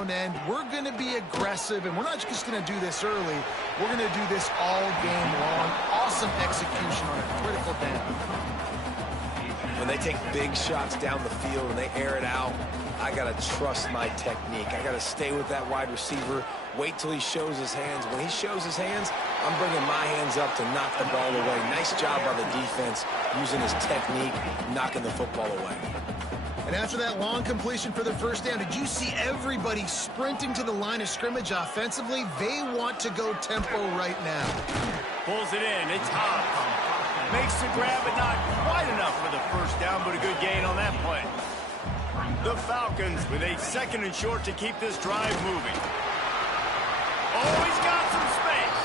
own end. We're going to be aggressive, and we're not just going to do this early. We're going to do this all game long. Awesome execution on a critical down. When they take big shots down the field and they air it out, I got to trust my technique. I got to stay with that wide receiver, wait till he shows his hands. When he shows his hands, I'm bringing my hands up to knock the ball away. Nice job by the defense using his technique, knocking the football away. And after that long completion for the first down, did you see everybody sprinting to the line of scrimmage offensively? They want to go tempo right now. Pulls it in. It's Hobbs. Makes the grab, but not quite enough for the first down, but a good gain on that play. The Falcons with a 2nd and short to keep this drive moving. Oh, he's got some space.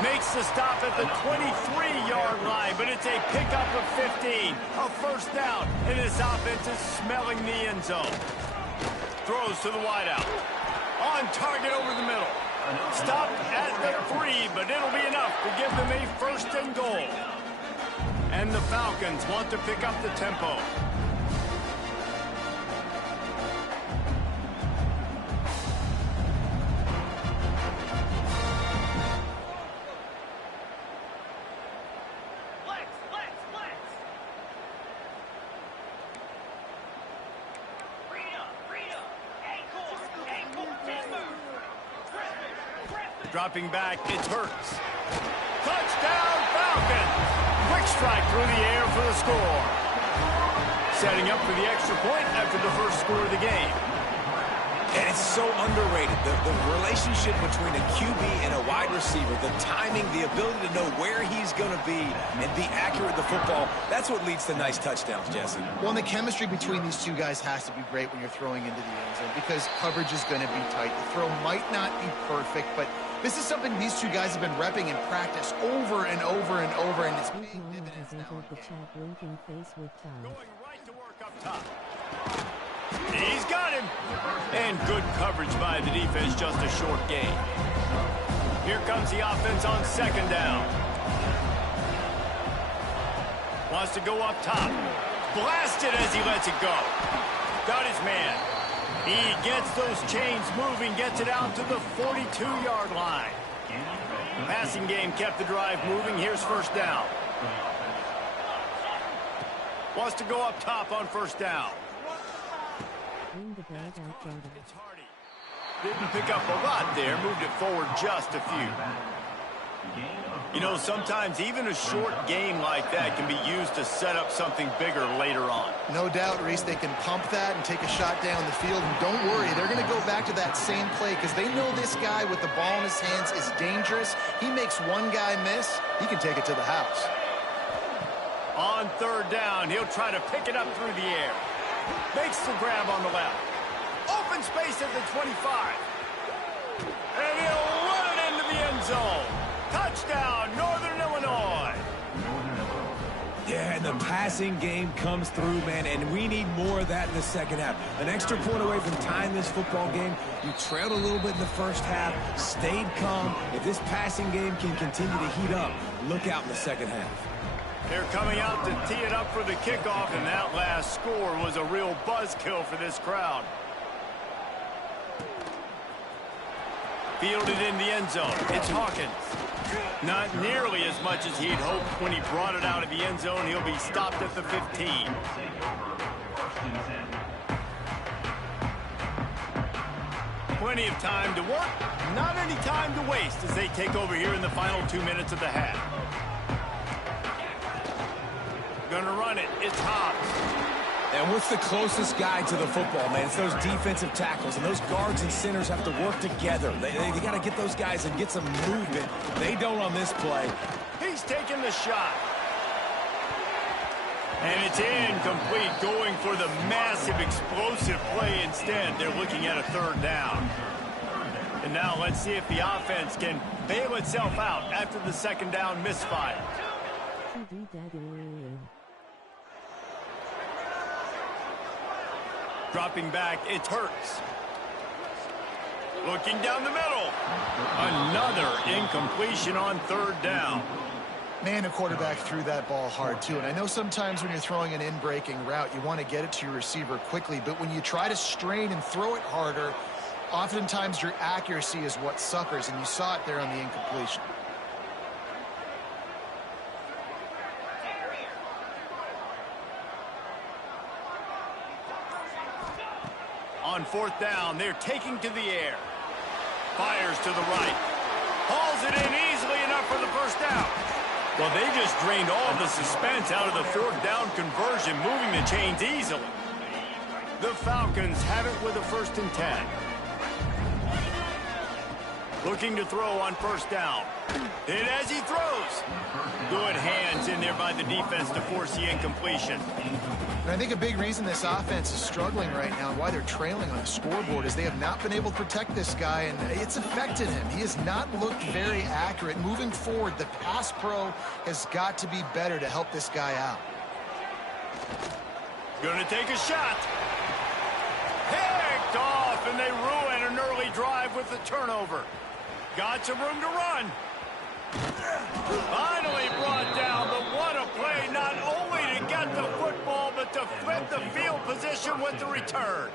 Makes the stop at the 23-yard line, but it's a pickup of 15. A first down, and this offense is smelling the end zone. Throws to the wideout. On target over the middle. Stop at the 3, but it'll be enough to give them a 1st and goal. And the Falcons want to pick up the tempo. Dropping back, it's Hurts. Touchdown, Falcons! Quick strike through the air for the score. Setting up for the extra point after the first score of the game. And it's so underrated. The relationship between a QB and a wide receiver, the timing, the ability to know where he's going to be and be accurate with the football, that's what leads to nice touchdowns, Jesse. Well, and the chemistry between these two guys has to be great when you're throwing into the end zone because coverage is going to be tight. The throw might not be perfect, but this is something these two guys have been repping in practice over and over and over, and it's paying dividends now. Going right to work up top. He's got him. And good coverage by the defense, just a short gain. Here comes the offense on 2nd down. Wants to go up top. Blasted as he lets it go. Got his man. He gets those chains moving, gets it out to the 42-yard line. Passing game kept the drive moving. Here's 1st down. Wants to go up top on 1st down. It's Hardy. Didn't pick up a lot there. Moved it forward just a few. You know, sometimes even a short game like that can be used to set up something bigger later on. No doubt, Reese, they can pump that and take a shot down the field. And don't worry, they're going to go back to that same play because they know this guy with the ball in his hands is dangerous. He makes one guy miss, he can take it to the house. On 3rd down, he'll try to pick it up through the air. Makes the grab on the left. Open space at the 25. And he'll run it into the end zone. Touchdown, Northern Illinois. Yeah, and the passing game comes through, man, and we need more of that in the 2nd half. An extra point away from tying this football game. You trailed a little bit in the 1st half, stayed calm. If this passing game can continue to heat up, look out in the 2nd half. They're coming out to tee it up for the kickoff, and that last score was a real buzzkill for this crowd. Fielded in the end zone. It's Hawkins. Not nearly as much as he'd hoped when he brought it out of the end zone. He'll be stopped at the 15. Plenty of time to work, not any time to waste as they take over here in the final 2 minutes of the half. Gonna run it. It's Hobbs. And what's the closest guy to the football, man? It's those defensive tackles, and those guards and centers have to work together. They got to get those guys and get some movement. They don't on this play. He's taking the shot. And it's incomplete, going for the massive explosive play instead. They're looking at a 3rd down. And now let's see if the offense can bail itself out after the 2nd down misfire. Dropping back, it's Hurts. Looking down the middle. Another incompletion on 3rd down. Man, a quarterback threw that ball hard, too. And I know sometimes when you're throwing an in-breaking route, you want to get it to your receiver quickly. But when you try to strain and throw it harder, Oftentimes your accuracy is what suffers, and you saw it there on the incompletion. On fourth down, they're taking to the air. Fires to the right. Hauls it in easily enough for the first down. Well, they just drained all of the suspense out of the fourth down conversion, moving the chains easily. The Falcons have it with a 1st and 10. Looking to throw on first down. Hit as he throws. Good hands in there by the defense to force the incompletion. And I think a big reason this offense is struggling right now and why they're trailing on the scoreboard is they have not been able to protect this guy, and it's affected him. He has not looked very accurate. Moving forward, the pass pro has got to be better to help this guy out. Gonna take a shot. Picked off, and they ruin an early drive with the turnover. Got some room to run. Finally brought down, but what a play, not only to get the football, but to flip the field position with the return.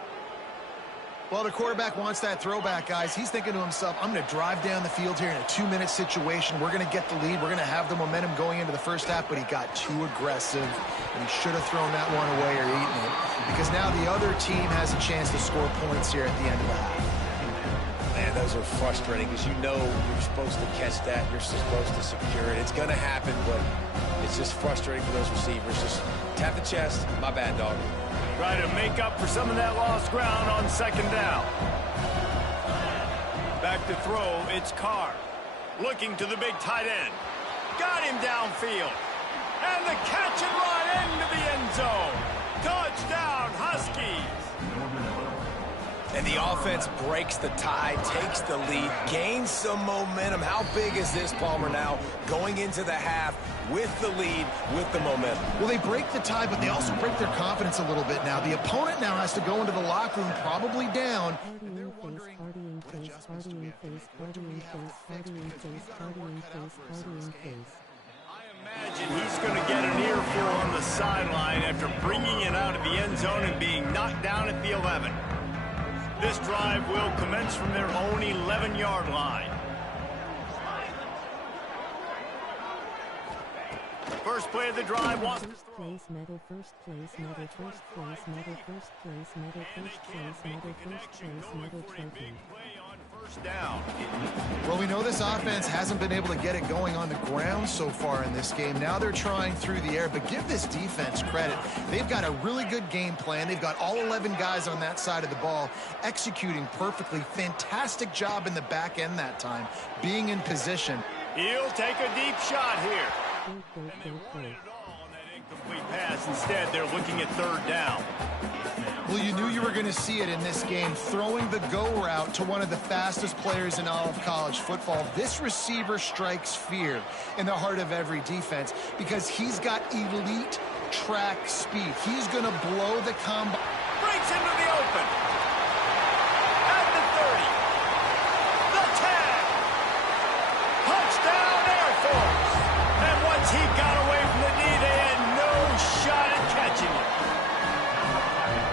Well, the quarterback wants that throwback, guys. He's thinking to himself, I'm going to drive down the field here in a 2-minute situation. We're going to get the lead. We're going to have the momentum going into the first half, but he got too aggressive, and he should have thrown that one away or eaten it, because now the other team has a chance to score points here at the end of the half. Man, those are frustrating because you know you're supposed to catch that. You're supposed to secure it. It's going to happen, but it's just frustrating for those receivers. Just tap the chest. My bad, dog. Try to make up for some of that lost ground on 2nd down. Back to throw, it's Carr. Looking to the big tight end. Got him downfield. And the catch and run into the end zone. Touchdown, Huskies. And the offense breaks the tie, takes the lead, gains some momentum. How big is this, Palmer, now going into the half with the lead, with the momentum? Well, they break the tie, but they also break their confidence a little bit now. The opponent now has to go into the locker room probably down. And they're wondering, what adjustments do we have to make? What do we have to fix? Because we've got our work cut out for us in this game. I imagine he's going to get an earful on the sideline after bringing it out of the end zone and being knocked down at the 11. This drive will commence from their own 11-yard line. First play of the drive wants to throw. First place medal, first place medal, first place medal, first place medal, first place medal, first place medal trophy. Down. Well, we know this offense hasn't been able to get it going on the ground so far in this game. Now they're trying through the air, but give this defense credit. They've got a really good game plan. They've got all 11 guys on that side of the ball executing perfectly. Fantastic job in the back end that time, being in position. He'll take a deep shot here. And they run it all on that incomplete pass. Instead, they're looking at 3rd down. Well, you knew you were going to see it in this game, throwing the go route to one of the fastest players in all of college football. This receiver strikes fear in the heart of every defense because he's got elite track speed. He's going to blow the combine. Breaks into the open. At the 30. The 10. Touchdown, Air Force. And once he got away from the D, they had no shot at catching him.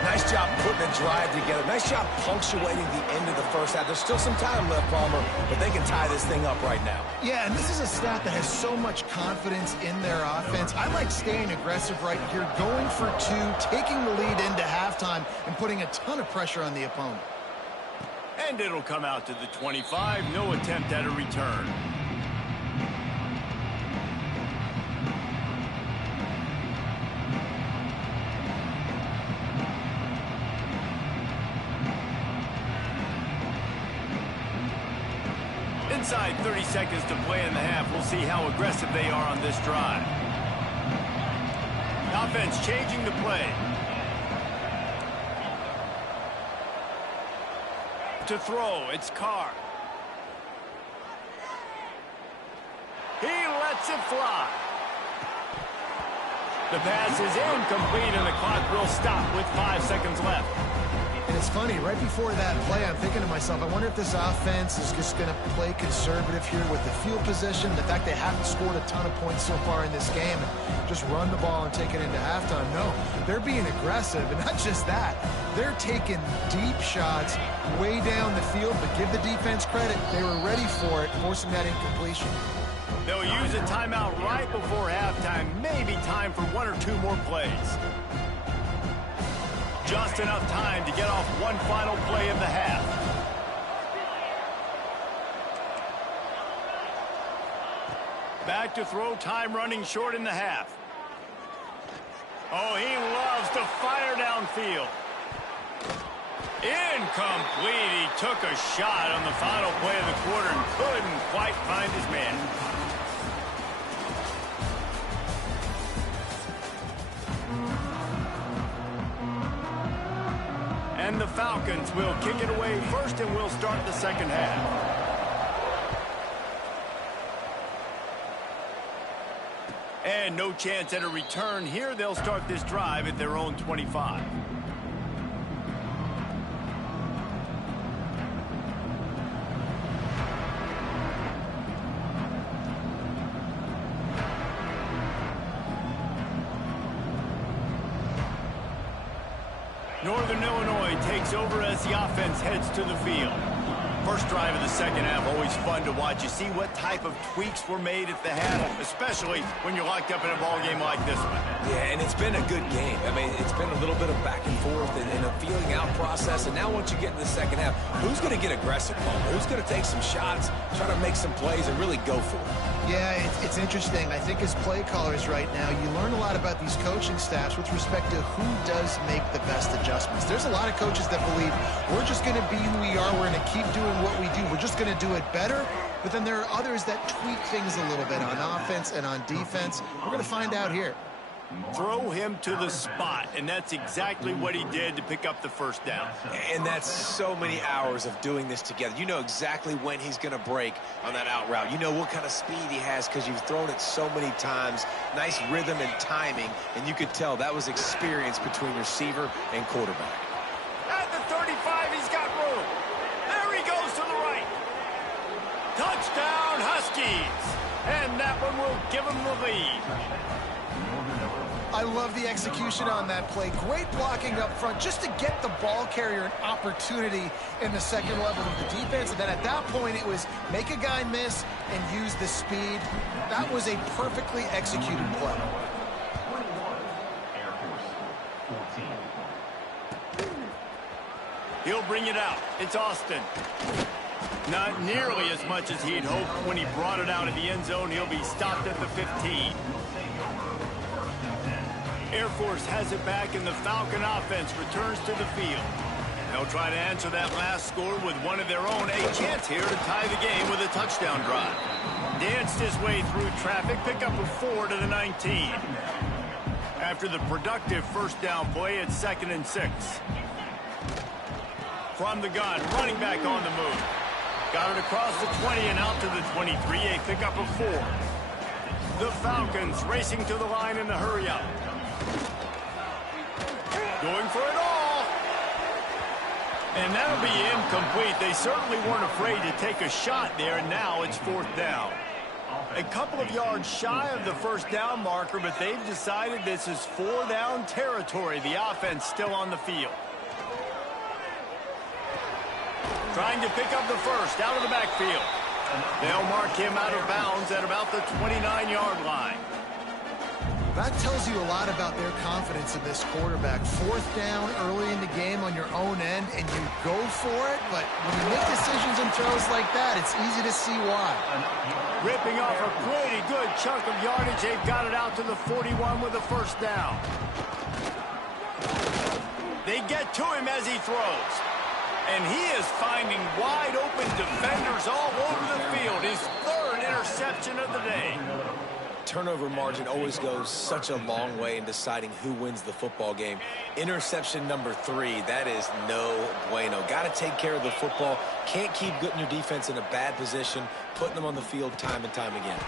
Nice job putting a drive together. Nice job punctuating the end of the first half. There's still some time left, Palmer, but they can tie this thing up right now. Yeah, and this is a stat that has so much confidence in their offense. I like staying aggressive right here, going for 2, taking the lead into halftime, and putting a ton of pressure on the opponent. And it'll come out to the 25. No attempt at a return. Inside 30 seconds to play in the half. We'll see how aggressive they are on this drive. Offense changing the play. To throw, it's Carr. He lets it fly. The pass is incomplete, and the clock will stop with 5 seconds left. And it's funny, right before that play, I'm thinking to myself, I wonder if this offense is just going to play conservative here with the field position, the fact they haven't scored a ton of points so far in this game, and just run the ball and take it into halftime. No, they're being aggressive, and not just that. They're taking deep shots way down the field, but give the defense credit. They were ready for it, forcing that incompletion. They'll use a timeout right before halftime. Maybe time for one or two more plays. Just enough time to get off one final play of the half. Back to throw, time running short in the half. Oh, he loves to fire downfield. Incomplete. He took a shot on the final play of the quarter and couldn't quite find his man. And the Falcons will kick it away first, and we'll start the second half. And no chance at a return here. They'll start this drive at their own 25. Northern Illinois takes over as the offense heads to the field. First drive of the second half, always fun to watch. You see what type of tweaks were made at the half, especially when you're locked up in a ball game like this one. Yeah, and it's been a good game. I mean, it's been a little bit of back and forth and a feeling out process. And now once you get in the second half, who's going to get aggressive, Palmer? Who's going to take some shots, try to make some plays, and really go for it? Yeah, it's interesting. I think as play callers right now, you learn a lot about these coaching staffs with respect to who does make the best adjustments. There's a lot of coaches that believe we're just going to be who we are. We're going to keep doing what we do. We're just going to do it better. But then there are others that tweak things a little bit on offense and on defense. We're going to find out here. Throw him to the spot, and that's exactly what he did to pick up the first down. And that's so many hours of doing this together. You know exactly when he's going to break on that out route. You know what kind of speed he has because you've thrown it so many times. Nice rhythm and timing, and you could tell that was experience between receiver and quarterback. At the 35, he's got room. There he goes to the right. Touchdown, Huskies. And that one will give him the lead. I love the execution on that play. Great blocking up front just to get the ball carrier an opportunity in the second level of the defense. And then at that point, it was make a guy miss and use the speed. That was a perfectly executed play. He'll bring it out. It's Austin. Not nearly as much as he'd hoped when he brought it out of the end zone. He'll be stopped at the 15. Air Force has it back, and the Falcon offense returns to the field. They'll try to answer that last score with one of their own. A chance here to tie the game with a touchdown drive. Danced his way through traffic, pick up a 4 to the 19. After the productive first down play, it's 2nd and 6. From the gun, running back on the move. Got it across the 20 and out to the 23. A pick up a 4. The Falcons racing to the line in the hurry up. Going for it all. And that'll be incomplete. They certainly weren't afraid to take a shot there, and now it's 4th down. A couple of yards shy of the first down marker, but they've decided this is 4-down territory. The offense still on the field. Trying to pick up the first out of the backfield. They'll mark him out of bounds at about the 29-yard line. That tells you a lot about their confidence in this quarterback. 4th down early in the game on your own end, and you go for it. But when you make decisions and throws like that, it's easy to see why. Ripping off a pretty good chunk of yardage. They've got it out to the 41 with a first down. They get to him as he throws. And he is finding wide open defenders all over the field. His 3rd interception of the day. Turnover margin always goes such a long way in deciding who wins the football game. Interception number 3, that is no bueno. Got to take care of the football. Can't keep putting your defense in a bad position, putting them on the field time and time again.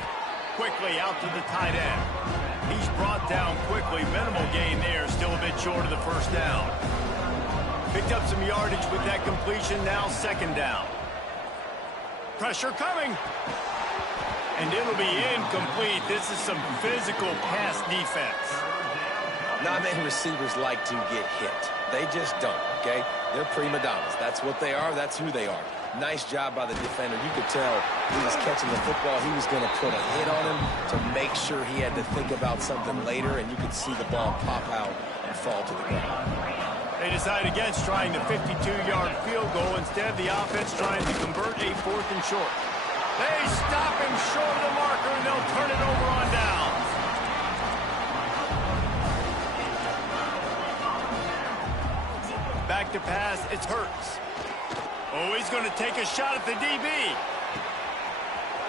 Quickly out to the tight end. He's brought down quickly. Minimal gain there, still a bit short of the first down. Picked up some yardage with that completion. Now second down. Pressure coming. And it'll be incomplete. This is some physical pass defense. Not many receivers like to get hit. They just don't, okay? They're prima donnas. That's what they are. That's who they are. Nice job by the defender. You could tell he was catching the football. He was going to put a hit on him to make sure he had to think about something later, and you could see the ball pop out and fall to the ground. They decide against trying the 52-yard field goal. Instead, the offense trying to convert a 4th and short. They stop him short of the marker, and they'll turn it over on downs. Back to pass, it's Hurts. Oh, he's going to take a shot at the DB.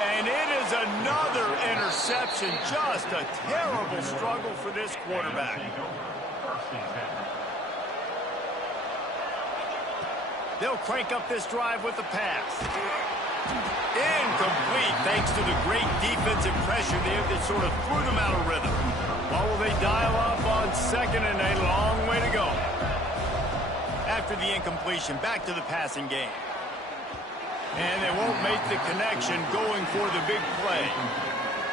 And it is another interception. Just a terrible struggle for this quarterback. They'll crank up this drive with the pass. Incomplete, thanks to the great defensive pressure there that sort of threw them out of rhythm. What will they dial up on second and a long way to go? After the incompletion, back to the passing game. And they won't make the connection going for the big play.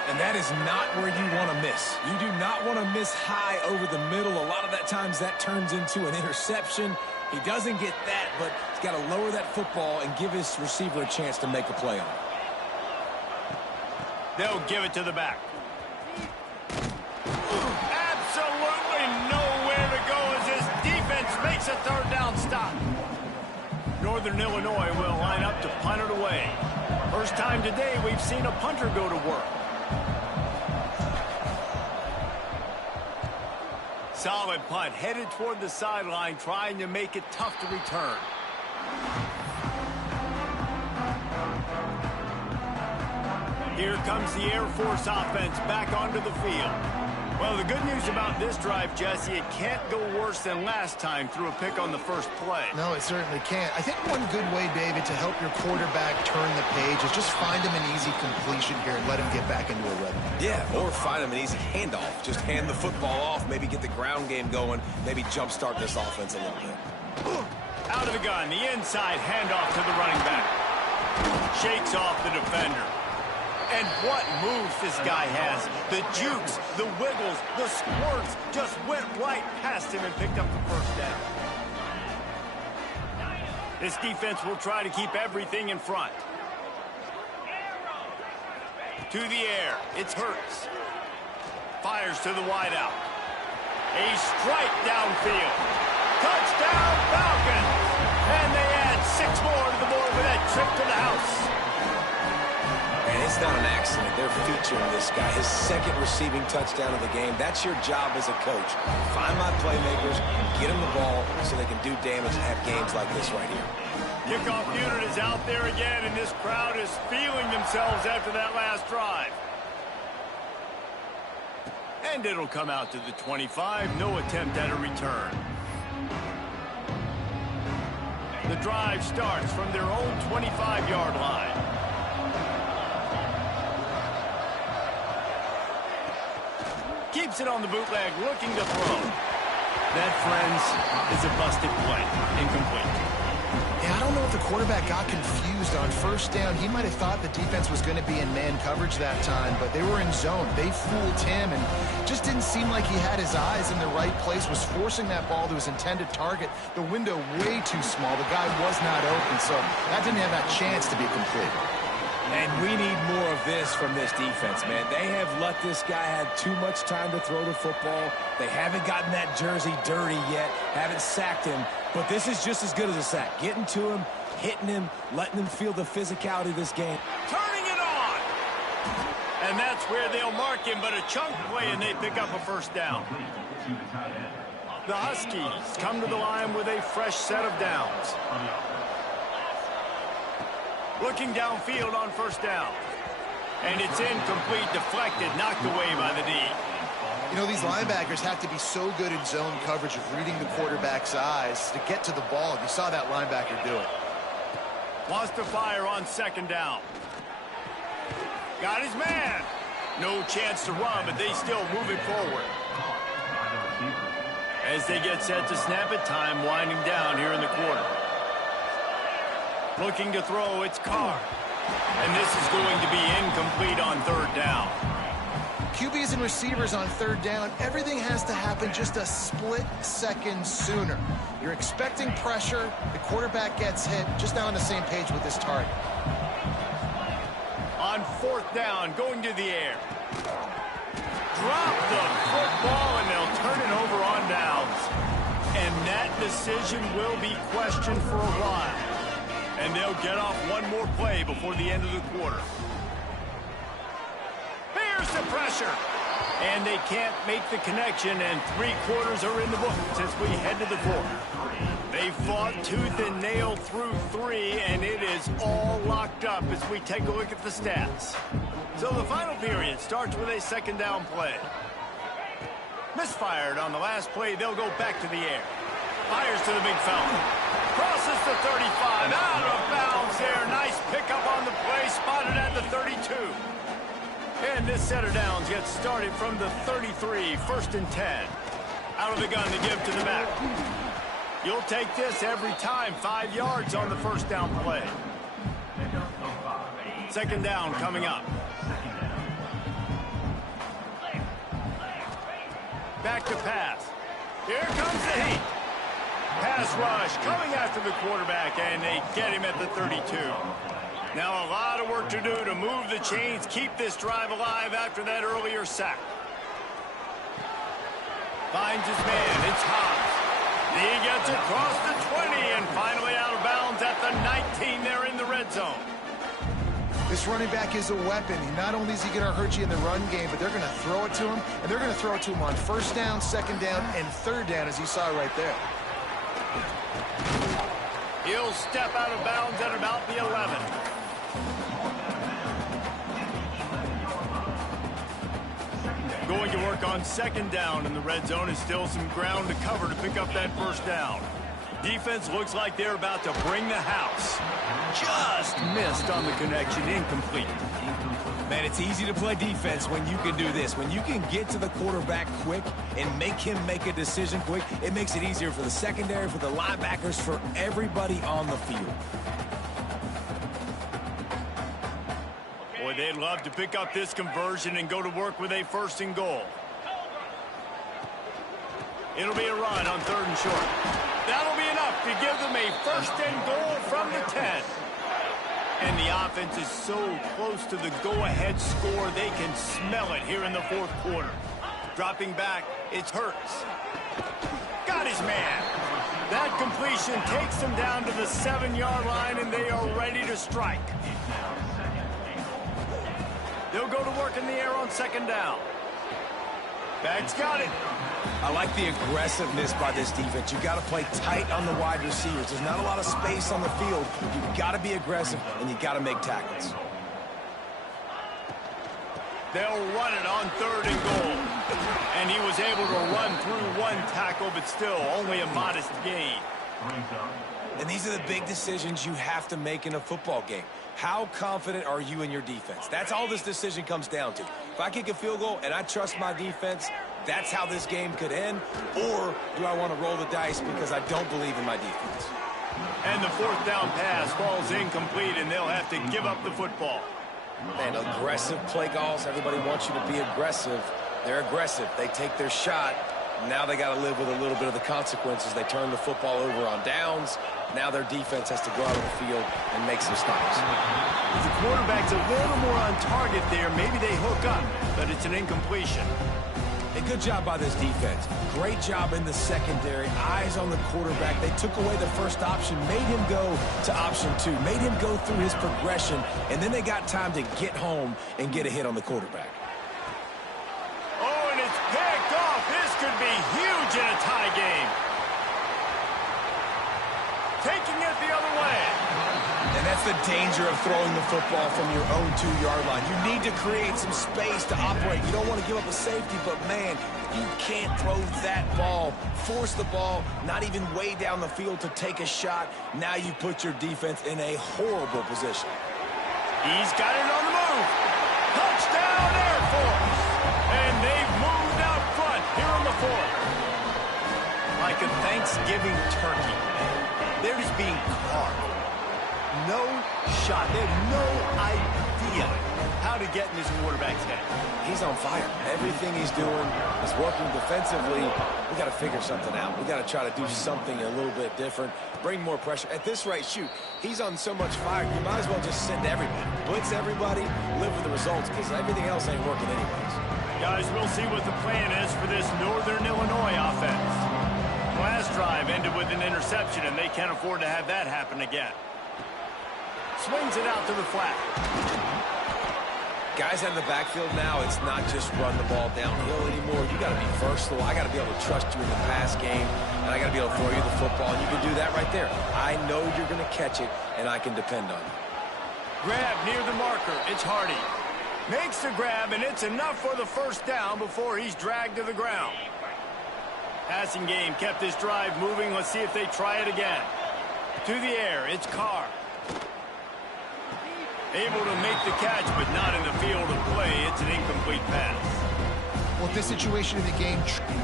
And that is not where you want to miss. You do not want to miss high over the middle. A lot of that times that turns into an interception. He doesn't get that, but he's got to lower that football and give his receiver a chance to make a play on it. They'll give it to the back. Absolutely nowhere to go as this defense makes a 3rd down stop. Northern Illinois will line up to punt it away. First time today we've seen a punter go to work. Solid punt, headed toward the sideline, trying to make it tough to return. Here comes the Air Force offense back onto the field. Well, the good news about this drive, Jesse, it can't go worse than last time through a pick on the first play. No, it certainly can't. I think one good way, David, to help your quarterback turn the page is just find him an easy completion here and let him get back into a rhythm. Yeah, or find him an easy handoff. Just hand the football off, maybe get the ground game going, maybe jumpstart this offense a little bit. Out of the gun, the inside handoff to the running back. Shakes off the defender. And what moves this guy has. The jukes, the wiggles, the squirts just went right past him and picked up the first down. This defense will try to keep everything in front. To the air, it's Hurts. Fires to the wideout. A strike downfield. Touchdown Falcons! And they add 6 more to the board with that trip to the house. And it's not an accident. They're featuring this guy. His 2nd receiving touchdown of the game. That's your job as a coach. Find my playmakers, get them the ball so they can do damage and have games like this right here. Kickoff unit is out there again, and this crowd is feeling themselves after that last drive. And it'll come out to the 25. No attempt at a return. The drive starts from their own 25-yard line. Keeps it on the bootleg, looking to throw. That, friends, is a busted play. Incomplete. Yeah, I don't know if the quarterback got confused on first down. He might have thought the defense was going to be in man coverage that time, but they were in zone. They fooled him and just didn't seem like he had his eyes in the right place, was forcing that ball to his intended target. The window way too small. The guy was not open, so that didn't have that chance to be complete. And we need more of this from this defense, man. They have let this guy have too much time to throw the football. They haven't gotten that jersey dirty yet, haven't sacked him. But this is just as good as a sack. Getting to him, hitting him, letting him feel the physicality of this game. Turning it on! And that's where they'll mark him, but a chunk play, and they pick up a first down. The Huskies come to the line with a fresh set of downs. Looking downfield on first down. And it's incomplete, deflected, knocked away by the D. You know, these linebackers have to be so good in zone coverage of reading the quarterback's eyes to get to the ball. You saw that linebacker do it. Wants to fire on second down. Got his man. No chance to run, but they still move it forward. As they get set to snap it, time winding down here in the quarter. Looking to throw, it's Carr. And this is going to be incomplete on third down. QBs and receivers on third down, everything has to happen just a split second sooner. You're expecting pressure, the quarterback gets hit, just now on the same page with his target. On fourth down, going to the air. Drop the football, and they'll turn it over on downs. And that decision will be questioned for a while. And they'll get off one more play before the end of the quarter. Here's the pressure. And they can't make the connection, and 3 quarters are in the books as we head to the fourth. They fought tooth and nail through 3, and it is all locked up as we take a look at the stats. So the final period starts with a second down play. Misfired on the last play. They'll go back to the air. Fires to the big Falcon. Crosses the 35. Out of bounds there. Nice pickup on the play. Spotted at the 32. And this set of downs gets started from the 33. First and 10. Out of the gun to give to the back. You'll take this every time. 5 yards on the first down play. Second down coming up. Back to pass. Here comes the heat. Pass rush coming after the quarterback, and they get him at the 32. Now a lot of work to do to move the chains, keep this drive alive after that earlier sack. Finds his man. It's Hobbs. He gets across the 20 and finally out of bounds at the 19 there in the red zone. This running back is a weapon. Not only is he going to hurt you in the run game, but they're going to throw it to him, and they're going to throw it to him on first down, second down, and third down, as you saw right there. He'll step out of bounds at about the 11. Going to work on second down in the red zone, is still some ground to cover to pick up that first down. Defense looks like they're about to bring the house. Just missed on the connection, incomplete. Man, it's easy to play defense when you can do this. When you can get to the quarterback quick and make him make a decision quick, it makes it easier for the secondary, for the linebackers, for everybody on the field. Boy, they'd love to pick up this conversion and go to work with a first and goal. It'll be a run on third and short. That'll be enough to give them a first and goal from the 10. And the offense is so close to the go-ahead score, they can smell it here in the fourth quarter. Dropping back, it's Hurts. Got his man. That completion takes them down to the 7-yard line, and they are ready to strike. They'll go to work in the air on second down. Back's got it. I like the aggressiveness by this defense. You've got to play tight on the wide receivers. There's not a lot of space on the field. You've got to be aggressive, and you've got to make tackles. They'll run it on third and goal. And he was able to run through one tackle, but still only a modest gain. And these are the big decisions you have to make in a football game. How confident are you in your defense? That's all this decision comes down to. If I kick a field goal and I trust my defense, that's how this game could end. Or do I want to roll the dice because I don't believe in my defense? And the fourth down pass falls incomplete, and they'll have to give up the football. Man, aggressive play calls. Everybody wants you to be aggressive. They're aggressive. They take their shot. Now they got to live with a little bit of the consequences. They turn the football over on downs. Now their defense has to go out on the field and make some stops. If the quarterback's a little more on target there, maybe they hook up, but it's an incompletion. A good job by this defense. Great job in the secondary. Eyes on the quarterback. They took away the first option, made him go to option 2, made him go through his progression, and then they got time to get home and get a hit on the quarterback. Oh, and it's picked off. This could be huge in a tie game. Taking it the other way. And that's the danger of throwing the football from your own 2-yard line. You need to create some space to operate. You don't want to give up a safety, but man, you can't throw that ball, force the ball, not even way down the field to take a shot. Now you put your defense in a horrible position. He's got it on the move. Touchdown Air Force. And they've moved out front here in the fourth. like a Thanksgiving turkey. They're just being carved. No shot. They have no idea how to get in this quarterback's head. He's on fire. Everything he's doing is working defensively. We got to figure something out. We got to try to do something a little bit different, bring more pressure. At this rate, shoot, he's on so much fire, you might as well just send everybody. Blitz everybody, live with the results, because everything else ain't working anyways. Guys, we'll see what the plan is for this Northern Illinois offense. Last drive ended with an interception, and they can't afford to have that happen again. Swings it out to the flat. Guys out in the backfield now, it's not just run the ball downhill anymore. You got to be versatile. I got to be able to trust you in the pass game, and I got to be able to throw you the football, and you can do that right there. I know you're going to catch it, and I can depend on you. Grab near the marker. It's Hardy. Makes the grab, and it's enough for the first down before he's dragged to the ground. Passing game kept this drive moving. Let's see if they try it again. To the air, it's Carr. Able to make the catch, but not in the field of play. It's an incomplete pass. Well, this situation in the game...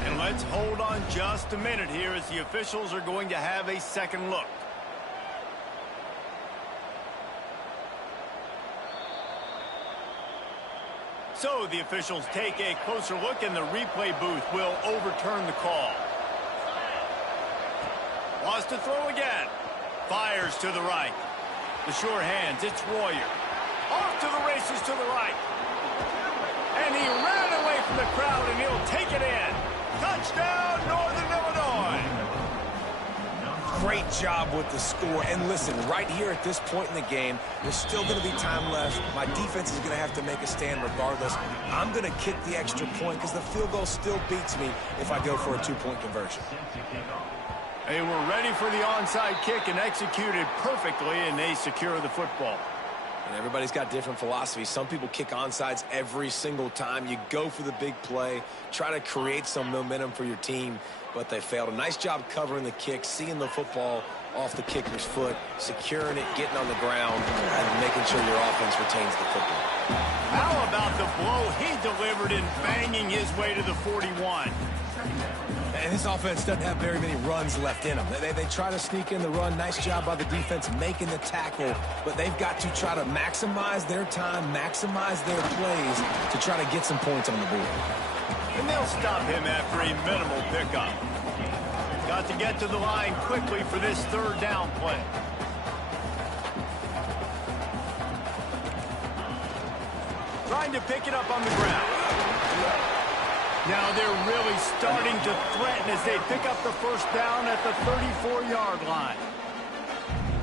And let's hold on just a minute here as the officials are going to have a second look. So the officials take a closer look, and the replay booth will overturn the call. Wants to throw again. Fires to the right. The sure hands, it's Royer. Off to the races to the right. And he ran away from the crowd, and he'll take it in. Touchdown, Northern Illinois. Great job with the score. And listen, right here at this point in the game, there's still going to be time left. My defense is going to have to make a stand regardless. I'm going to kick the extra point because the field goal still beats me if I go for a two-point conversion. They were ready for the onside kick and executed perfectly, and they secure the football. And everybody's got different philosophies. Some people kick onside every single time. You go for the big play, try to create some momentum for your team, but they failed. A nice job covering the kick, seeing the football off the kicker's foot, securing it, getting on the ground, and making sure your offense retains the football. How about the blow he delivered in banging his way to the 41? And this offense doesn't have very many runs left in them. They try to sneak in the run. Nice job by the defense making the tackle. But they've got to try to maximize their time, maximize their plays to try to get some points on the board. And they'll stop him after a minimal pickup. Got to get to the line quickly for this third down play. Trying to pick it up on the ground. Now they're really starting to threaten as they pick up the first down at the 34-yard line.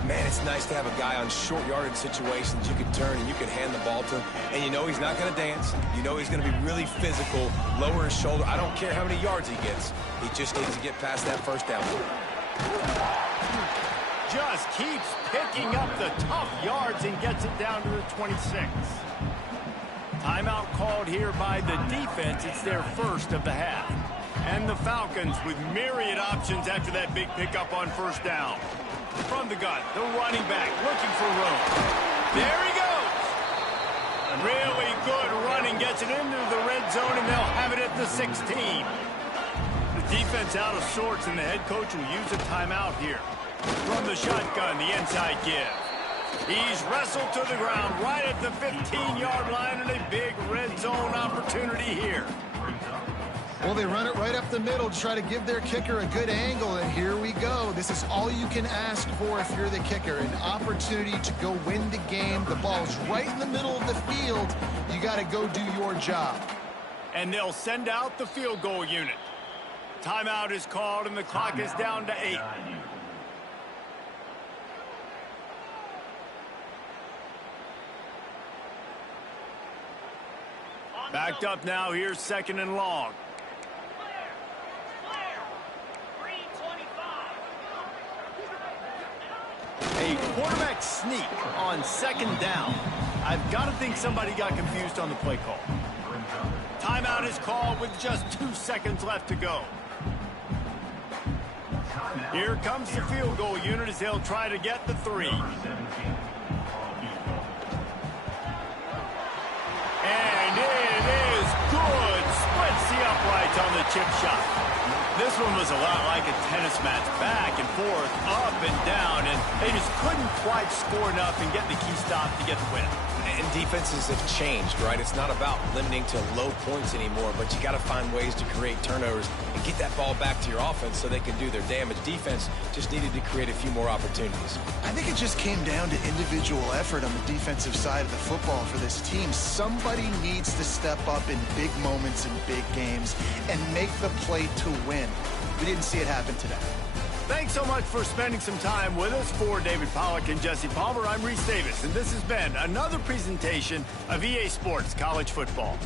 Man, it's nice to have a guy on short yardage situations. You can turn and you can hand the ball to him. And you know he's not going to dance. You know he's going to be really physical, lower his shoulder. I don't care how many yards he gets. He just needs to get past that first down. Just keeps picking up the tough yards and gets it down to the 26. Timeout called here by the defense. It's their first of the half. And the Falcons with myriad options after that big pickup on first down. From the gun, the running back looking for room. There he goes. Really good running. Gets it into the red zone, and they'll have it at the 16. The defense out of sorts, and the head coach will use a timeout here. From the shotgun, the inside give. He's wrestled to the ground right at the 15-yard line, and a big red zone opportunity here. Well, they run it right up the middle to try to give their kicker a good angle, and here we go. This is all you can ask for if you're the kicker, an opportunity to go win the game. The ball's right in the middle of the field. You got to go do your job. And they'll send out the field goal unit. Timeout is called, and the clock is down to 8. Backed up now. Here's second and long. A quarterback sneak on second down. I've got to think somebody got confused on the play call. Timeout is called with just 2 seconds left to go. Here comes the field goal unit as they'll try to get the 3. And it is good. Splits the uprights on the chip shot. This one was a lot like a tennis match, back and forth, up and down, and they just couldn't quite score enough and get the key stop to get the win. And defenses have changed, right? It's not about limiting to low points anymore, but you got to find ways to create turnovers and get that ball back to your offense so they can do their damage. Defense just needed to create a few more opportunities. I think it just came down to individual effort on the defensive side of the football for this team. Somebody needs to step up in big moments in big games and make the play to win. We didn't see it happen today. Thanks so much for spending some time with us. For David Pollack and Jesse Palmer, I'm Reese Davis, and this has been another presentation of EA Sports College Football.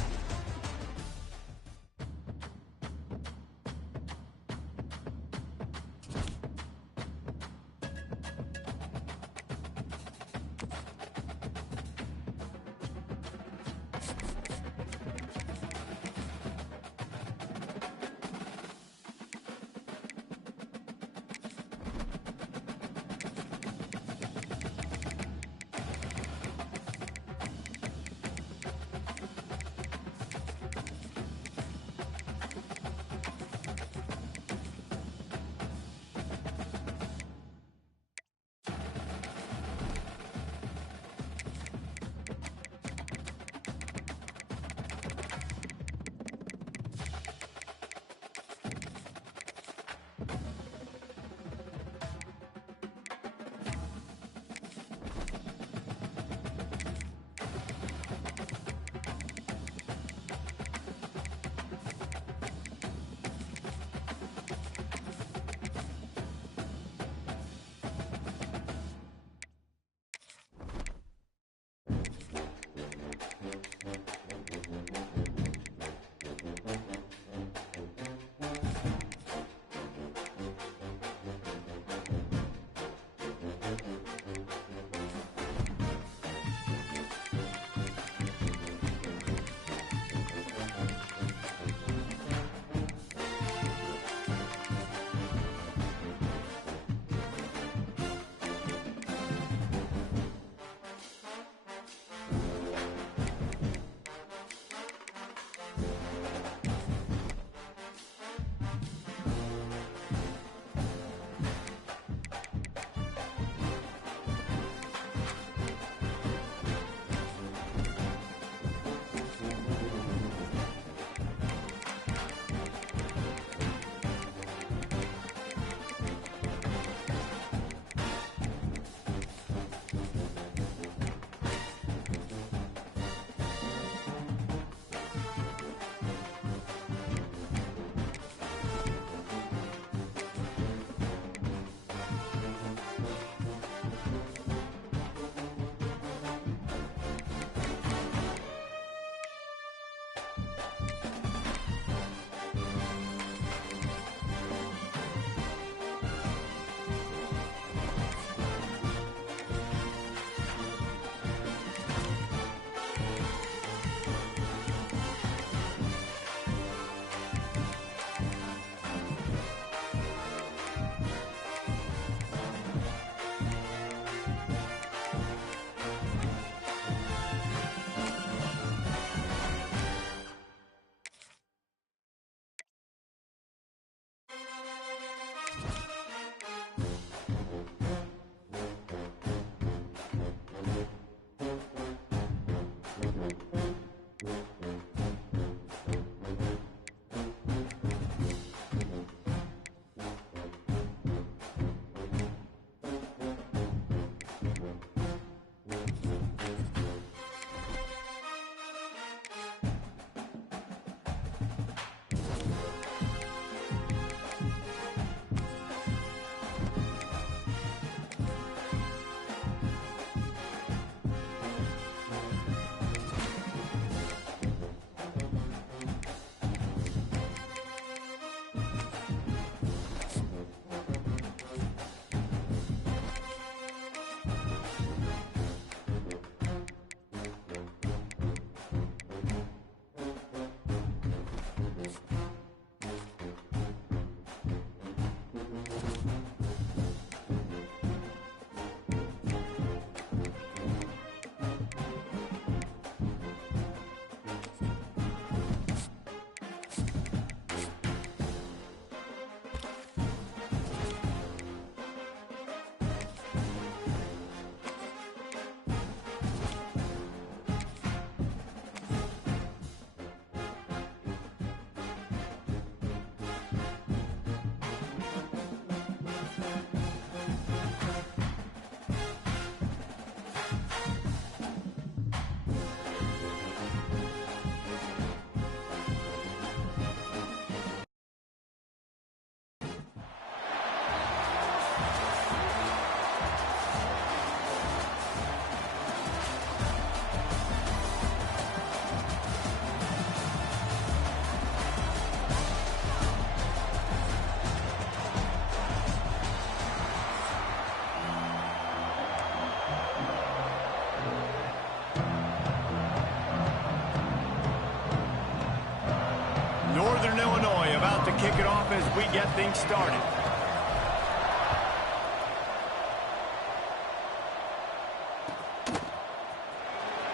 about to kick it off as we get things started.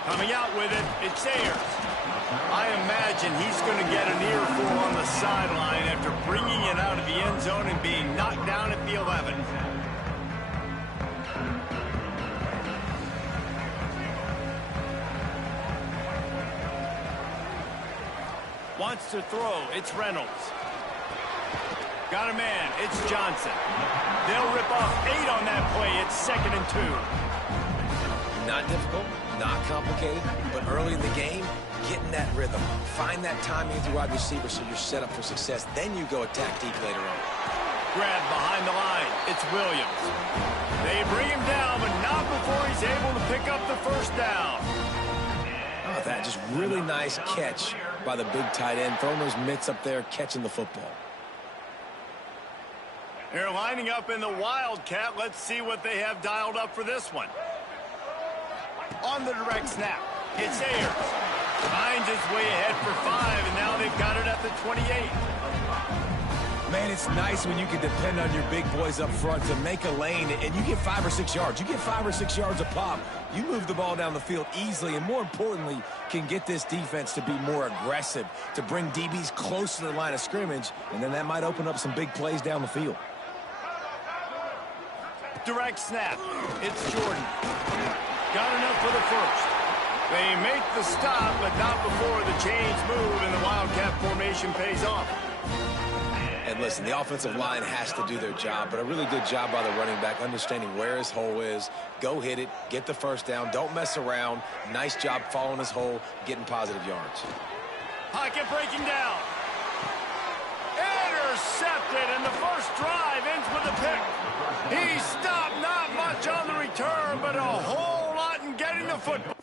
Coming out with it, it's Ayers. I imagine he's going to get an earful on the sideline after bringing it out of the end zone and being knocked down at the 11. Wants to throw, it's Reynolds. Got a man, it's Johnson. They'll rip off 8 on that play. It's 2nd and 2. Not difficult, not complicated, but early in the game, getting that rhythm. Find that timing with your wide receiver so you're set up for success. Then you go attack deep later on. Grab behind the line, it's Williams. They bring him down, but not before he's able to pick up the first down. Oh, that just really nice catch by the big tight end, throwing those mitts up there, catching the football. They're lining up in the Wildcat. Let's see what they have dialed up for this one. On the direct snap, it's Ayers. Finds his way ahead for 5, and now they've got it at the 28. Man, it's nice when you can depend on your big boys up front to make a lane, and you get 5 or 6 yards. You get 5 or 6 yards a pop. You move the ball down the field easily, and more importantly, can get this defense to be more aggressive, to bring DBs close to the line of scrimmage, and then that might open up some big plays down the field. Direct snap. It's Jordan. Got enough for the first. They make the stop, but not before the chains move and the Wildcat formation pays off. And listen, the offensive line has to do their job, but a really good job by the running back, understanding where his hole is. Go hit it, get the first down, don't mess around. Nice job following his hole, getting positive yards. Pocket breaking down. Intercepted, and the first drive ends with a pick. He stopped not much on the return, but a whole lot in getting the football.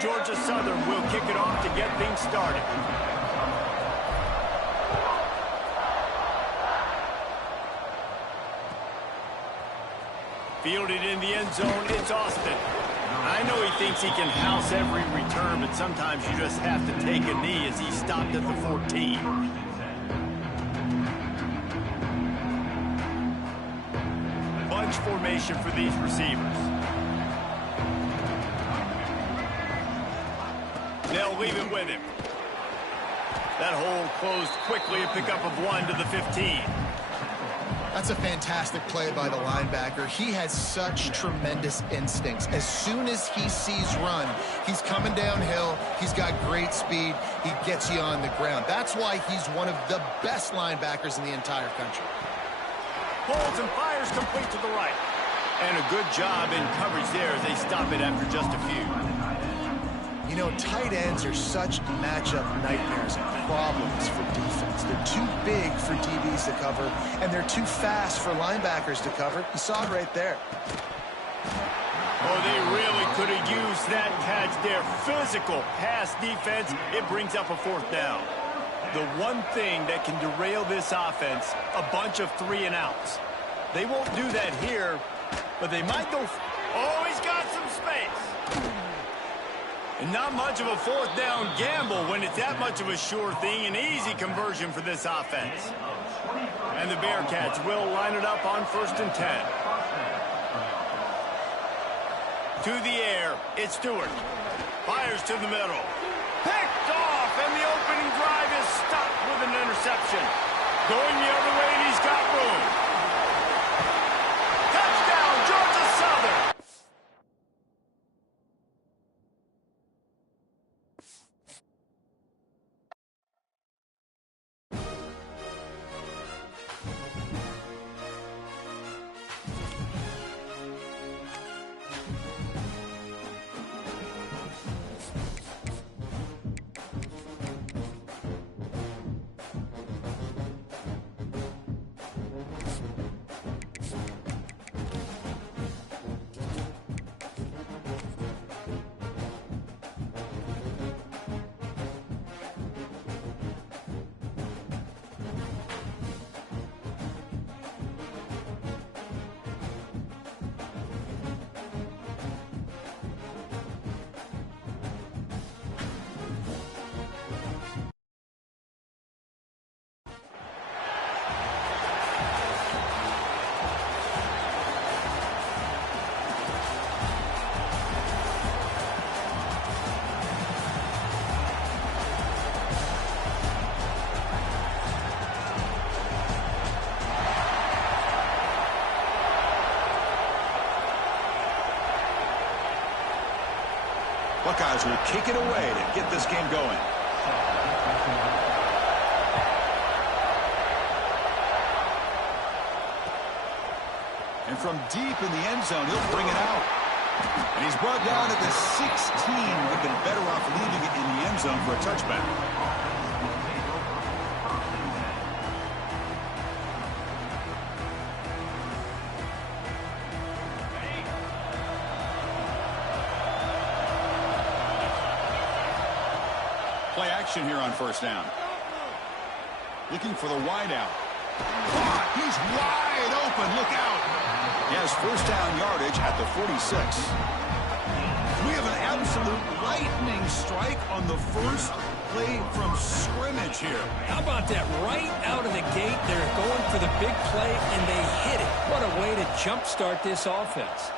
Georgia Southern will kick it off to get things started. Fielded in the end zone, it's Austin. I know he thinks he can house every return, but sometimes you just have to take a knee as he stopped at the 14. separation for these receivers. They'll leave it with him. That hole closed quickly, a pickup of 1 to the 15. That's a fantastic play by the linebacker. He has such tremendous instincts. As soon as he sees run, he's coming downhill. He's got great speed. He gets you on the ground. That's why he's one of the best linebackers in the entire country. Holds and fires complete to the right. And a good job in coverage there as they stop it after just a few. You know, tight ends are such matchup nightmares and problems for defense. They're too big for DBs to cover, and they're too fast for linebackers to cover. You saw it right there. Oh, they really could have used that catch there. Physical pass defense. It brings up a 4th down. The one thing that can derail this offense, a bunch of 3-and-outs. They won't do that here, but they might go. Oh, he's got some space. And not much of a 4th down gamble when it's that much of a sure thing. An easy conversion for this offense. And the Bearcats will line it up on 1st and 10. To the air, it's Stewart. Fires to the middle. Picked off, and the opening drive is stopped with an interception. Going the other way, and he's got room. Touchdown, Georgia Southern. Buckeyes will kick it away to get this game going. And from deep in the end zone, he'll bring it out. And he's brought down at the 16. Would have been better off leaving it in the end zone for a touchback. Play action here on 1st down. Looking for the wide out. He's wide open. Look out. He has 1st down yardage at the 46. We have an absolute lightning strike on the first play from scrimmage here. How about that? Right out of the gate, they're going for the big play, and they hit it. What a way to jumpstart this offense.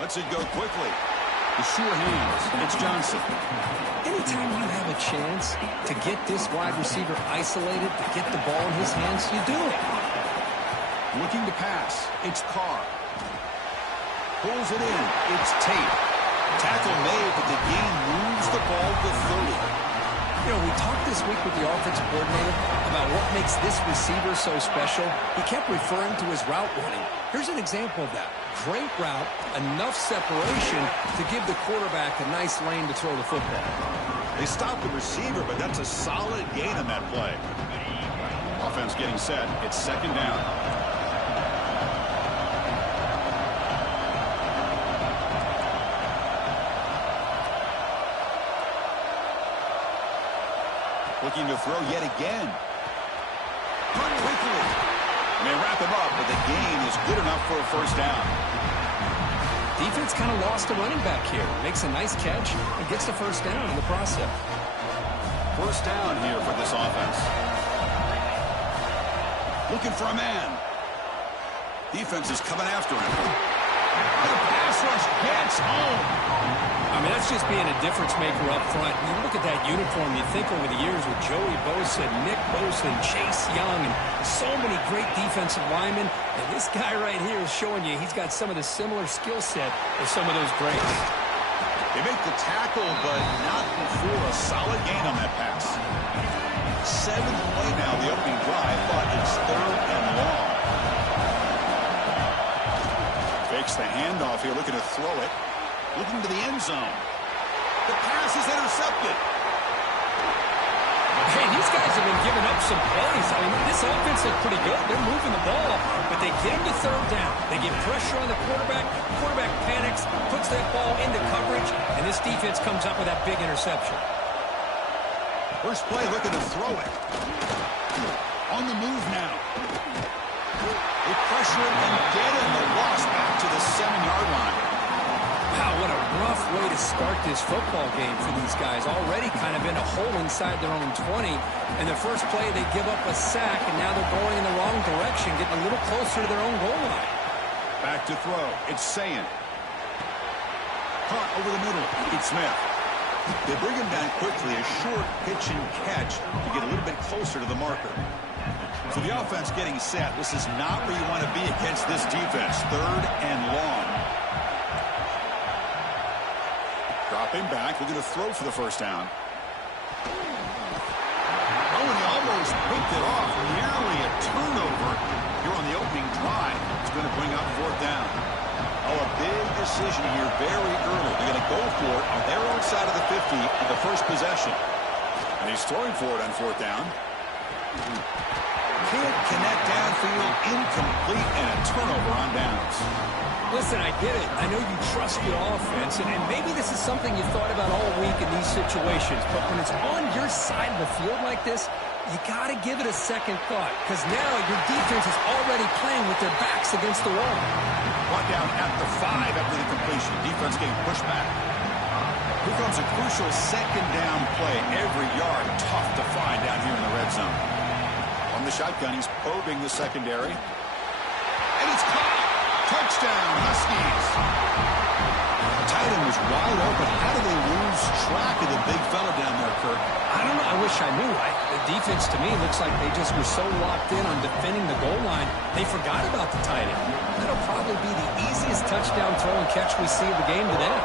Lets it go quickly. The sure hands. It's Johnson. Anytime you have a chance to get this wide receiver isolated, to get the ball in his hands, you do it. Looking to pass. It's Carr. Pulls it in. It's Tate. Tackle made, but the game moves the ball to 30. You know, we talked this week with the offensive coordinator about what makes this receiver so special. He kept referring to his route running. Here's an example of that. Great route, enough separation to give the quarterback a nice lane to throw the football. They stopped the receiver, but that's a solid gain on that play. Offense getting set. It's 2nd down. Looking to throw yet again. Run quickly. They wrap him up, but the gain is good enough for a 1st down. Defense kind of lost a running back here. Makes a nice catch and gets the 1st down in the process. 1st down here for this offense. Looking for a man. Defense is coming after him. And the pass rush gets home. I mean, that's just being a difference maker up front. You look at that uniform, you think over the years with Joey Bosa, Nick Bosa, and Chase Young, and so many great defensive linemen. And this guy right here is showing you he's got some of the similar skill set as some of those greats. They make the tackle, but not before a solid gain on that pass. 7 away now, the opening drive, but it's 3rd and long. Fakes the handoff here, looking to throw it. Looking to the end zone. The pass is intercepted. Hey, these guys have been giving up some plays. I mean, this offense looks pretty good. They're moving the ball, but they get him to 3rd down. They get pressure on the quarterback. Quarterback panics, puts that ball into coverage, and this defense comes up with that big interception. First play looking to throw it. On the move now. They pressure him and get him. The loss back to the 7-yard line. Wow, what a rough way to start this football game for these guys. Already kind of in a hole inside their own 20. And the first play, they give up a sack, and now they're going in the wrong direction, getting a little closer to their own goal line. Back to throw. It's Sayin. Caught over the middle. It's Smith. They bring him down quickly. A short pitch and catch to get a little bit closer to the marker. So the offense getting set. This is not where you want to be against this defense. 3rd and long. Dropping back. Looking to throw for the first down. Oh, and he almost picked it off. Nearly a turnover here on the opening drive. It's going to bring up 4th down. Oh, a big decision here very early. They're going to go for it on their own side of the 50 on the first possession. And he's throwing for it on 4th down. Can't connect downfield, incomplete, and a turnover on downs. Listen, I get it. I know you trust your offense, and maybe this is something you thought about all week in these situations, but when it's on your side of the field like this, you got to give it a second thought, because now your defense is already playing with their backs against the wall. Brought down at the 5 after the completion. Defense getting pushed back. Here comes a crucial 2nd down play. Every yard tough to find down here in the red zone. On the shotgun, he's probing the secondary. And it's caught. Touchdown, Huskies. Tight end was wide open. How do they lose track of the big fella down there, Kirk? I don't know. I wish I knew. The defense, to me, looks like they just were so locked in on defending the goal line, they forgot about the tight end. That'll probably be the easiest touchdown throw and catch we see of the game today.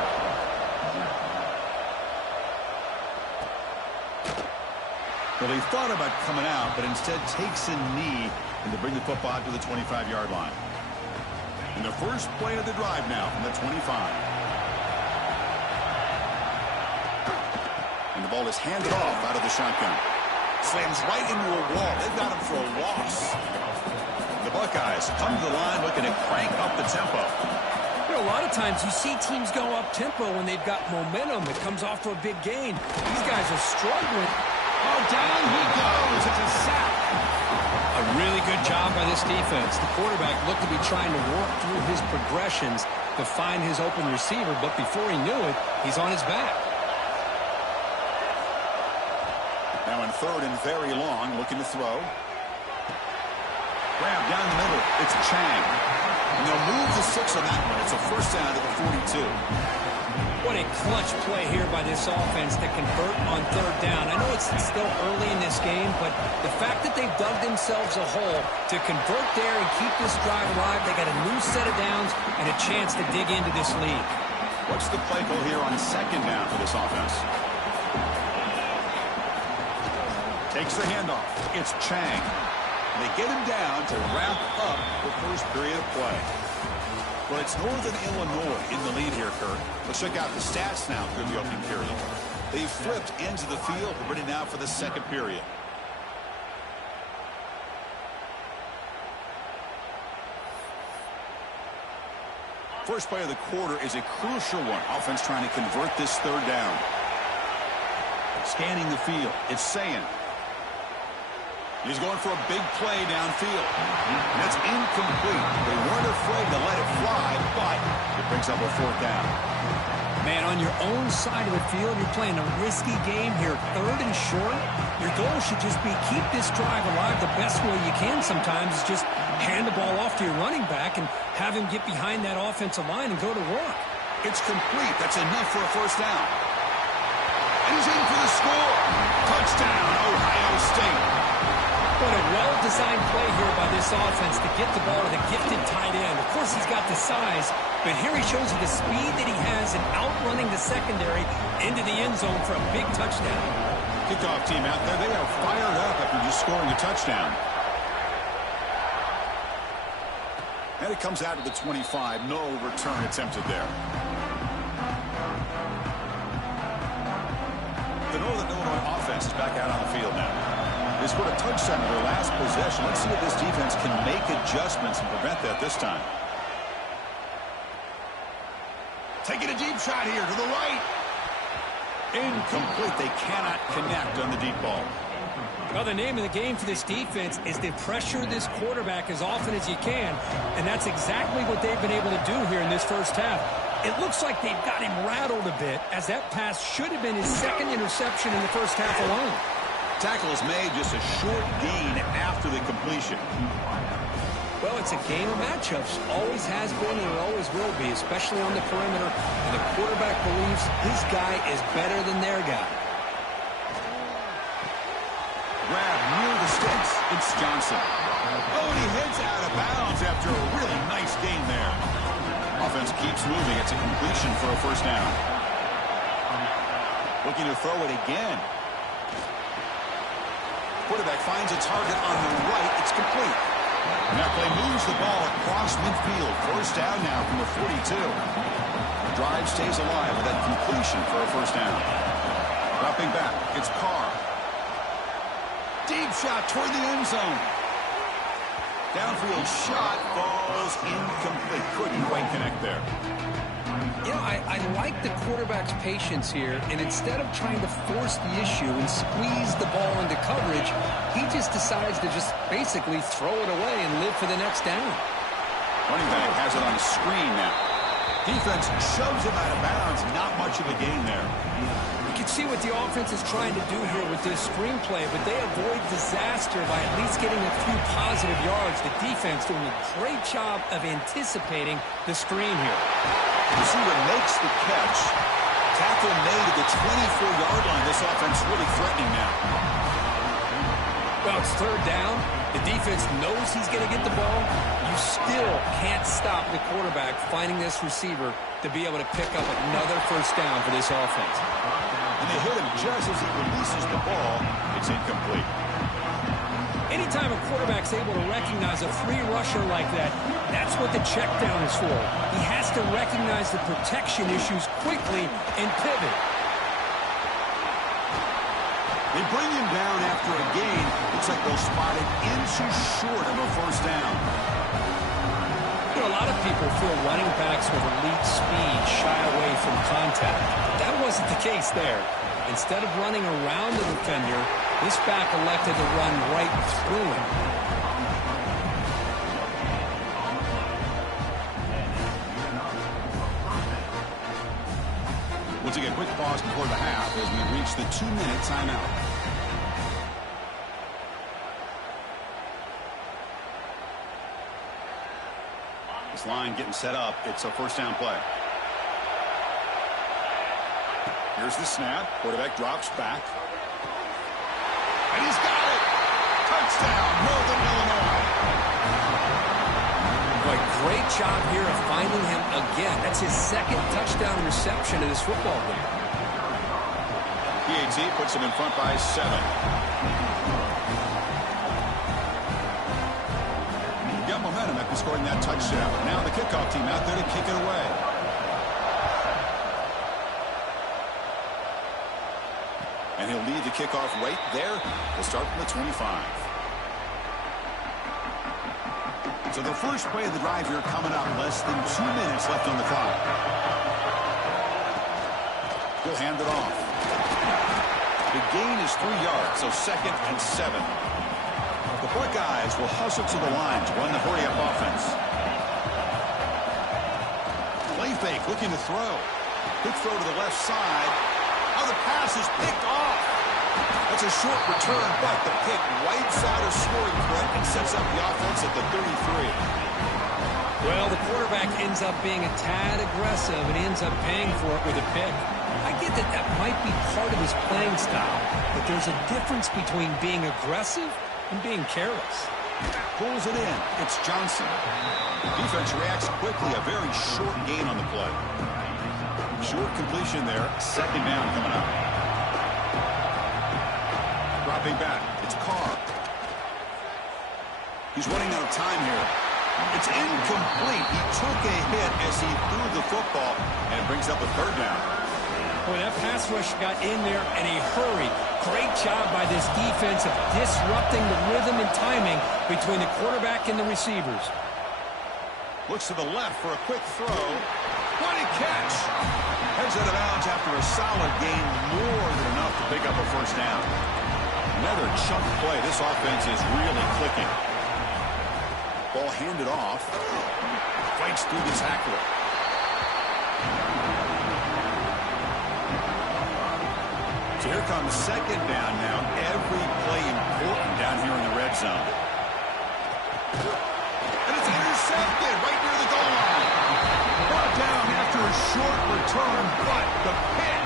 Well, he thought about coming out, but instead takes a knee and to bring the football out to the 25-yard line. And the first play of the drive now from the 25. And the ball is handed off out of the shotgun. Slams right into a wall. They've got him for a loss. The Buckeyes come to the line looking to crank up the tempo. You know, a lot of times you see teams go up-tempo when they've got momentum that comes off to a big gain. These guys are struggling. Oh, down he goes. It's a sack. A really good job by this defense. The quarterback looked to be trying to work through his progressions to find his open receiver, but before he knew it, he's on his back. Now in 3rd and very long, looking to throw. Grab down the middle. It's Chang. And they'll move the 6 on that one. It's a first down to the 42. What a clutch play here by this offense to convert on 3rd down. I know it's still early in this game, but the fact that they've dug themselves a hole to convert there and keep this drive alive, they got a new set of downs and a chance to dig into this lead. What's the play call here on 2nd down for this offense? Takes the handoff. It's Chang. They get him down to wrap up the first period of play. Well, it's Northern Illinois in the lead here, Kirk. Let's check out the stats now through the opening period. They flipped into the field. We're ready now for the 2nd period. First play of the quarter is a crucial one. Offense trying to convert this 3rd down. Scanning the field. It's Sayin. He's going for a big play downfield. And that's incomplete. They weren't afraid to let it fly, but it brings up a 4th down. Man, on your own side of the field, you're playing a risky game here. 3rd and short. Your goal should just be keep this drive alive the best way you can sometimes. Is just hand the ball off to your running back and have him get behind that offensive line and go to work. It's complete. That's enough for a first down. And he's in for the score. Touchdown, Ohio State. What a well-designed play here by this offense to get the ball to the gifted tight end. Of course, he's got the size, but here he shows you the speed that he has in outrunning the secondary into the end zone for a big touchdown. Kickoff team out there, they are fired up after just scoring a touchdown. And it comes out to the 25. No return attempted there. The Northern Illinois offense is back out on the field now. They scored a touchdown in their last possession. Let's see if this defense can make adjustments and prevent that this time. Taking a deep shot here to the right. Incomplete. They cannot connect on the deep ball. Well, the name of the game for this defense is to pressure this quarterback as often as you can, and that's exactly what they've been able to do here in this first half. It looks like they've got him rattled a bit, as that pass should have been his second interception in the first half alone. Tackle is made, just a short gain after the completion. Well, it's a game of matchups. Always has been and it always will be, especially on the perimeter. And the quarterback believes his guy is better than their guy. Grab near the sticks. It's Johnson. Oh, and he heads out of bounds after a really nice gain there. Offense keeps moving. It's a completion for a first down. Looking to throw it again. Quarterback finds a target on the right. It's complete. And that play moves the ball across midfield. First down now from the 42. The drive stays alive with that completion for a first down. Dropping back, it's Carr. Deep shot toward the end zone. Downfield shot falls incomplete. Couldn't quite connect there. You know, I like the quarterback's patience here, and instead of trying to force the issue and squeeze the ball into coverage, he just decides to just basically throw it away and live for the next down. Running back has it on a screen now. Defense shoves him out of bounds. Not much of a gain there. You can see what the offense is trying to do here with this screenplay, but they avoid disaster by at least getting a few positive yards. The defense doing a great job of anticipating the screen here. Receiver makes the catch. Tackle made at the 24-yard line. This offense really threatening now. Well, it's third down. The defense knows he's going to get the ball. You still can't stop the quarterback finding this receiver to be able to pick up another first down for this offense. And they hit him just as he releases the ball. It's incomplete. Anytime a quarterback's able to recognize a free rusher like that, that's what the check down is for. He has to recognize the protection issues quickly and pivot. They bring him down after a gain. Looks like they'll spot it inches short of a first down. You know, a lot of people feel running backs with elite speed shy away from contact. That wasn't the case there. Instead of running around the defender, this back elected to run right through him. We'll take a quick pause before the half as we reach the 2-minute timeout. This line getting set up. It's a first down play. Here's the snap. Quarterback drops back. And he's got it. Touchdown, Northern Illinois. Boy, great job here of finding him again. That's his second touchdown reception of this football game. PAT puts him in front by 7. Got momentum after scoring that touchdown. Now the kickoff team out there to kick it away. And he'll lead the kickoff right there. We'll start from the 25. So the first play of the drive here coming up. Less than 2 minutes left on the clock. He'll hand it off. The gain is 3 yards, so 2nd and 7. The Buckeyes will hustle to the line to run the hurry-up offense. Play fake, looking to throw. Quick throw to the left side. Now the pass is picked off. That's a short return, but the pick wipes out a scoring threat and sets up the offense at the 33. Well, the quarterback ends up being a tad aggressive and ends up paying for it with a pick. I get that that might be part of his playing style, but there's a difference between being aggressive and being careless. Pulls it in. It's Johnson. Defense reacts quickly. A very short gain on the play. Short completion there. Second down coming up. Dropping back. It's Carr. He's running out of time here. It's incomplete. He took a hit as he threw the football, and it brings up a third down. Boy, that pass rush got in there in a hurry. Great job by this defense of disrupting the rhythm and timing between the quarterback and the receivers. Looks to the left for a quick throw. What a catch! Heads out of bounds after a solid gain, more than enough to pick up a first down. Another chunk play. This offense is really clicking. Ball handed off. Fights through the tackler. So here comes second down now. Every play important down here in the red zone. And it's intercepted right near the goal line. Brought down after a short return, but the pick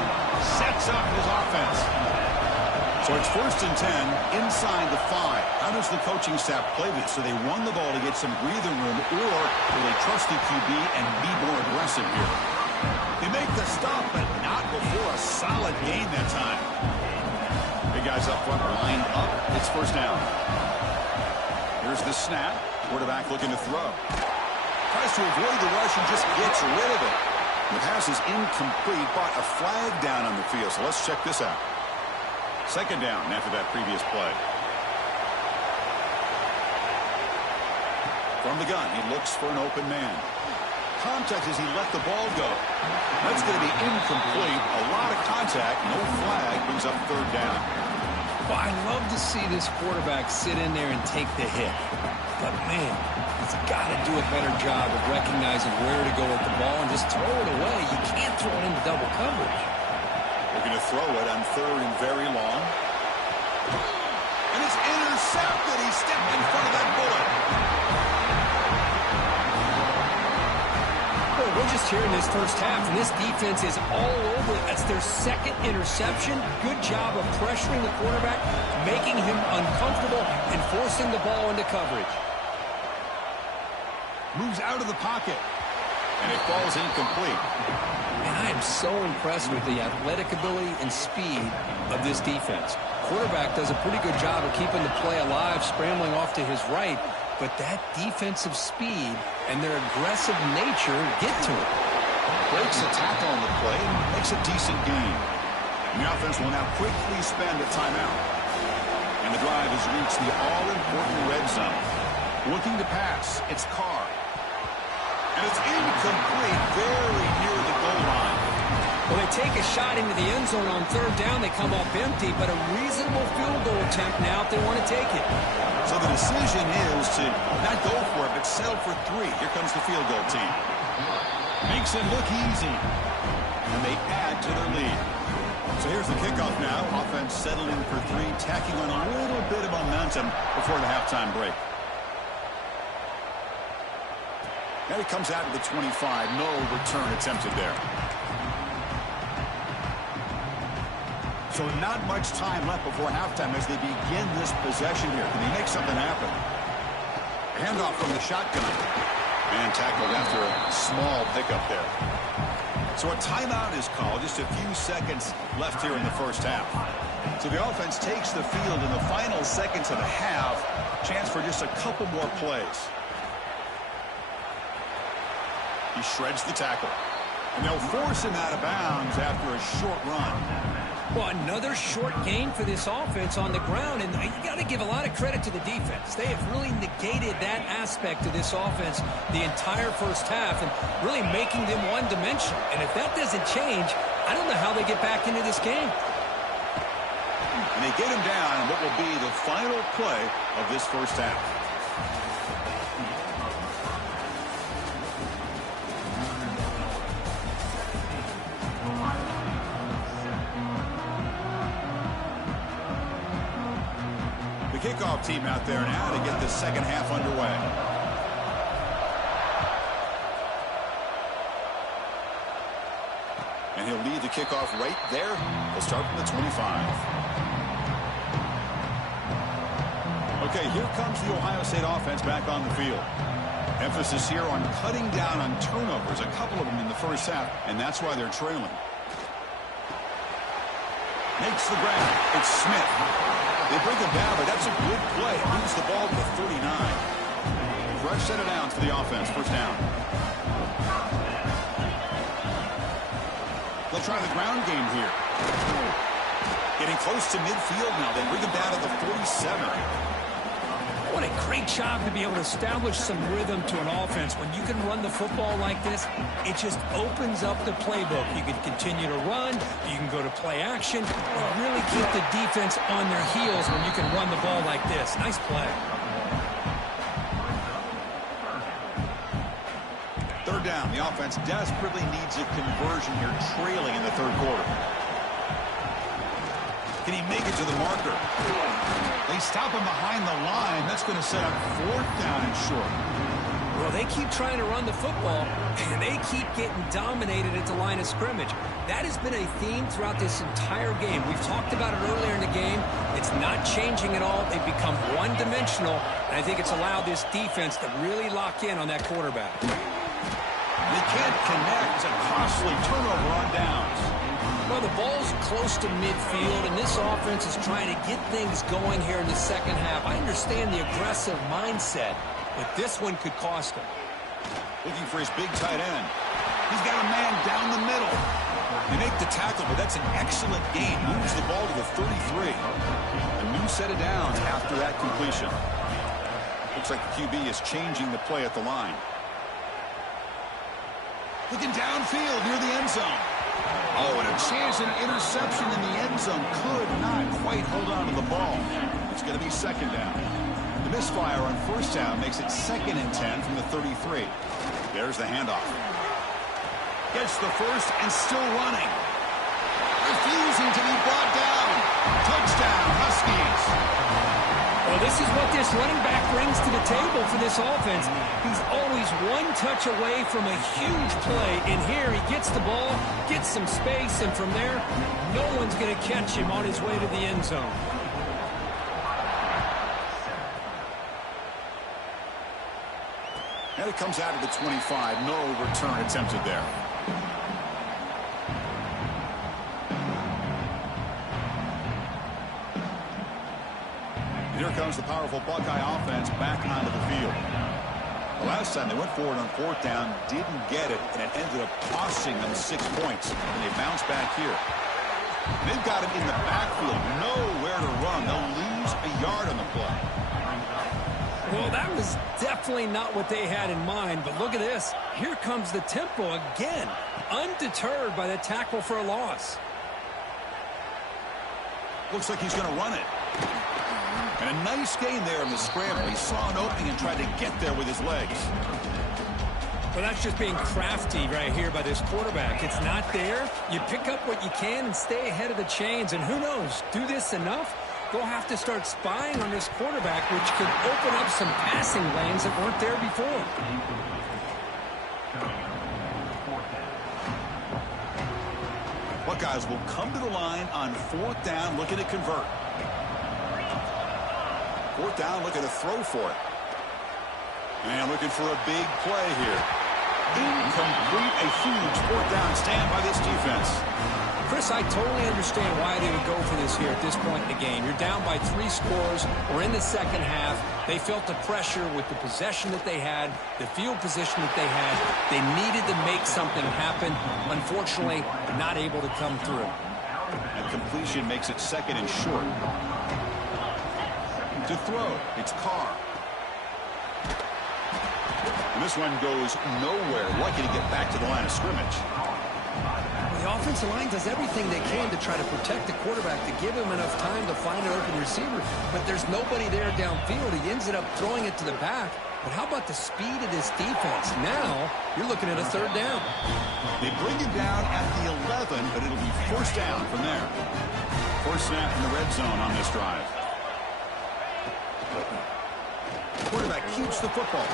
sets up his offense. So it's 1st and 10 inside the 5. How does the coaching staff play this? Do they run the ball to get some breathing room, or do they trust the QB and be more aggressive here? They make the stop, but not before a solid gain that time. Big guys up front lined up. It's first down. Here's the snap. Quarterback looking to throw. Tries to avoid the rush and just gets rid of it. The pass is incomplete, but a flag down on the field. So let's check this out. Second down after that previous play. From the gun, he looks for an open man. Contact as he let the ball go. That's going to be incomplete. A lot of contact, no flag, brings up third down. Well, I love to see this quarterback sit in there and take the hit. But, man, he's got to do a better job of recognizing where to go with the ball and just throw it away. You can't throw it into double coverage. We're going to throw it on third and very long. And it's intercepted. He stepped in front of that bullet. Well, we're just here in this first half, and this defense is all over it. That's their second interception. Good job of pressuring the quarterback, making him uncomfortable, and forcing the ball into coverage. Moves out of the pocket. And it falls incomplete. And I am so impressed with the athletic ability and speed of this defense. Quarterback does a pretty good job of keeping the play alive, scrambling off to his right, but that defensive speed and their aggressive nature get to him. Breaks a tackle on the play and makes a decent gain. And the offense will now quickly spend a timeout. And the drive has reached the all-important red zone. Looking to pass, it's Carr. And it's incomplete, very near the goal line. Well, they take a shot into the end zone on third down. They come up empty, but a reasonable field goal attempt now if they want to take it. So the decision is to not go for it, but settle for 3. Here comes the field goal team. Makes it look easy. And they add to their lead. So here's the kickoff now. Offense settling for 3, tacking on a little bit of momentum before the halftime break. Now he comes out to the 25. No return attempted there. So not much time left before halftime as they begin this possession here. Can they make something happen? Handoff from the shotgun. And tackled after a small pickup there. So a timeout is called. Just a few seconds left here in the first half. So the offense takes the field in the final seconds of the half. Chance for just a couple more plays. He shreds the tackle. And they'll force him out of bounds after a short run. Well, another short gain for this offense on the ground, and you got to give a lot of credit to the defense. They have really negated that aspect of this offense the entire first half and really making them one-dimensional. And if that doesn't change, I don't know how they get back into this game. And they get him down in what will be the final play of this first half. kickoff team out there now to get the second half underway. And he'll lead the kickoff right there. We'll start from the 25. Okay, here comes the Ohio State offense back on the field. Emphasis here on cutting down on turnovers, a couple of them in the first half, and that's why they're trailing. Makes the grab. It's Smith. They bring him down, but that's a good play. Moves the ball to the 39. Fresh set of downs for the offense. First down. They'll try the ground game here. Getting close to midfield now. They bring him down to the 47. What a great job to be able to establish some rhythm to an offense. When you can run the football like this, it just opens up the playbook. You can continue to run, you can go to play action, and really keep the defense on their heels when you can run the ball like this. Nice play. Third down. The offense desperately needs a conversion here, trailing in the third quarter. Can he make it to the marker? They stop him behind the line. That's going to set up fourth down and short. Well, they keep trying to run the football, and they keep getting dominated at the line of scrimmage. That has been a theme throughout this entire game. We've talked about it earlier in the game. It's not changing at all. They've become one-dimensional, and I think it's allowed this defense to really lock in on that quarterback. They can't connect. It's a costly turnover on downs. Well, the ball's close to midfield, and this offense is trying to get things going here in the second half. I understand the aggressive mindset, but this one could cost him. Looking for his big tight end. He's got a man down the middle. They make the tackle, but that's an excellent gain. Moves the ball to the 33. A new set of downs after that completion. Looks like the QB is changing the play at the line. Looking downfield near the end zone. Oh, and a chance an interception in the end zone. Could not quite hold on to the ball. It's going to be second down. The misfire on first down makes it 2nd and 10 from the 33. There's the handoff. Gets the first and still running. Refusing to be brought down. Touchdown, Huskies. Well, this is what this running back brings to the table for this offense. He's always one touch away from a huge play. And here he gets the ball, gets some space, and from there, no one's going to catch him on his way to the end zone. And it comes out of the 25. No return attempted there. Here comes the powerful Buckeye offense back onto the field. The last time they went forward on fourth down, didn't get it, and it ended up costing them 6 points. And they bounce back here. They've got him in the backfield, nowhere to run. They'll lose a yard on the play. Well, that was definitely not what they had in mind, but look at this. Here comes the tempo again, undeterred by the tackle for a loss. Looks like he's going to run it. And a nice gain there in the scramble. He saw an opening and tried to get there with his legs. Well, that's just being crafty right here by this quarterback. It's not there. You pick up what you can and stay ahead of the chains. And who knows, do this enough, they'll have to start spying on this quarterback, which could open up some passing lanes that weren't there before. Buckeyes will come to the line on fourth down, looking to convert. Fourth down, looking to throw for it. And looking for a big play here. Incomplete, a huge fourth down stand by this defense. Chris, I totally understand why they would go for this here at this point in the game. You're down by 3 scores. We're in the second half. They felt the pressure with the possession that they had, the field position that they had. They needed to make something happen. Unfortunately, not able to come through. And completion makes it 2nd and short. To throw, it's Carr. And this one goes nowhere. Lucky to get back to the line of scrimmage. The offensive line does everything they can to try to protect the quarterback, to give him enough time to find an open receiver. But there's nobody there downfield. He ends up throwing it to the back. But how about the speed of this defense? Now, you're looking at a third down. They bring him down at the 11, but it'll be first down from there. First snap in the red zone on this drive. Quarterback keeps the football.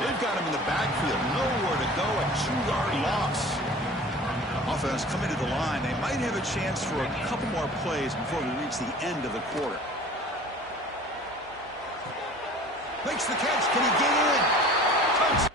They've got him in the backfield. Nowhere to go. A 2-yard loss. Offense coming to the line. They might have a chance for a couple more plays before we reach the end of the quarter. Makes the catch. Can he get in? Touchdown.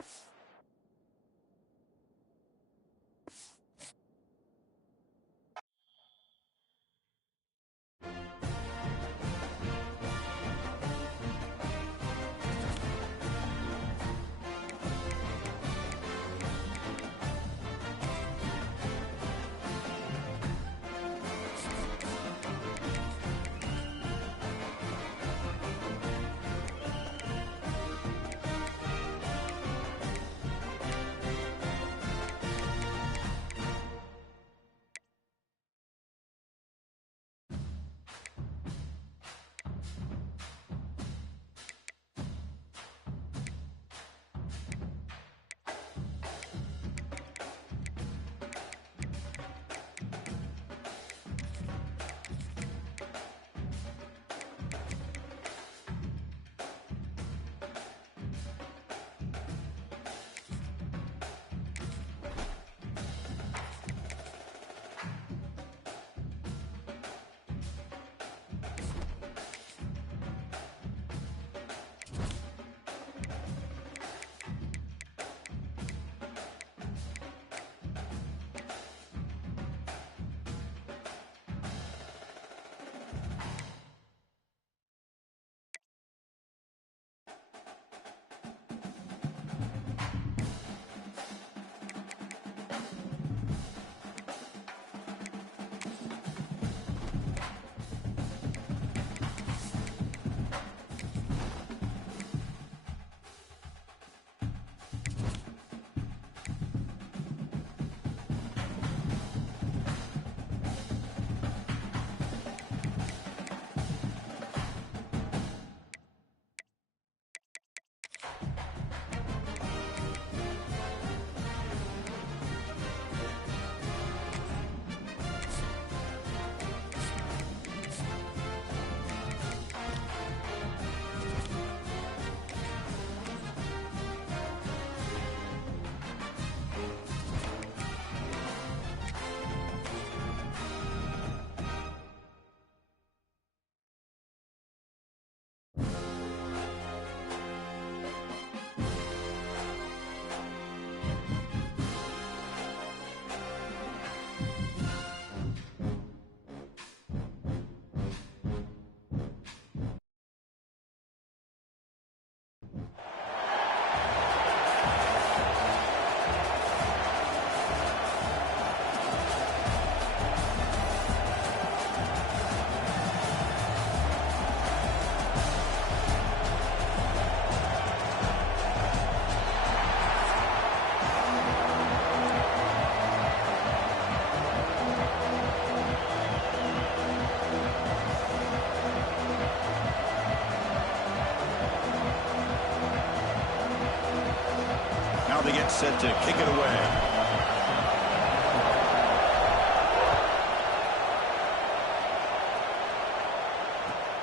They get set to kick it away.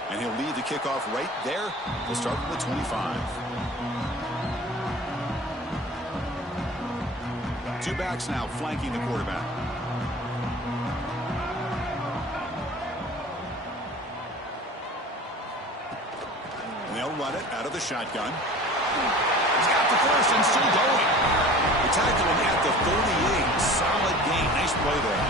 And he'll lead the kickoff right there. They'll start from the 25. Two backs now flanking the quarterback. And they'll run it out of the shotgun. He's got the first and still going. We tackle him at the 38. Solid gain. Nice play there.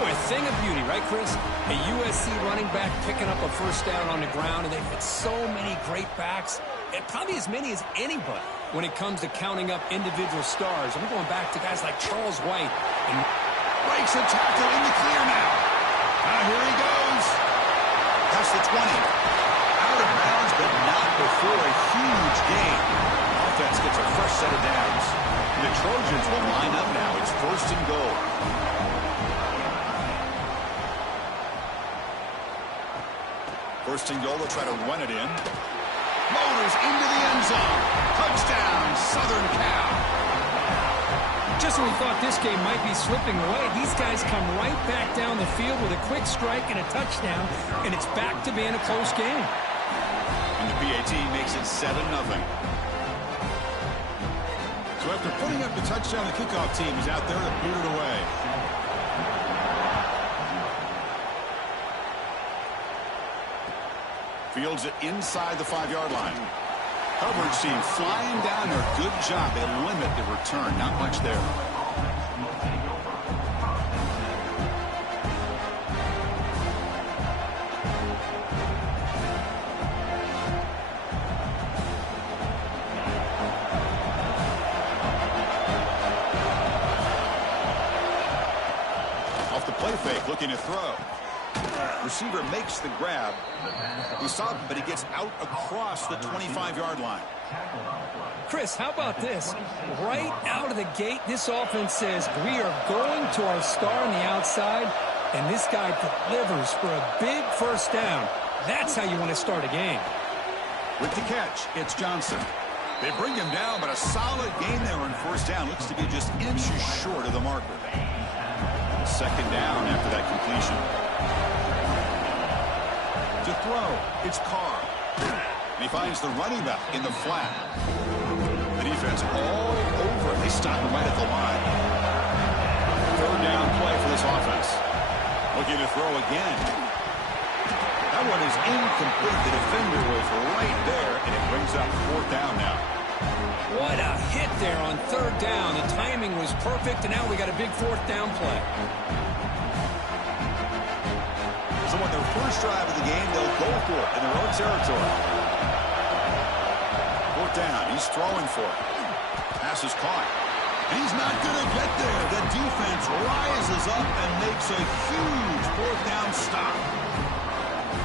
Boy, a thing of beauty, right, Chris? A USC running back picking up a first down on the ground, and they've got so many great backs, and probably as many as anybody when it comes to counting up individual stars. I'm going back to guys like Charles White. And breaks a tackle in the clear now. Here he goes. That's the 20. Out of bounds, but not before a huge gain. Offense gets a fresh set of downs. The Trojans will line up now. It's 1st and goal. First and goal, they'll try to run it in. Motors into the end zone. Touchdown, Southern Cal. Just when we thought this game might be slipping away, these guys come right back down the field with a quick strike and a touchdown, and it's back to being a close game. And the PAT makes it 7-0. So after putting up the touchdown, the kickoff team is out there to boot it away. Fields it inside the 5-yard line. Coverage team flying down there. Good job. They limit the return. Not much there. Off the play fake, looking to throw. Receiver makes the grab. He saw it, but he gets out across the 25-yard line. Chris, how about this? Right out of the gate, this offense says we are going to our star on the outside, and this guy delivers for a big first down. That's how you want to start a game. With the catch, it's Johnson. They bring him down, but a solid gain there on first down. Looks to be just inches short of the marker. Second down after that completion. To throw, it's Carr. And he finds the running back in the flat. The defense all over it. They stop him right at the line. Third down play for this offense. Looking to throw again. That one is incomplete. The defender was right there, and it brings up fourth down now. What a hit there on third down. The timing was perfect, and now we got a big fourth down play. So on their first drive of the game, they'll go for it in their own territory. Fourth down, he's throwing for it. Pass is caught. And he's not going to get there. The defense rises up and makes a huge fourth down stop.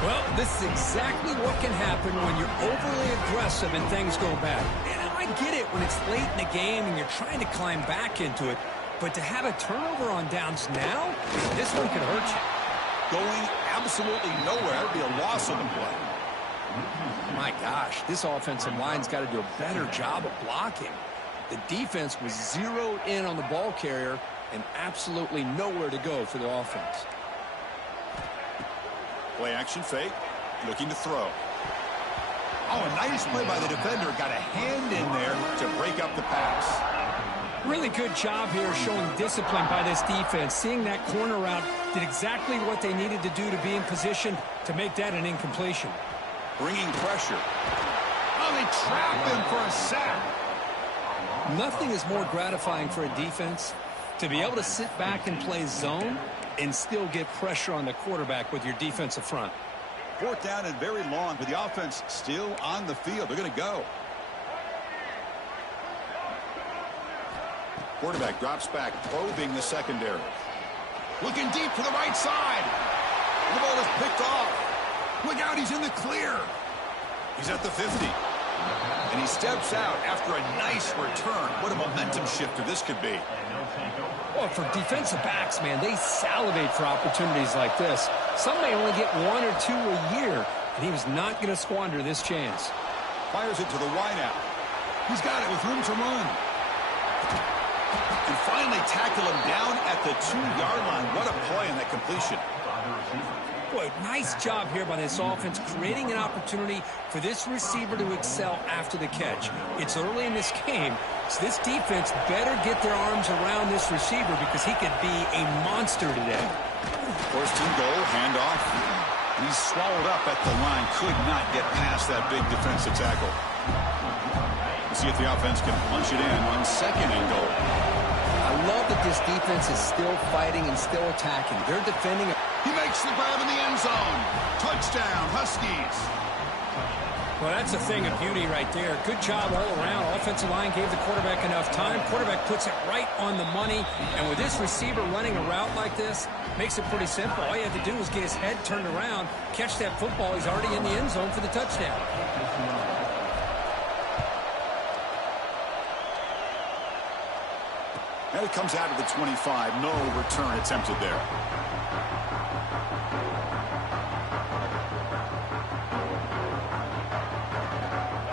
Well, this is exactly what can happen when you're overly aggressive and things go bad. And I get it when it's late in the game and you're trying to climb back into it. But to have a turnover on downs now, this one could hurt you. Going absolutely nowhere. That would be a loss on the play. My gosh, this offensive line's got to do a better job of blocking. The defense was zeroed in on the ball carrier and absolutely nowhere to go for the offense. Play action fake. Looking to throw. Oh, a nice play by the defender. Got a hand in there to break up the pass. Really good job here showing discipline by this defense. Seeing that corner route, did exactly what they needed to do to be in position to make that an incompletion. Bringing pressure. Oh, they trap him for a sack. Nothing is more gratifying for a defense to be able to sit back and play zone and still get pressure on the quarterback with your defensive front. Fourth down and very long, but the offense still on the field. They're going to go. Quarterback drops back, probing the secondary. Looking deep to the right side. The ball is picked off. Look out, he's in the clear. He's at the 50. And he steps out after a nice return. What a momentum shifter this could be. Well, for defensive backs, man, they salivate for opportunities like this. Some may only get one or two a year, and he was not going to squander this chance. Fires it to the wideout. He's got it with room to run. And finally tackle him down at the 2-yard line. What a play in that completion. Boy, nice job here by this offense, creating an opportunity for this receiver to excel after the catch. It's early in this game, so this defense better get their arms around this receiver because he could be a monster today. First and goal, handoff. And he's swallowed up at the line. Could not get past that big defensive tackle. We'll see if the offense can punch it in on second and goal. I love that this defense is still fighting and still attacking. They're defending. He makes the grab in the end zone. Touchdown, Huskies. Well, that's a thing of beauty right there. Good job all around. Offensive line gave the quarterback enough time. Quarterback puts it right on the money. And with this receiver running a route like this, makes it pretty simple. All you have to do is get his head turned around, catch that football. He's already in the end zone for the touchdown. And it comes out of the 25. No return attempted there.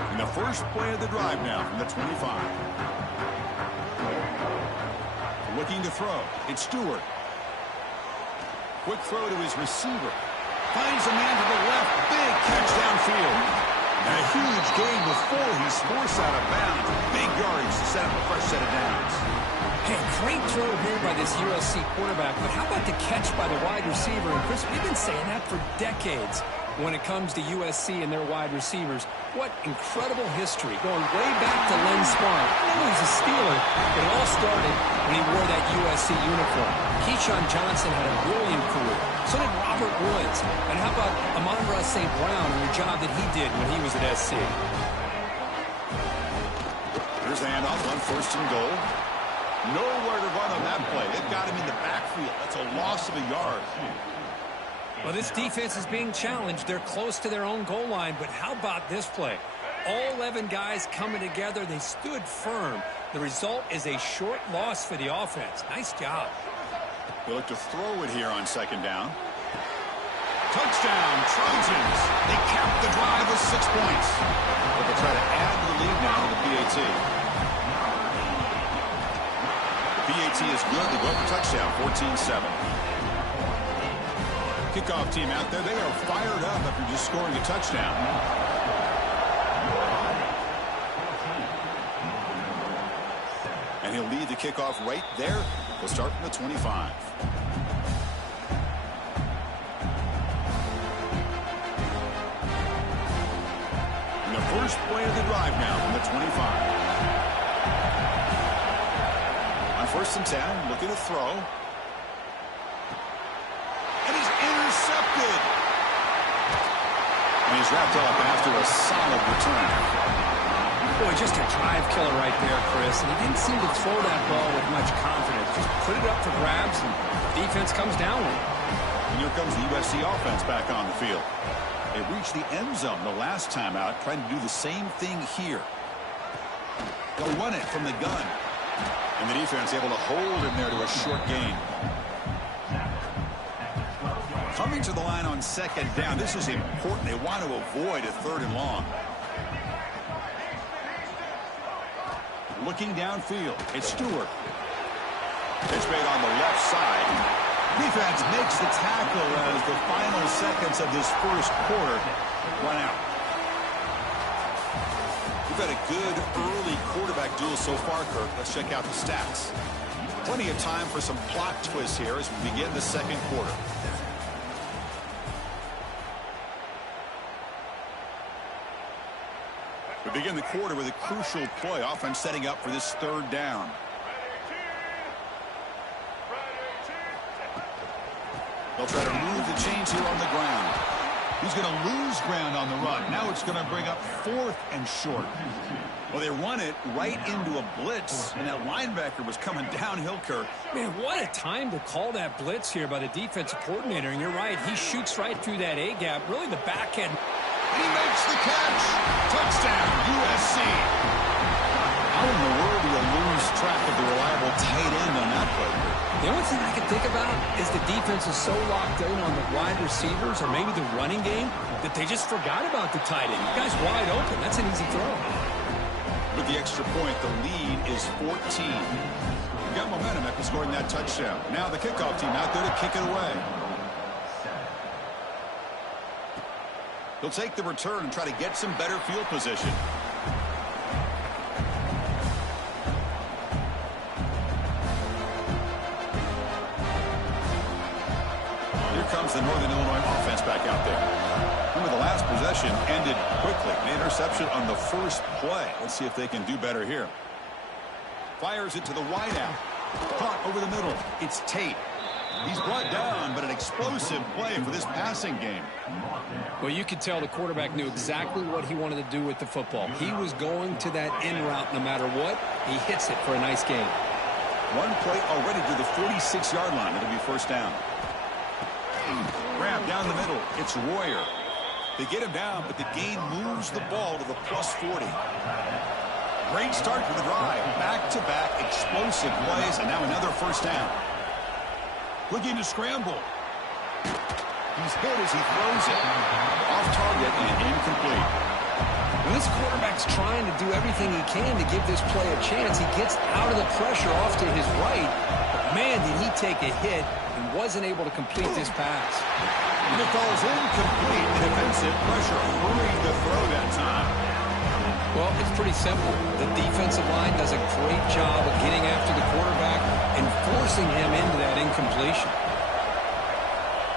And the first play of the drive now from the 25. Looking to throw. It's Stewart. Quick throw to his receiver. Finds a man to the left. Big catch downfield. A huge gain before he's forced out of bounds. Big yardage to set up a fresh set of downs. Hey, great throw here by this USC quarterback, but how about the catch by the wide receiver? And Chris, we've been saying that for decades when it comes to USC and their wide receivers. What incredible history, going way back to Len Swan. He was a Steeler, but it all started when he wore that USC uniform. Keyshawn Johnson had a brilliant career. So did Robert Woods. And how about Amon-Ra St. Brown and the job that he did when he was at SC? Here's the handoff on 1st and goal. Nowhere to run on that play. They've got him in the backfield. That's a loss of a yard. Well, this defense is being challenged. They're close to their own goal line, but how about this play? All 11 guys coming together. They stood firm. The result is a short loss for the offense. Nice job. They look to throw it here on 2nd down. Touchdown, Trojans. They cap the drive with 6 points. But they'll try to add to the lead now to the PAT. The PAT is good. They go for touchdown, 14-7. Kickoff team out there. They are fired up after just scoring a touchdown. And he'll lead the kickoff right there. We'll start from the 25. And the first play of the drive now from the 25. On 1st and 10, looking to throw. And he's intercepted. And he's wrapped up after a solid return. Boy, just a drive killer right there, Chris. And he didn't seem to throw that ball with much confidence. Just put it up for grabs, and defense comes down with it. And here comes the USC offense back on the field. They reached the end zone the last time out, trying to do the same thing here. They'll run it from the gun. And the defense able to hold him there to a short gain. Coming to the line on 2nd down. This is important. They want to avoid a 3rd and long. Looking downfield, it's Stewart. Pitch made on the left side. Defense makes the tackle as the final seconds of this first quarter run out. We've had a good early quarterback duel so far, Kirk. Let's check out the stats. Plenty of time for some plot twists here as we begin the 2nd quarter. We begin the quarter with a crucial play. Offense setting up for this 3rd down. They'll try to move the chains here on the ground. He's going to lose ground on the run. Now it's going to bring up 4th and short. Well, they run it right into a blitz, and that linebacker was coming downhill, Kirk. Man, what a time to call that blitz here by the defensive coordinator. And you're right, he shoots right through that A-gap, really the back end. And he makes the catch. Touchdown, USC. How in the world do you lose track of the reliable tight end on that play? The only thing I can think about is the defense is so locked in on the wide receivers or maybe the running game that they just forgot about the tight end. The guy's wide open. That's an easy throw. With the extra point, the lead is 14. We've got momentum after scoring that touchdown. Now the kickoff team out there to kick it away. They'll take the return and try to get some better field position. Here comes the Northern Illinois offense back out there. Remember, the last possession ended quickly. An interception on the first play. Let's see if they can do better here. Fires it to the wideout. Caught over the middle. It's Tate. He's brought down, but an explosive play for this passing game. Well, you could tell the quarterback knew exactly what he wanted to do with the football. He was going to that in route no matter what. He hits it for a nice gain. One play already to the 46-yard line. It'll be 1st down. Grab down the middle. It's Royer. They get him down, but the gain moves the ball to the +40. Great start to the drive. Back-to-back explosive plays, and now another 1st down. Looking to scramble. He's hit as he throws it. Off target and incomplete. When this quarterback's trying to do everything he can to give this play a chance, he gets out of the pressure off to his right. But man, did he take a hit and wasn't able to complete this pass. And it falls incomplete. The defensive pressure hurried the throw that time. Well, it's pretty simple. The defensive line does a great job of getting after the quarterback and forcing him into that incompletion.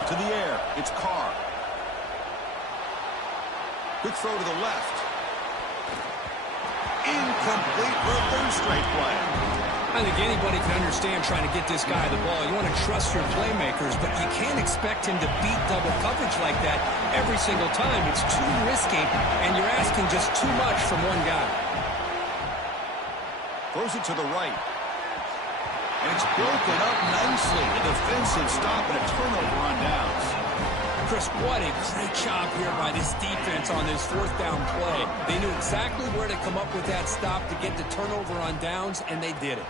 To the air, it's Carr. Quick throw to the left. Incomplete for a third straight play. I think anybody can understand trying to get this guy the ball. You want to trust your playmakers, but you can't expect him to beat double coverage like that every single time. It's too risky, and you're asking just too much from one guy. Throws it to the right. And it's broken up nicely. A defensive stop and a turnover on downs. Chris, what a great job here by this defense on this fourth down play. They knew exactly where to come up with that stop to get the turnover on downs, and they did it.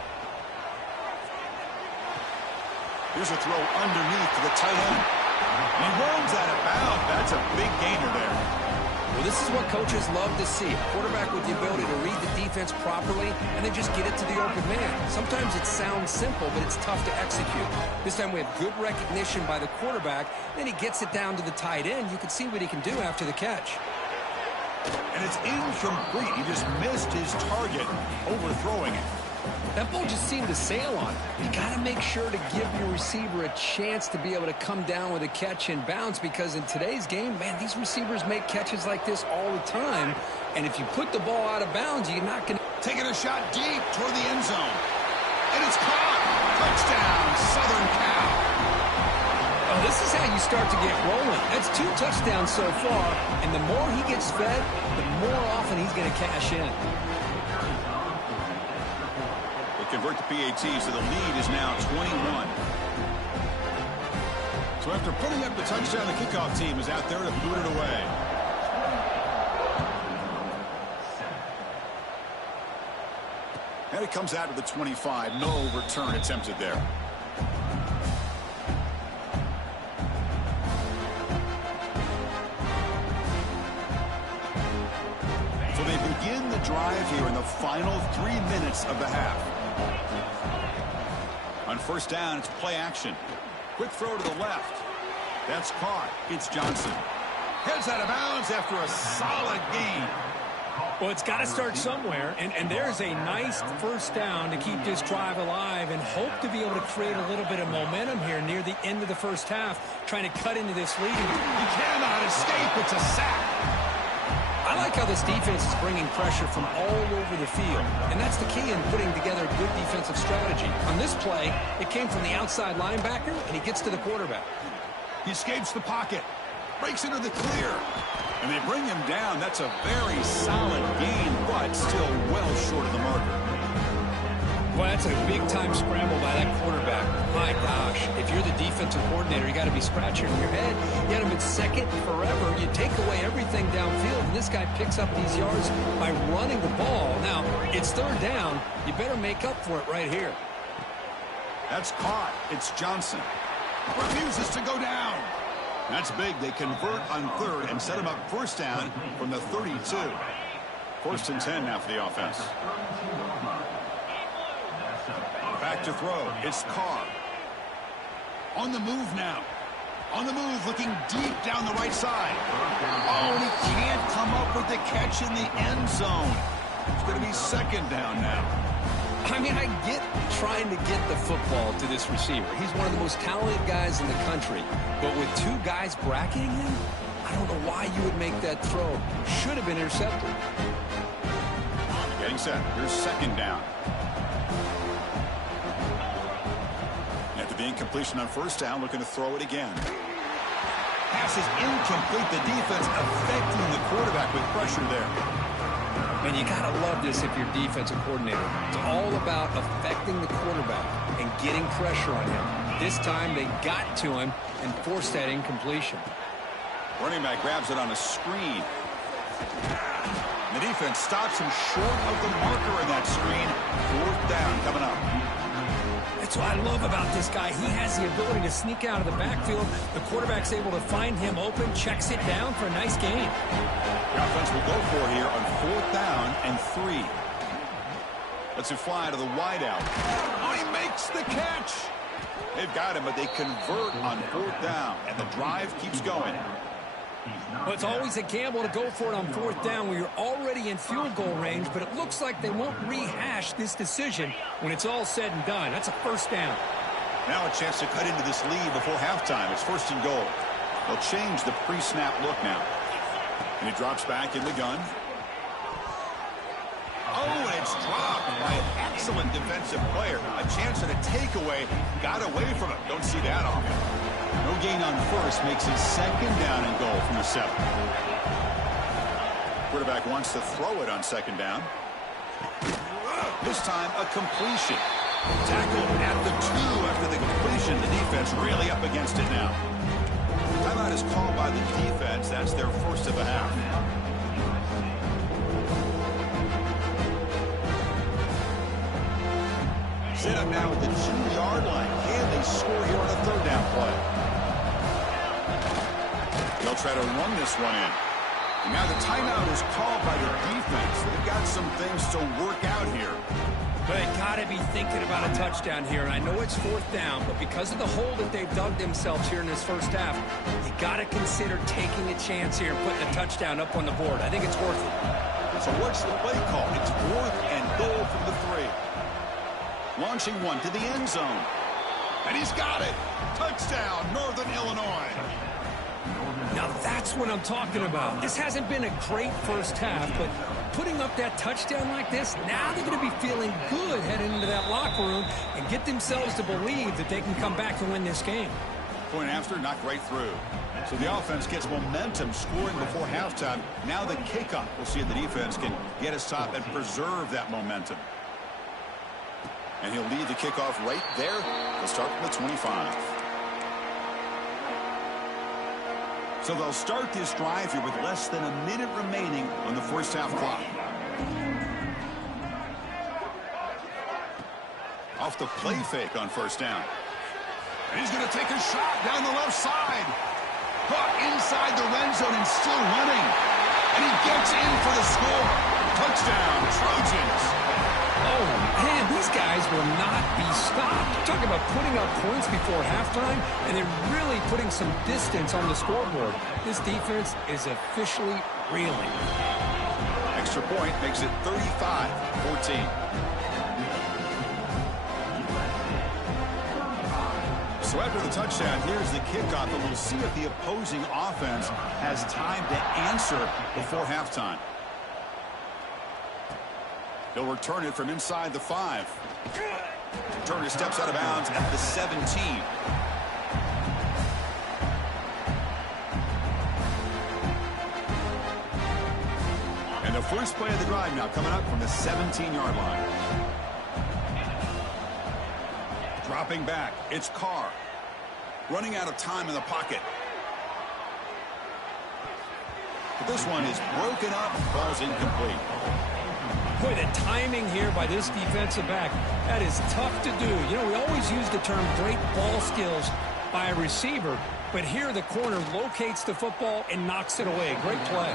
Here's a throw underneath to the tight end. And he runs out of bounds. That's a big gainer there. Well, this is what coaches love to see. A quarterback with the ability to read the defense properly and then just get it to the open man. Sometimes it sounds simple, but it's tough to execute. This time we have good recognition by the quarterback. Then he gets it down to the tight end. You can see what he can do after the catch. And it's incomplete. He just missed his target, overthrowing it. That ball just seemed to sail on it. You got to make sure to give your receiver a chance to be able to come down with a catch and bounce, because in today's game, man, these receivers make catches like this all the time. And if you put the ball out of bounds, you're not going to... Taking a shot deep toward the end zone. And it's caught. Touchdown, Southern Cal. Oh, this is how you start to get rolling. That's 2 touchdowns so far, and the more he gets fed, the more often he's going to cash in. Convert the PAT, so the lead is now 21. So after putting up the touchdown, the kickoff team is out there to boot it away. And it comes out to the 25. No return attempted there. So they begin the drive here in the final 3 minutes of the half. On first down, it's play action. Quick throw to the left. That's caught. It's Johnson. Heads out of bounds after a solid gain. Well, it's got to start somewhere, and there's a nice first down to keep this drive alive and hope to be able to create a little bit of momentum here near the end of the first half, trying to cut into this lead. He cannot escape. It's a sack. I like how this defense is bringing pressure from all over the field, and that's the key in putting together a good defensive strategy. On this play, it came from the outside linebacker, and he gets to the quarterback. He escapes the pocket, breaks into the clear, and they bring him down. That's a very solid gain, but still well short of the marker. Boy, that's a big-time scramble by that quarterback. My gosh, if you're the defensive coordinator, you got to be scratching your head. You had him at second forever. You take away everything downfield, and this guy picks up these yards by running the ball. Now, it's third down. You better make up for it right here. That's caught. It's Johnson. Refuses to go down. That's big. They convert on third and set him up first down from the 32. First and 10 now for the offense. Back to throw. It's Carr. On the move now. On the move, looking deep down the right side. Oh, and he can't come up with the catch in the end zone. It's going to be second down now. I mean, I get trying to get the football to this receiver. He's one of the most talented guys in the country. But with 2 guys bracketing him, I don't know why you would make that throw. Should have been intercepted. Getting set. Here's second down. After the incompletion on first down, looking to throw it again. Pass is incomplete. The defense affecting the quarterback with pressure there. And you got to love this if you're defensive coordinator. It's all about affecting the quarterback and getting pressure on him. This time they got to him and forced that incompletion. Running back grabs it on a screen. The defense stops him short of the marker in that screen. Fourth down coming up. That's what I love about this guy. He has the ability to sneak out of the backfield. The quarterback's able to find him open, checks it down for a nice gain. The offense will go for it here on 4th down and 3. Lets it fly to the wideout. Oh, he makes the catch. They've got him, but they convert on 4th down, and the drive keeps going. Well, it's always a gamble to go for it on 4th down where you're already in field goal range, but it looks like they won't rehash this decision when it's all said and done. That's a 1st down. Now a chance to cut into this lead before halftime. It's 1st and goal. They'll change the pre-snap look now. And he drops back in the gun. Oh, and it's dropped by an excellent defensive player. A chance at a takeaway. Got away from it. Don't see that often. No gain on 1st. Makes it 2nd down and goal from the 7. Quarterback wants to throw it on 2nd down. This time a completion. Tackled at the 2 after the completion. The defense really up against it now. Timeout is called by the defense. That's their 1st of the half. Set up now at the 2-yard line. Can they score here on a 3rd down play? They'll try to run this one in. And now the timeout is called by the defense. They've got some things to work out here. But they got to be thinking about a touchdown here. And I know it's 4th down, but because of the hole that they've dug themselves here in this 1st half, you got to consider taking a chance here and putting a touchdown up on the board. I think it's worth it. So what's the play call? It's 4th and goal from the 3. Launching one to the end zone. And he's got it. Touchdown, Northern Illinois. Now that's what I'm talking about. This hasn't been a great 1st half, but putting up that touchdown like this, now they're going to be feeling good heading into that locker room and get themselves to believe that they can come back and win this game. Point after, knocked right through. So the offense gets momentum scoring before halftime. Now the kickoff. We'll see if the defense can get us top and preserve that momentum. And he'll lead the kickoff right there. They'll start from the 25. So they'll start this drive here with less than a minute remaining on the 1st half clock. Off the play fake on 1st down. And he's going to take a shot down the left side. Caught inside the red zone and still running. And he gets in for the score. Touchdown, Trojans. Oh, man, these guys will not be stopped. Talking about putting up points before halftime, and they're really putting some distance on the scoreboard. This defense is officially reeling. Extra point makes it 35-14. So after the touchdown, here's the kickoff, and we'll see if the opposing offense has time to answer before halftime. He'll return it from inside the 5. Turner steps out of bounds at the 17. And the first play of the drive now coming up from the 17-yard line. Dropping back, it's Carr. Running out of time in the pocket. But this one is broken up, ball's incomplete. Boy, the timing here by this defensive back, that is tough to do. You know, we always use the term great ball skills by a receiver, but here the corner locates the football and knocks it away. Great play.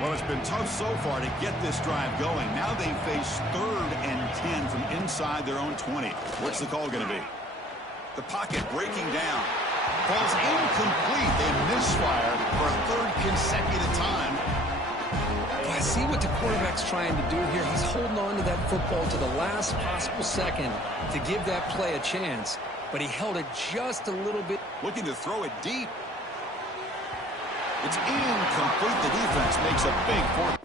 Well, it's been tough so far to get this drive going. Now they face 3rd and 10 from inside their own 20. What's the call going to be? The pocket breaking down. Ball's incomplete. They misfire for a 3rd consecutive time. I see what the quarterback's trying to do here. He's holding on to that football to the last possible second to give that play a chance, but he held it just a little bit. Looking to throw it deep. It's incomplete. The defense makes a big point.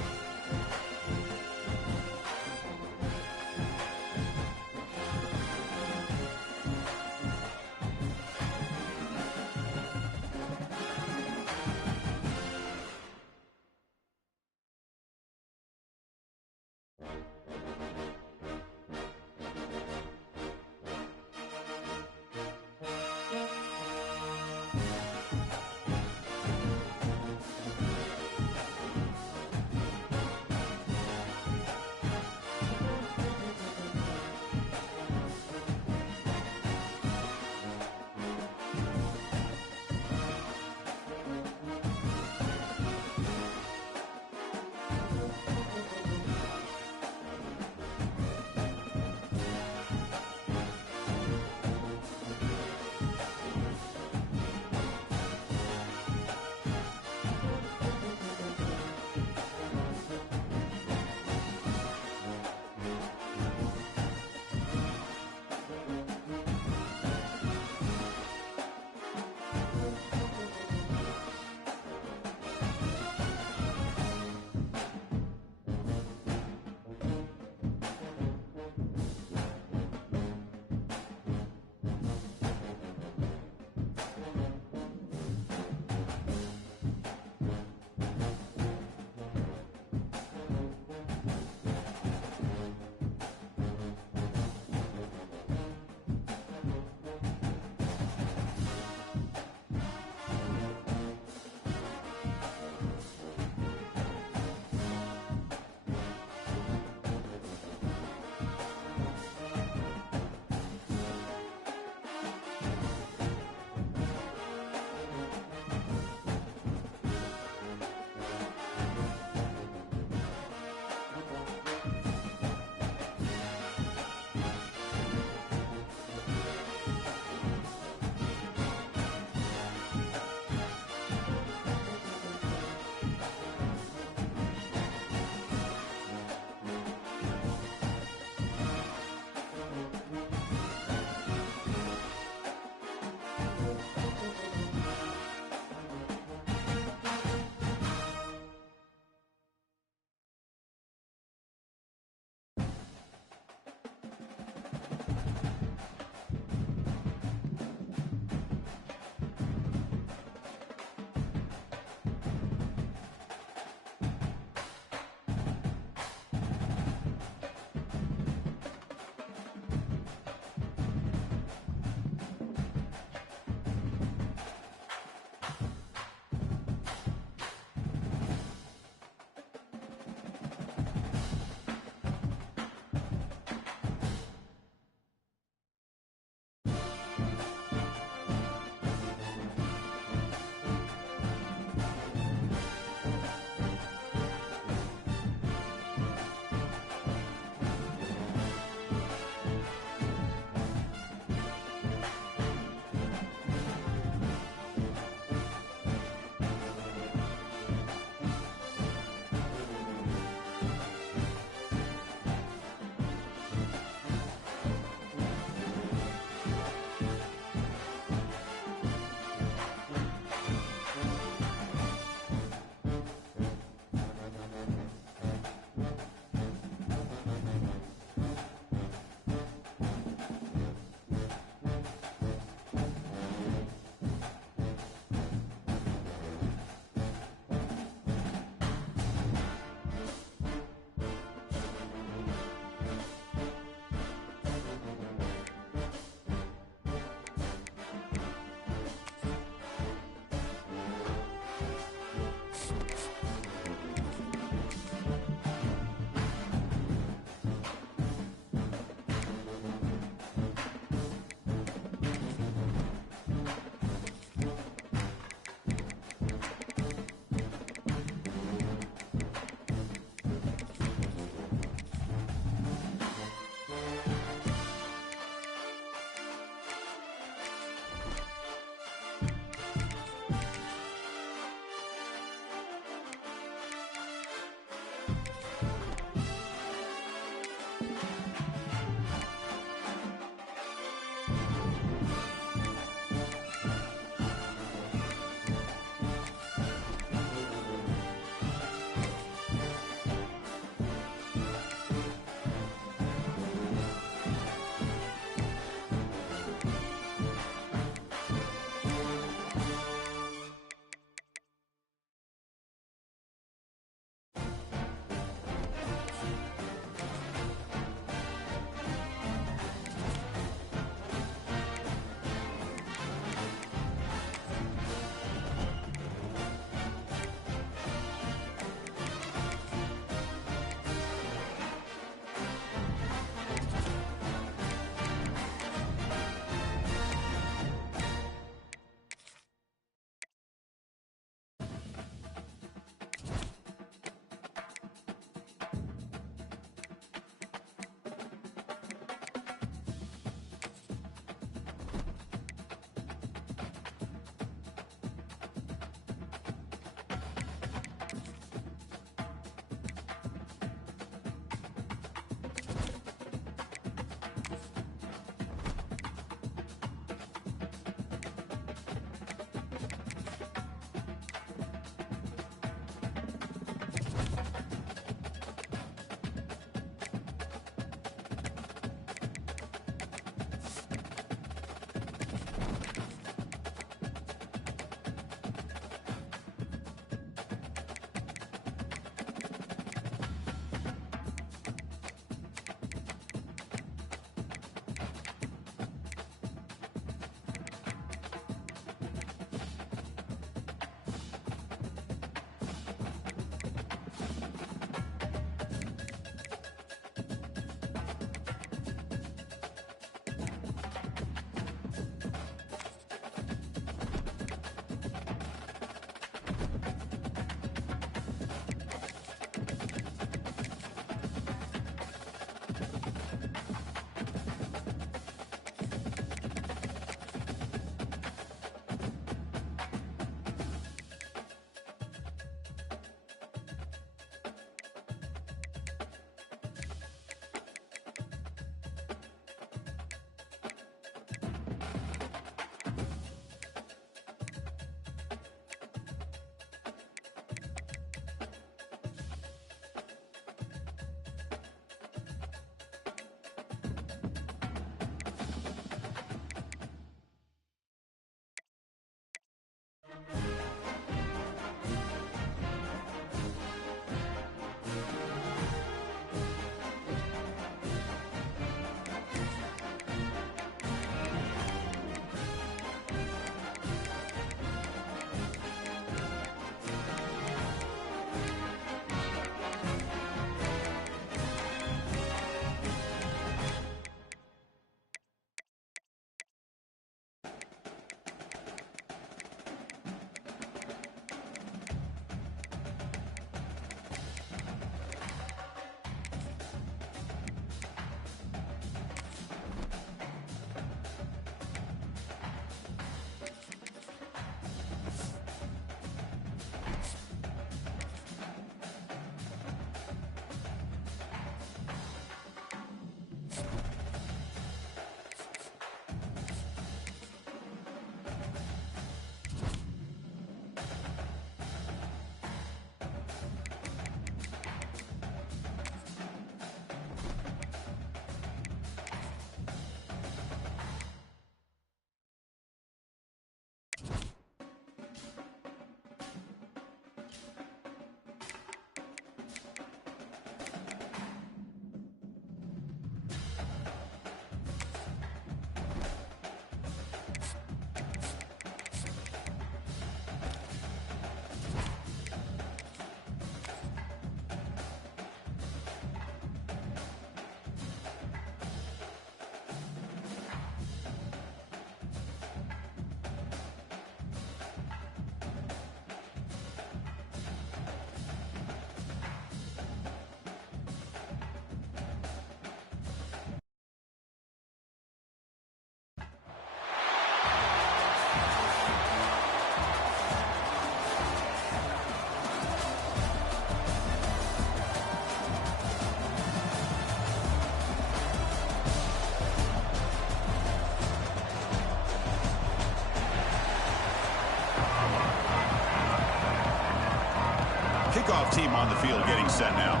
Kickoff team on the field getting set now.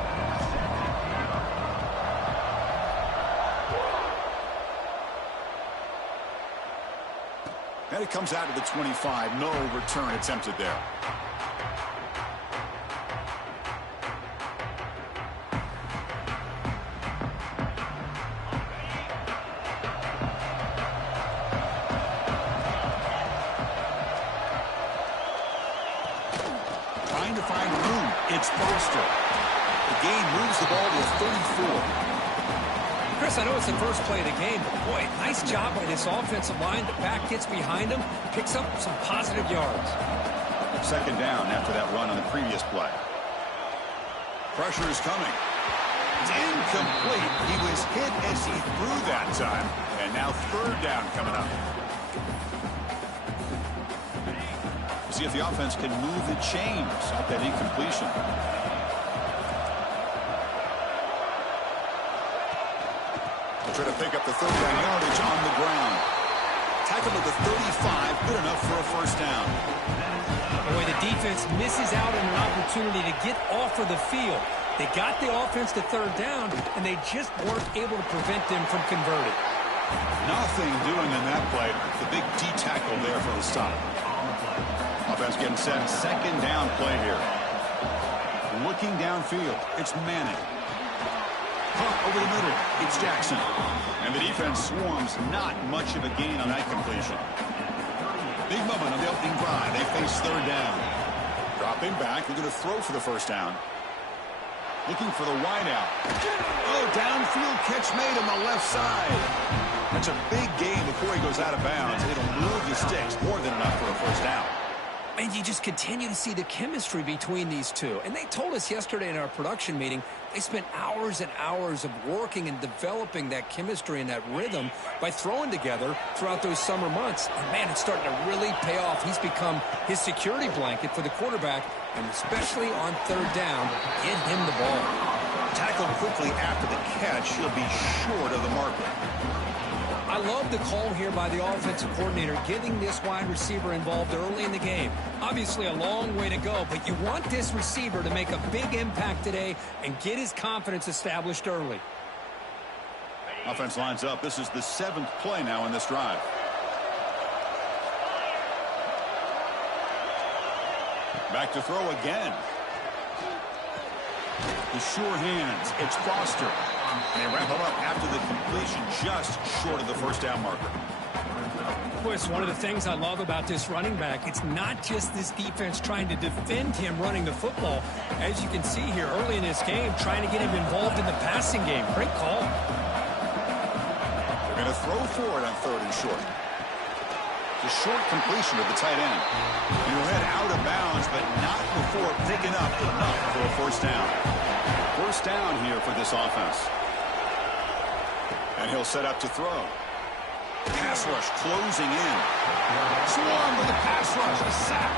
And it comes out to the 25. No return attempted there. Trying to find room. It's Foster. The game moves the ball to a 34. Chris, I know it's the first play of the game, but boy, nice job by this offensive line. The back gets behind him, picks up some positive yards. Second down after that run on the previous play. Pressure is coming. It's incomplete. He was hit as he threw that time. And now third down coming up. See if the offense can move the chains off that incompletion. Try to pick up the third down yardage on the ground. Tackle at the 35, good enough for a first down. Boy, the defense misses out on an opportunity to get off of the field. They got the offense to third down, and they just weren't able to prevent them from converting. Nothing doing in that play. The big D tackle there for the stop. Offense getting set. Second down play here. Looking downfield. It's Manning. Caught over the middle. It's Jackson. And the defense swarms. Not much of a gain on that completion. Big moment on the opening drive. They face third down. Dropping back. They're going to throw for the first down. Looking for the wideout. Oh, downfield catch made on the left side. That's a big gain before he goes out of bounds. It'll move the sticks. More than enough for a first down. And you just continue to see the chemistry between these two. And they told us yesterday in our production meeting, they spent hours and hours of working and developing that chemistry and that rhythm by throwing together throughout those summer months. And, man, it's starting to really pay off. He's become his security blanket for the quarterback, and especially on third down, get him the ball. Tackled quickly after the catch. He'll be short of the marker. I love the call here by the offensive coordinator, getting this wide receiver involved early in the game. Obviously a long way to go, but you want this receiver to make a big impact today and get his confidence established early. Offense lines up. This is the 7th play now in this drive. Back to throw again. The sure hands. It's Foster. And they wrap him up after the completion, just short of the first down marker. Of course, one of the things I love about this running back, it's not just this defense trying to defend him running the football. As you can see here early in this game, trying to get him involved in the passing game. Great call. They're going to throw for it on third and short. The short completion of the tight end. And he'll head out of bounds, but not before picking up enough for a first down. First down here for this offense. And he'll set up to throw. Pass rush closing in. Swarm with a pass rush, a sack.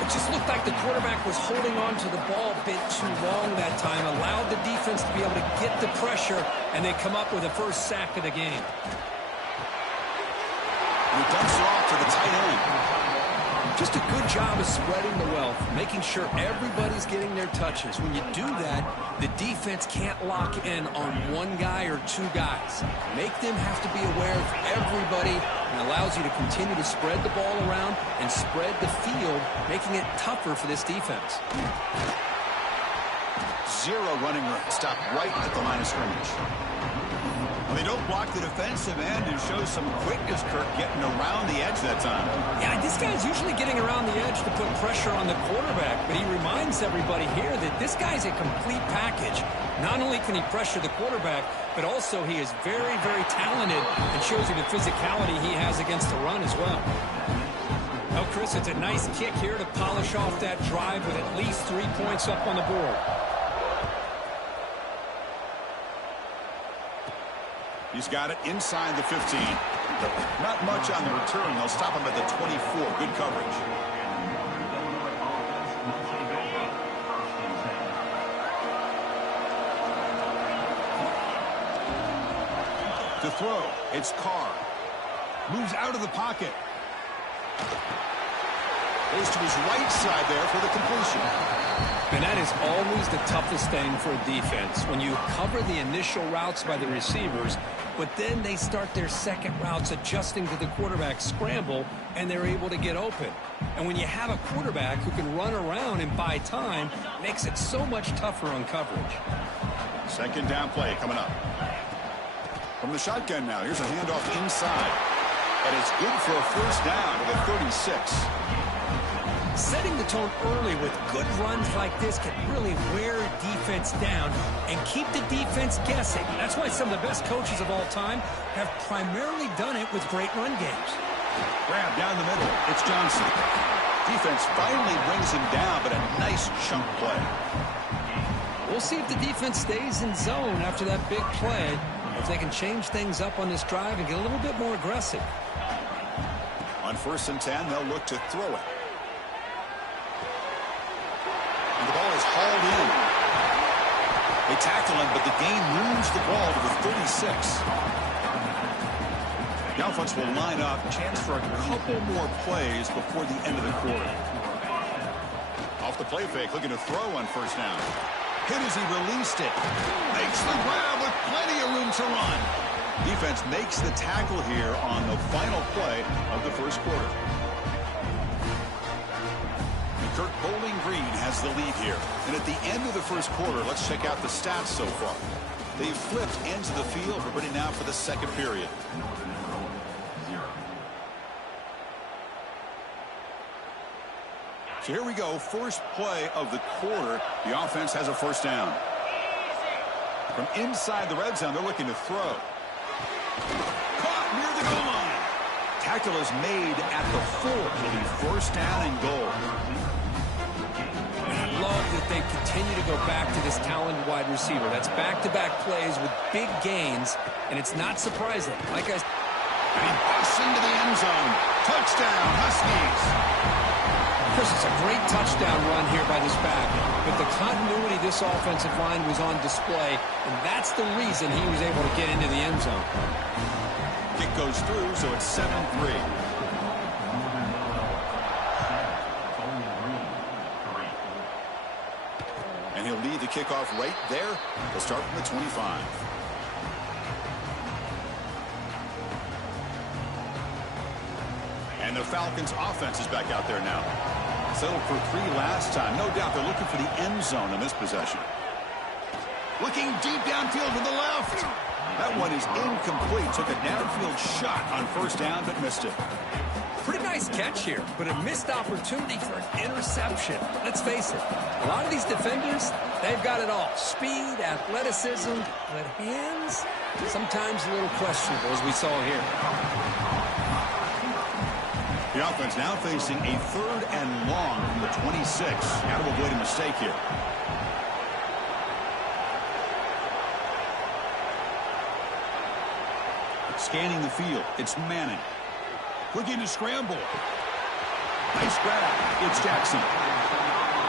It just looked like the quarterback was holding on to the ball a bit too long that time, allowed the defense to be able to get the pressure, and they come up with the first sack of the game. He dumps it off to the tight end. Just a good job of spreading the wealth, making sure everybody's getting their touches. When you do that, the defense can't lock in on one guy or two guys. Make them have to be aware of everybody, and allows you to continue to spread the ball around and spread the field, making it tougher for this defense. Zero running room. Stop right at the line of scrimmage. Well, they don't block the defensive end and show some quickness, Kirk, getting around the edge that time. Yeah, this guy's usually getting around the edge to put pressure on the quarterback, but he reminds everybody here that this guy's a complete package. Not only can he pressure the quarterback, but also he is very, very talented and shows you the physicality he has against the run as well. Oh, Chris, it's a nice kick here to polish off that drive with at least 3 points up on the board. He's got it inside the 15. Not much on the return. They'll stop him at the 24. Good coverage. To throw, it's Carr. Moves out of the pocket. Goes to his right side there for the completion. And that is always the toughest thing for a defense, when you cover the initial routes by the receivers, but then they start their second routes adjusting to the quarterback scramble, and they're able to get open. And when you have a quarterback who can run around and buy time, it makes it so much tougher on coverage. Second down play coming up. From the shotgun now, here's a handoff inside. And it's good for a first down to the 36. Setting the tone early with good runs like this can really wear a defense down and keep the defense guessing. That's why some of the best coaches of all time have primarily done it with great run games. Grab down the middle. It's Johnson. Defense finally brings him down, but a nice chunk play. We'll see if the defense stays in zone after that big play, or if they can change things up on this drive and get a little bit more aggressive. On 1st and 10, they'll look to throw it. And the ball is hauled in. They tackle him, but the gain moves the ball to the 36. The offense will line up. Chance for a couple more plays before the end of the quarter. Off the play fake, looking to throw on 1st down. Hit as he released it. Makes the grab with plenty of room to run. Defense makes the tackle here on the final play of the 1st quarter. And Kirk Bowling Green has the lead here. And at the end of the 1st quarter, let's check out the stats so far. They've flipped ends of the field. We're ready now for the 2nd period. So here we go, first play of the quarter. The offense has a 1st down. From inside the red zone, they're looking to throw. Caught near the goal line. Tackle is made at the 4. It'll be 1st down and goal. And I love that they continue to go back to this talented wide receiver. That's back-to-back plays with big gains, and it's not surprising. Like I said, And he busts into the end zone. Touchdown, Huskies. Chris, it's a great touchdown run here by this back, but the continuity of this offensive line was on display, and that's the reason he was able to get into the end zone. Kick goes through, so it's 7-3. And he'll lead the kickoff right there. They'll start from the 25. And the Falcons offense is back out there now. Settled for 3 last time. No doubt they're looking for the end zone in this possession. Looking deep downfield to the left. That one is incomplete. Took a downfield shot on 1st down, but missed it. Pretty nice catch here, but a missed opportunity for an interception. Let's face it, a lot of these defenders, they've got it all. Speed, athleticism, but hands, sometimes a little questionable, as we saw here. The offense now facing a 3rd and long from the 26. Got to avoid a mistake here. Scanning the field, it's Manning. Looking to scramble. Nice grab. It's Jackson.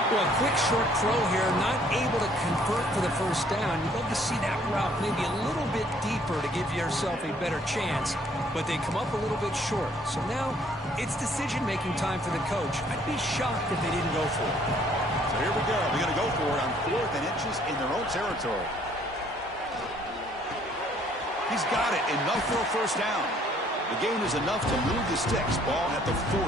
Well, a quick short throw here, not able to convert for the 1st down. You'd love to see that route maybe a little bit deeper to give yourself a better chance, but they come up a little bit short. So now it's decision-making time for the coach. I'd be shocked if they didn't go for it. So here we go. They're going to go for it on 4th and inches in their own territory. He's got it. Enough for a 1st down. The gain is enough to move the sticks. Ball at the 40.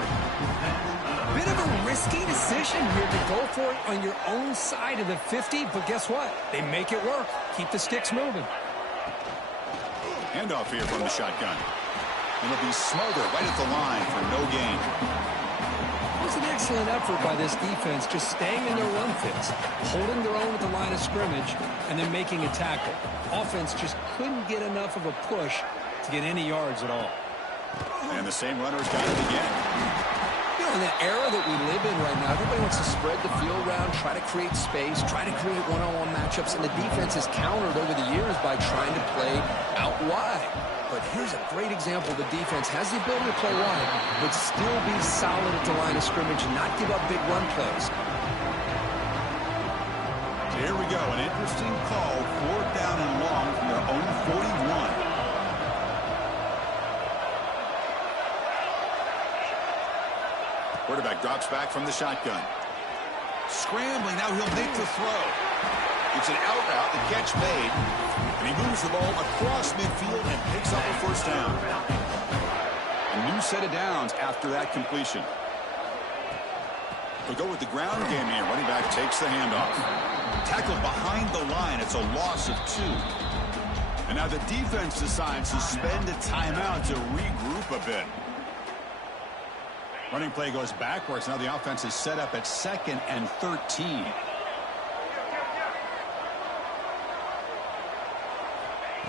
Bit of a risky decision here to go for it on your own side of the 50, but guess what? They make it work. Keep the sticks moving. Handoff here from the shotgun. And it'll be smothered right at the line for no gain. It was an excellent effort by this defense, just staying in their run fits, holding their own at the line of scrimmage, and then making a tackle. Offense just couldn't get enough of a push to get any yards at all. And the same runner's got it again. You know, in the era that we live in right now, everybody wants to spread the field around, try to create space, try to create one-on-one matchups, and the defense has countered over the years by trying to play out wide. But here's a great example. The defense has the ability to play wide, but still be solid at the line of scrimmage and not give up big run plays. So here we go. An interesting call. 4th down and long from their own 41. Quarterback drops back from the shotgun. Scrambling, now he'll make the throw. It's an out route, the catch made. And he moves the ball across midfield and picks up a first down. A new set of downs after that completion. We'll go with the ground game here. Running back takes the handoff. Tackled behind the line. It's a loss of 2. And now the defense decides to spend a timeout to regroup a bit. Running play goes backwards. Now the offense is set up at 2nd and 13.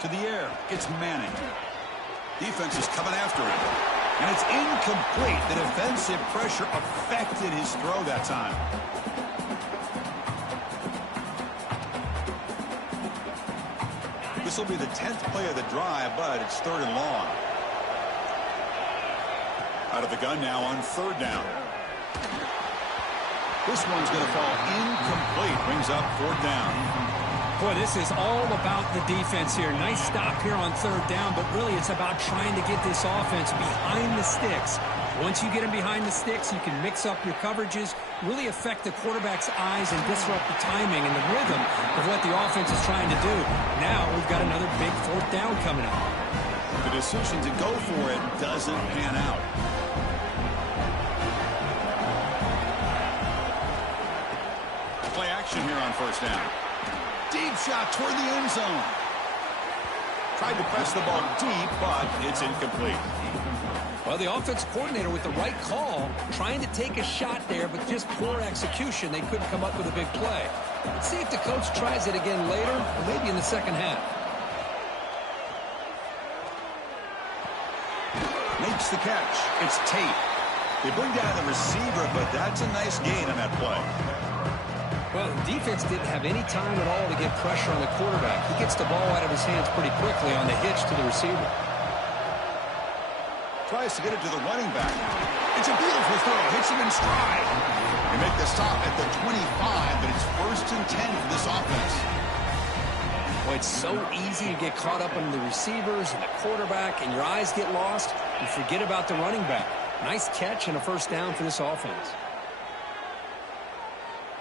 To the air. It's Manning. Defense is coming after him. And it's incomplete. The defensive pressure affected his throw that time. This will be the 10th play of the drive, but it's 3rd and long. Out of the gun now on 3rd down. This one's going to fall incomplete. Brings up 4th down. Boy, this is all about the defense here. Nice stop here on 3rd down, but really it's about trying to get this offense behind the sticks. Once you get them behind the sticks, you can mix up your coverages, really affect the quarterback's eyes and disrupt the timing and the rhythm of what the offense is trying to do. Now we've got another big 4th down coming up. The decision to go for it doesn't pan out. Play action here on 1st down. Deep shot toward the end zone. Tried to press the ball deep, but it's incomplete. Well, the offense coordinator with the right call, trying to take a shot there, but just poor execution. They couldn't come up with a big play. Let's see if the coach tries it again later, or maybe in the 2nd half. Makes the catch. It's Tate. They bring down the receiver, but that's a nice gain on that play. Well, the defense didn't have any time at all to get pressure on the quarterback. He gets the ball out of his hands pretty quickly on the hitch to the receiver. Tries to get it to the running back. It's a beautiful throw. Hits him in stride. They make the stop at the 25, but it's 1st and 10 for this offense. Boy, it's so easy to get caught up in the receivers and the quarterback, and your eyes get lost. You forget about the running back. Nice catch and a 1st down for this offense.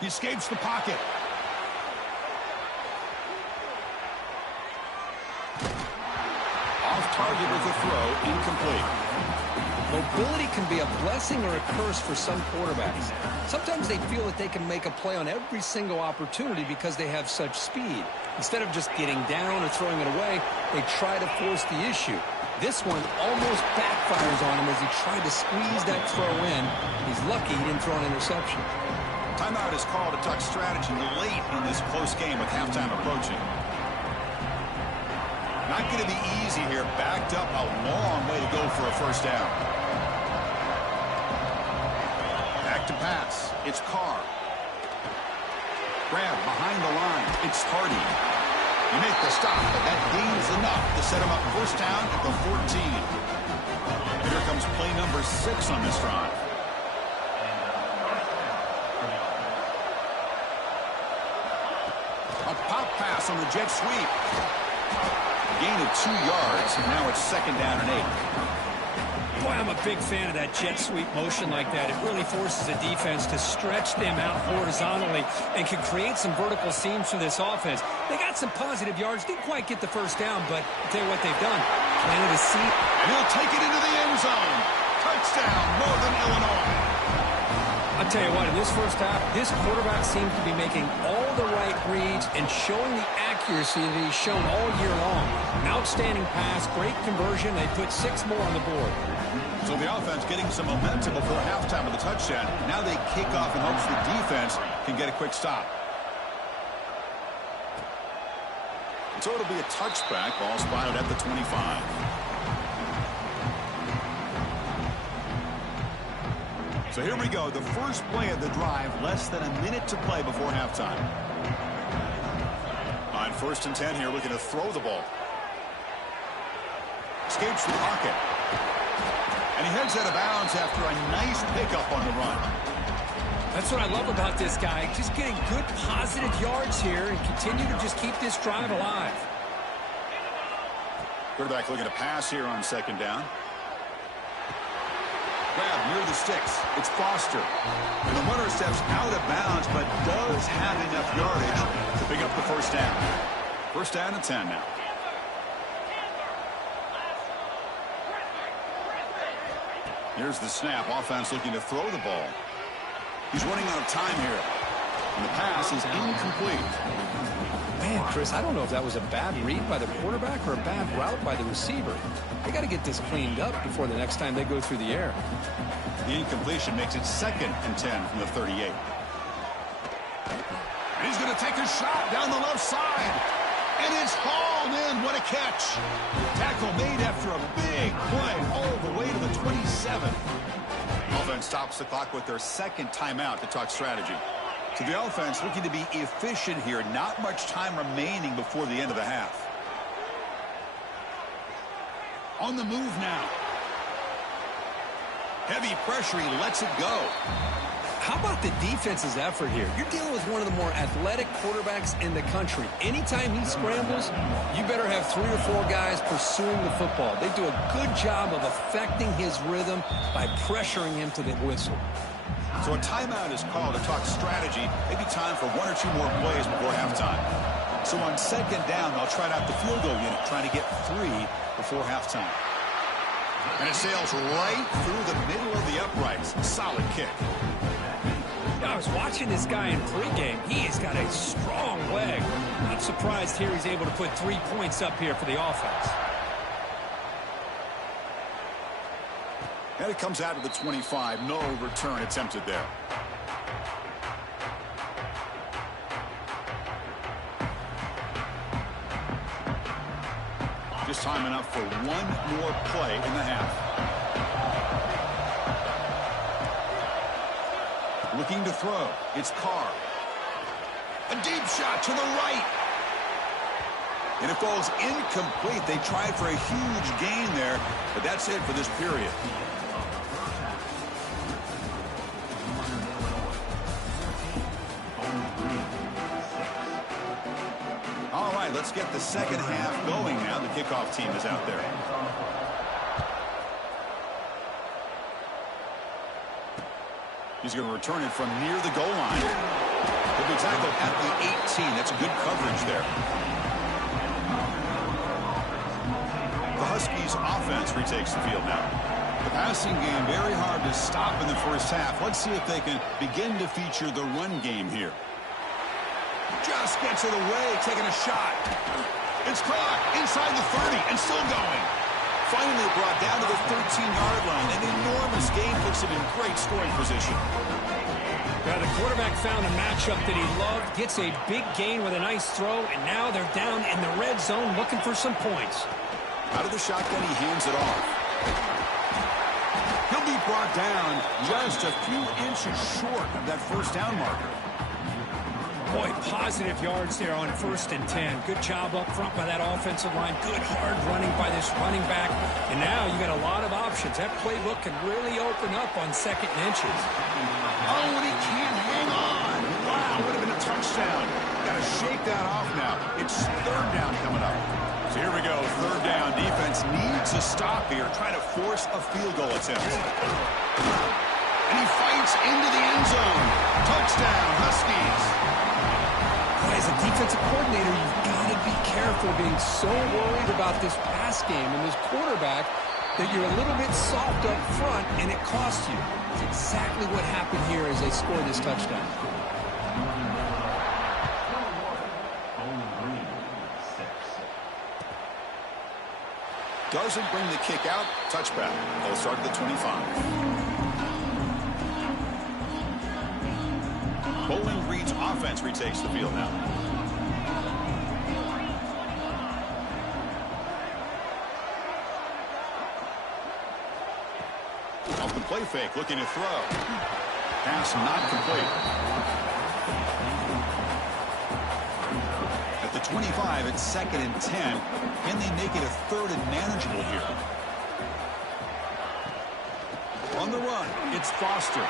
He escapes the pocket. Off target with the throw, incomplete. Mobility can be a blessing or a curse for some quarterbacks. Sometimes they feel that they can make a play on every single opportunity because they have such speed. Instead of just getting down or throwing it away, they try to force the issue. This one almost backfires on him as he tried to squeeze that throw in. He's lucky he didn't throw an interception. Timeout is called to tuck strategy late in this close game with halftime approaching. Not going to be easy here. Backed up a long way to go for a 1st down. Back to pass. It's Carr. Grab behind the line. It's Hardy. You make the stop, but that gains enough to set him up 1st down at the 14. And here comes play number 6 on this drive. A pop pass on the jet sweep. Gain of 2 yards, and now it's 2nd down and 8. Boy, I'm a big fan of that jet sweep motion like that. It really forces the defense to stretch them out horizontally and can create some vertical seams for this offense. They got some positive yards. Didn't quite get the 1st down, but I'll tell you what they've done. Planted a seed. And he'll take it into the end zone. Touchdown, Northern Illinois. I'll tell you what, in this 1st half, this quarterback seems to be making all the right reads and showing the accuracy that he's shown all year long. An outstanding pass, great conversion. They put 6 more on the board. So the offense getting some momentum before halftime with the touchdown. Now they kick off in hopes the defense can get a quick stop. So it'll be a touchback. Ball spotted at the 25. So here we go. The first play of the drive. Less than a minute to play before halftime. On 1st and 10 here, looking to throw the ball. Escapes the pocket. And he heads out of bounds after a nice pickup on the run. That's what I love about this guy. Just getting good, positive yards here and continue to just keep this drive alive. Quarterback looking to pass here on 2nd down. Grab near the sticks. It's Foster. And the runner steps out of bounds, but does have enough yardage to pick up the first down. First down and 10 now. Here's the snap. Offense looking to throw the ball. He's running out of time here. And the pass is incomplete. Man, Chris, I don't know if that was a bad read by the quarterback or a bad route by the receiver. They got to get this cleaned up before the next time they go through the air. The incompletion makes it 2nd and 10 from the 38. And he's going to take a shot down the left side. And it's hauled in. What a catch. Tackle made after a big play all the way to the 27. Offense stops the clock with their 2nd timeout to talk strategy. So the offense looking to be efficient here. Not much time remaining before the end of the half. On the move now. Heavy pressure. He lets it go. How about the defense's effort here? You're dealing with one of the more athletic quarterbacks in the country. Anytime he scrambles, you better have 3 or 4 guys pursuing the football. They do a good job of affecting his rhythm by pressuring him to the whistle. So a timeout is called to talk strategy. Maybe time for 1 or 2 more plays before halftime. So on 2nd down, they'll try out the field goal unit, trying to get 3 before halftime. And it sails right through the middle of the uprights. Solid kick. I was watching this guy in pregame. He has got a strong leg. I'm surprised here he's able to put 3 points up here for the offense. And it comes out to the 25. No return attempted there. Just time enough for 1 more play in the half. Looking to throw. It's Carr. A deep shot to the right. And it falls incomplete. They tried for a huge gain there, but that's it for this period. All right, let's get the 2nd half going now. The kickoff team is out there. He's going to return it from near the goal line. He'll be tackled at the 18. That's good coverage there. The Huskies offense retakes the field now. The passing game very hard to stop in the first half. Let's see if they can begin to feature the run game here. Just gets it away, taking a shot. It's caught inside the 30 and still going. Finally brought down to the 13-yard line. An enormous gain puts him in great scoring position. Yeah, the quarterback found a matchup that he loved, gets a big gain with a nice throw, and now they're down in the red zone looking for some points. Out of the shotgun, he hands it off. He'll be brought down just a few inches short of that first down marker. Boy, positive yards there on 1st and 10. Good job up front by that offensive line. Good hard running by this running back. And now you got a lot of options. That playbook can really open up on 2nd and inches. Oh, and he can't hang on. Wow, would have been a touchdown. Got to shake that off now. It's 3rd down coming up. So here we go, 3rd down. Defense needs a stop here. Trying to force a field goal attempt. And he fights into the end zone. Touchdown, Huskies. As a defensive coordinator, you've got to be careful being so worried about this pass game and this quarterback that you're a little bit soft up front and it costs you. It's exactly what happened here as they scored this touchdown. Doesn't bring the kick out. Touchback. They'll start at the 25. Bowling Green's offense retakes the field now. Off the play fake, looking to throw. Pass not complete. At the 25, it's 2nd and 10. Can they make it a 3rd and manageable here? On the run, it's Foster.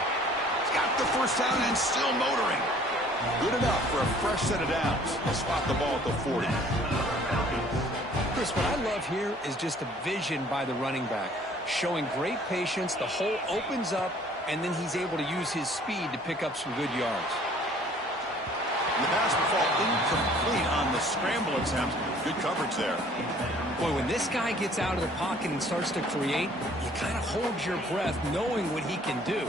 Got the first down and still motoring. Good enough for a fresh set of downs. They'll spot the ball at the 40. Chris, what I love here is just the vision by the running back. showing great patience. The hole opens up, and then he's able to use his speed to pick up some good yards. The pass will fall incomplete on the scramble attempt. Good coverage there. Boy, when this guy gets out of the pocket and starts to create, you kind of hold your breath knowing what he can do.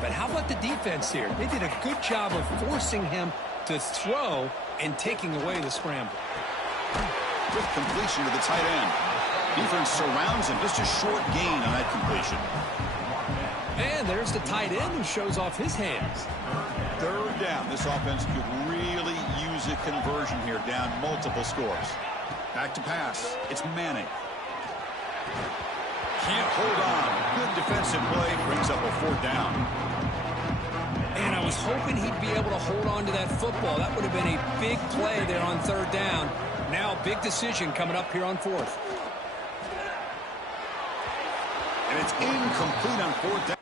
But how about the defense here? They did a good job of forcing him to throw and taking away the scramble. With completion to the tight end. Defense surrounds him. Just a short gain on that completion. And there's the tight end who shows off his hands. Third down. This offense could really use a conversion here, down multiple scores. Back to pass. It's Manning. Can't hold on. Good defensive play. Brings up a 4th down. And I was hoping he'd be able to hold on to that football. That would have been a big play there on 3rd down. Now big decision coming up here on 4th. And it's incomplete on 4th down.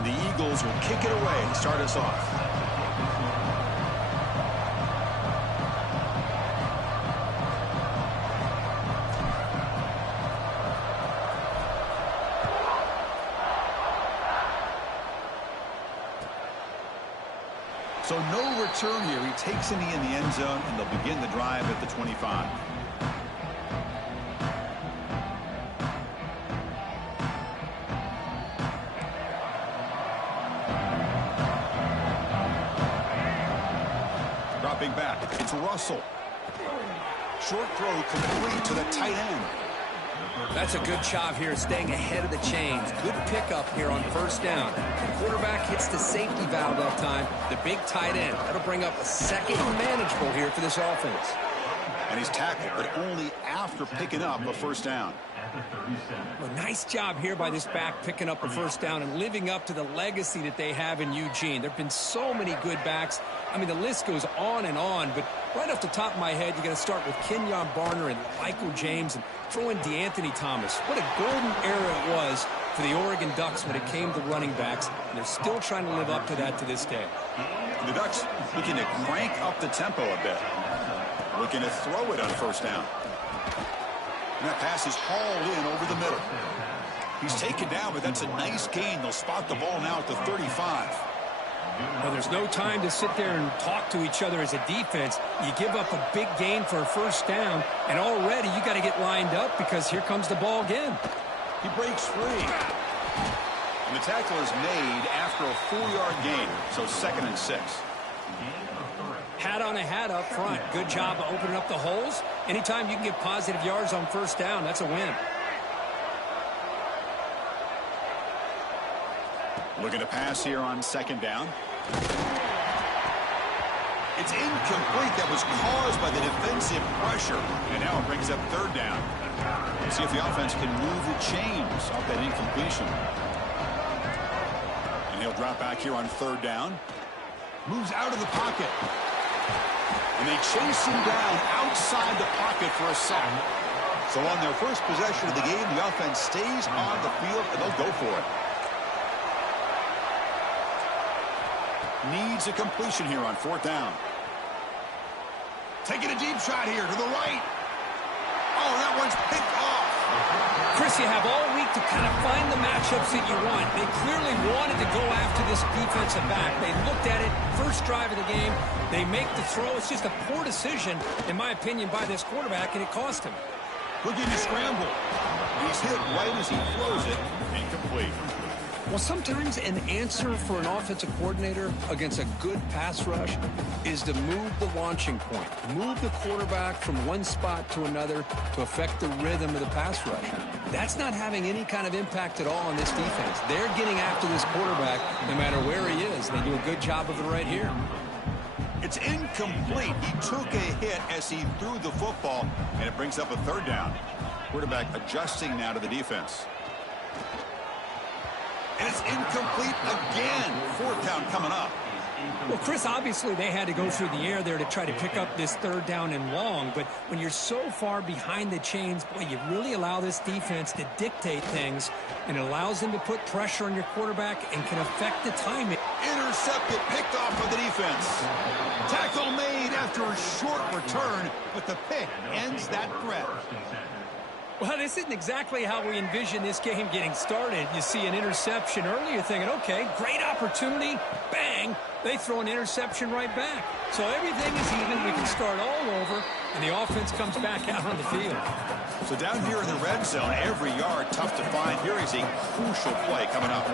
And the Eagles will kick it away and start us off. So no return here. He takes it in the end zone, and they'll begin the drive at the 25. Dropping back, it's Russell. Short throw complete to the tight end. That's a good job here, staying ahead of the chains. Good pickup here on first down. The quarterback hits the safety valve that time. The big tight end. That'll bring up a second and manageable here for this offense. And he's tackled, but only after picking up a first down. Well, nice job here by this back picking up a first down and living up to the legacy that they have in Eugene. There have been so many good backs. I mean, the list goes on and on, but right off the top of my head, you got to start with Kenyon Barner and Michael James and throw in DeAnthony Thomas. What a golden era it was for the Oregon Ducks when it came to running backs, and they're still trying to live up to that to this day. The Ducks looking to crank up the tempo a bit. Looking to throw it on first down. And that pass is hauled in over the middle. He's taken down, but that's a nice gain. They'll spot the ball now at the 35. Well, there's no time to sit there and talk to each other as a defense. You give up a big gain for a first down, and already you got to get lined up because here comes the ball again. He breaks free. And the tackle is made after a 4-yard gain, so 2nd and 6. Hat on a hat up front. Good job of opening up the holes. Anytime you can get positive yards on first down, that's a win. Looking to pass here on 2nd down. It's incomplete. That was caused by the defensive pressure. And now it brings up 3rd down. Let's see if the offense can move the chains off that incompletion. And he'll drop back here on 3rd down. Moves out of the pocket. And they chase him down outside the pocket for a sack. So on their first possession of the game, the offense stays on the field, and they'll go for it. Needs a completion here on 4th down. Taking a deep shot here to the right. Oh, that one's picked off. Chris, you have all week to kind of find the matchups that you want. They clearly wanted to go after this defensive back. They looked at it, first drive of the game. They make the throw. It's just a poor decision, in my opinion, by this quarterback, and it cost him. Looking to scramble. He's hit right as he throws it. Incomplete. Well, sometimes an answer for an offensive coordinator against a good pass rush is to move the launching point, move the quarterback from one spot to another to affect the rhythm of the pass rush. That's not having any kind of impact at all on this defense. They're getting after this quarterback no matter where he is. They do a good job of it right here. It's incomplete. He took a hit as he threw the football, and it brings up a 3rd down. Quarterback adjusting now to the defense. And it's incomplete again. 4th down coming up. Well, Chris, obviously they had to go through the air there to try to pick up this 3rd down and long, but when you're so far behind the chains, boy, you really allow this defense to dictate things, and it allows them to put pressure on your quarterback and can affect the timing. Intercepted, picked off by the defense. Tackle made after a short return, but the pick ends that threat. Well, this isn't exactly how we envision this game getting started. You see an interception early, you're thinking, okay, great opportunity, bang, they throw an interception right back. So everything is even, we can start all over, and the offense comes back out on the field. So down here in the red zone, every yard tough to find. Here is a crucial play coming up.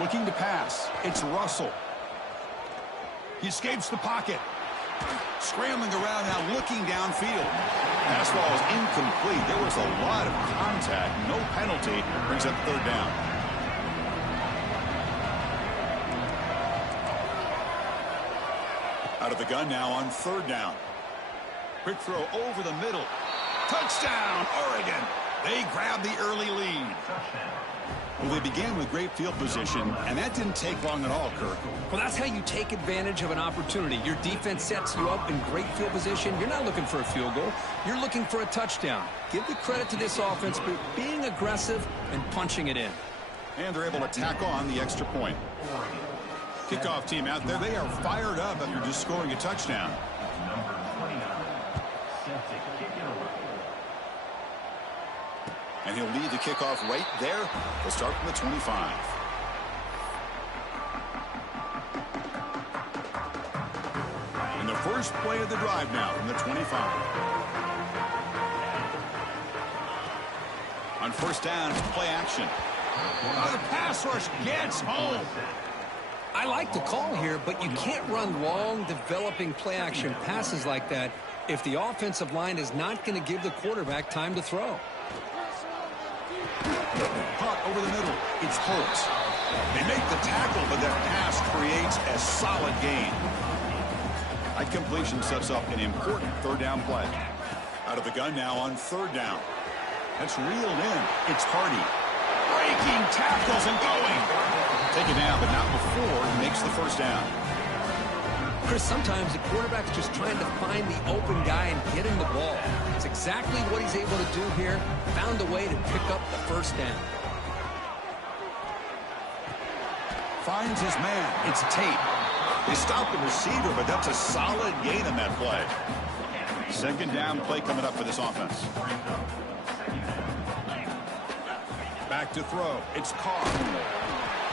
Looking to pass, it's Russell. He escapes the pocket. Scrambling around now, looking downfield. Pass ball is incomplete. There was a lot of contact. No penalty. Brings up 3rd down. Out of the gun now on 3rd down. Quick throw over the middle. Touchdown, Oregon. They grab the early lead. Well, they began with great field position, and that didn't take long at all, Kirk. Well, that's how you take advantage of an opportunity. Your defense sets you up in great field position. You're not looking for a field goal. You're looking for a touchdown. Give the credit to this offense for being aggressive and punching it in. And they're able to tack on the extra point. Kickoff team out there, they are fired up after just scoring a touchdown. And he'll lead the kickoff right there. They'll start from the 25. And the first play of the drive now from the 25. On first down, it's play action. Oh, the pass rush gets home. I like the call here, but you can't run long, developing play-action passes like that if the offensive line is not going to give the quarterback time to throw. Caught over the middle. It's Holtz. They make the tackle, but that pass creates a solid gain. That completion sets up an important third down play. Out of the gun now on third down. That's reeled in. It's Hardy. Breaking tackles and going. Take it down, but not before he makes the first down. Chris, sometimes the quarterback's just trying to find the open guy and get him the ball. It's exactly what he's able to do here. Found a way to pick up the first down. Finds his man. It's Tate. They stopped the receiver, but that's a solid gain on that play. Second down play coming up for this offense. Back to throw. It's Carr.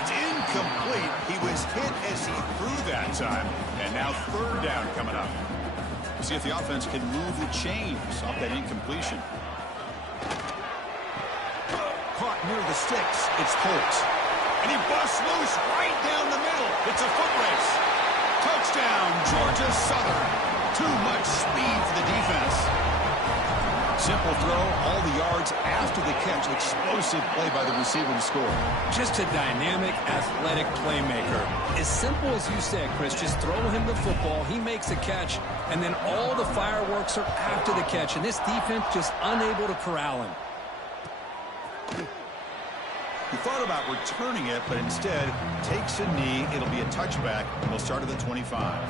It's incomplete. He was hit as he threw that time. And now third down coming up. See if the offense can move the chains off that incompletion. Caught near the sticks. It's Holtz. And he busts loose right down the middle. It's a foot race. Touchdown, Georgia Southern. Too much speed for the defense. Simple throw, all the yards after the catch. Explosive play by the receiver to score. Just a dynamic, athletic playmaker. As simple as you said, Chris, just throw him the football, he makes a catch, and then all the fireworks are after the catch, and this defense just unable to corral him. He thought about returning it, but instead takes a knee. It'll be a touchback. They'll start at the 25.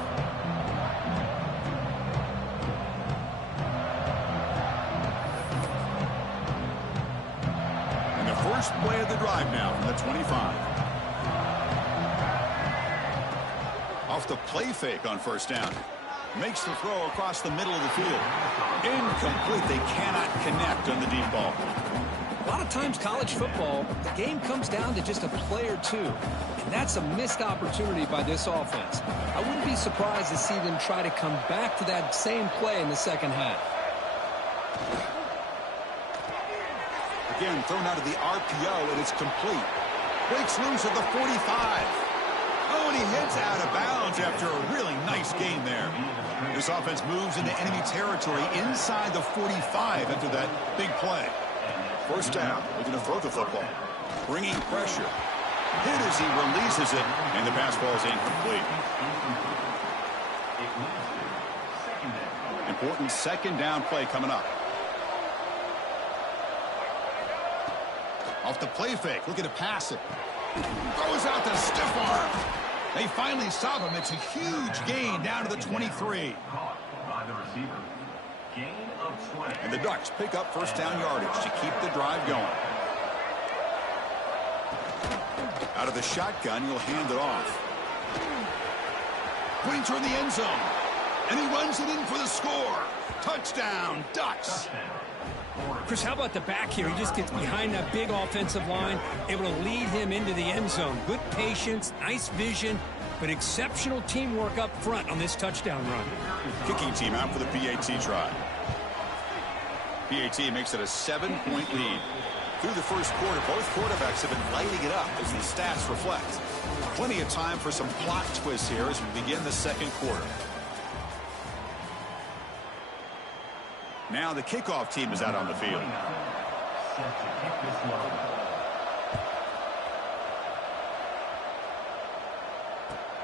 First play of the drive now from the 25. Off the play fake on first down. Makes the throw across the middle of the field. Incomplete. They cannot connect on the deep ball. A lot of times college football, the game comes down to just a play or two. And that's a missed opportunity by this offense. I wouldn't be surprised to see them try to come back to that same play in the second half. Again, thrown out of the RPO, and it's complete. Breaks loose at the 45. Oh, and he heads out of bounds after a really nice gain there. This offense moves into enemy territory inside the 45 after that big play. First down, looking to throw the football. Bringing pressure. Hit as he releases it, and the pass ball is incomplete. Important second down play coming up. Off the play fake, looking to pass it. Throws out the stiff arm. They finally stop him. It's a huge gain down to the 23. And the Ducks pick up first down yardage to keep the drive going. Out of the shotgun, he'll hand it off. Pointer in the end zone. And he runs it in for the score. Touchdown, Ducks. Chris, how about the back here? He just gets behind that big offensive line, able to lead him into the end zone. Good patience, nice vision, but exceptional teamwork up front on this touchdown run. Kicking team out for the PAT try. PAT makes it a 7-point lead. Through the first quarter, both quarterbacks have been lighting it up as the stats reflect. Plenty of time for some plot twists here as we begin the second quarter. Now the kickoff team is out on the field.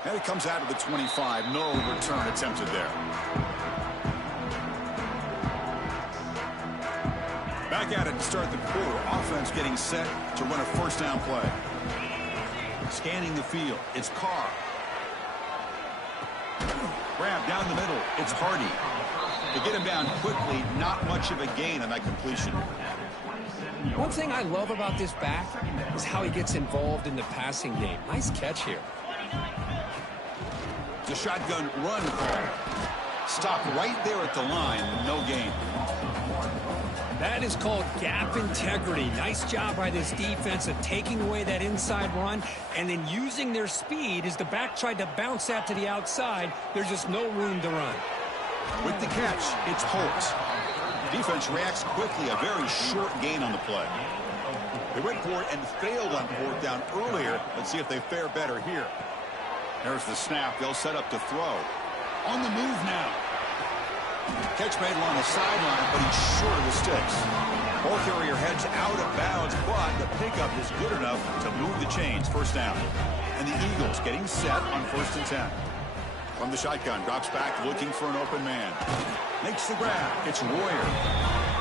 And it comes out of the 25. No return attempted there. Back Back at it to start the quarter. Offense getting set to run a first down play. Scanning the field. It's Carr. Grab down the middle. It's Hardy. To get him down quickly, not much of a gain on that completion. One thing I love about this back is how he gets involved in the passing game. Nice catch here. The shotgun run call. Stopped right there at the line. No gain. That is called gap integrity. Nice job by this defense of taking away that inside run and then using their speed as the back tried to bounce that to the outside. There's just no room to run. With the catch, it's Holt. Defense reacts quickly. A very short gain on the play. They went for it and failed on fourth down earlier. Let's see if they fare better here. There's the snap. They'll set up to throw. On the move now. Catch made along the sideline, but he's short of the sticks. Ball carrier heads out of bounds, but the pickup is good enough to move the chains. First down. And the Eagles getting set on 1st and 10. From the shotgun, drops back looking for an open man. Makes the grab. It's Royer.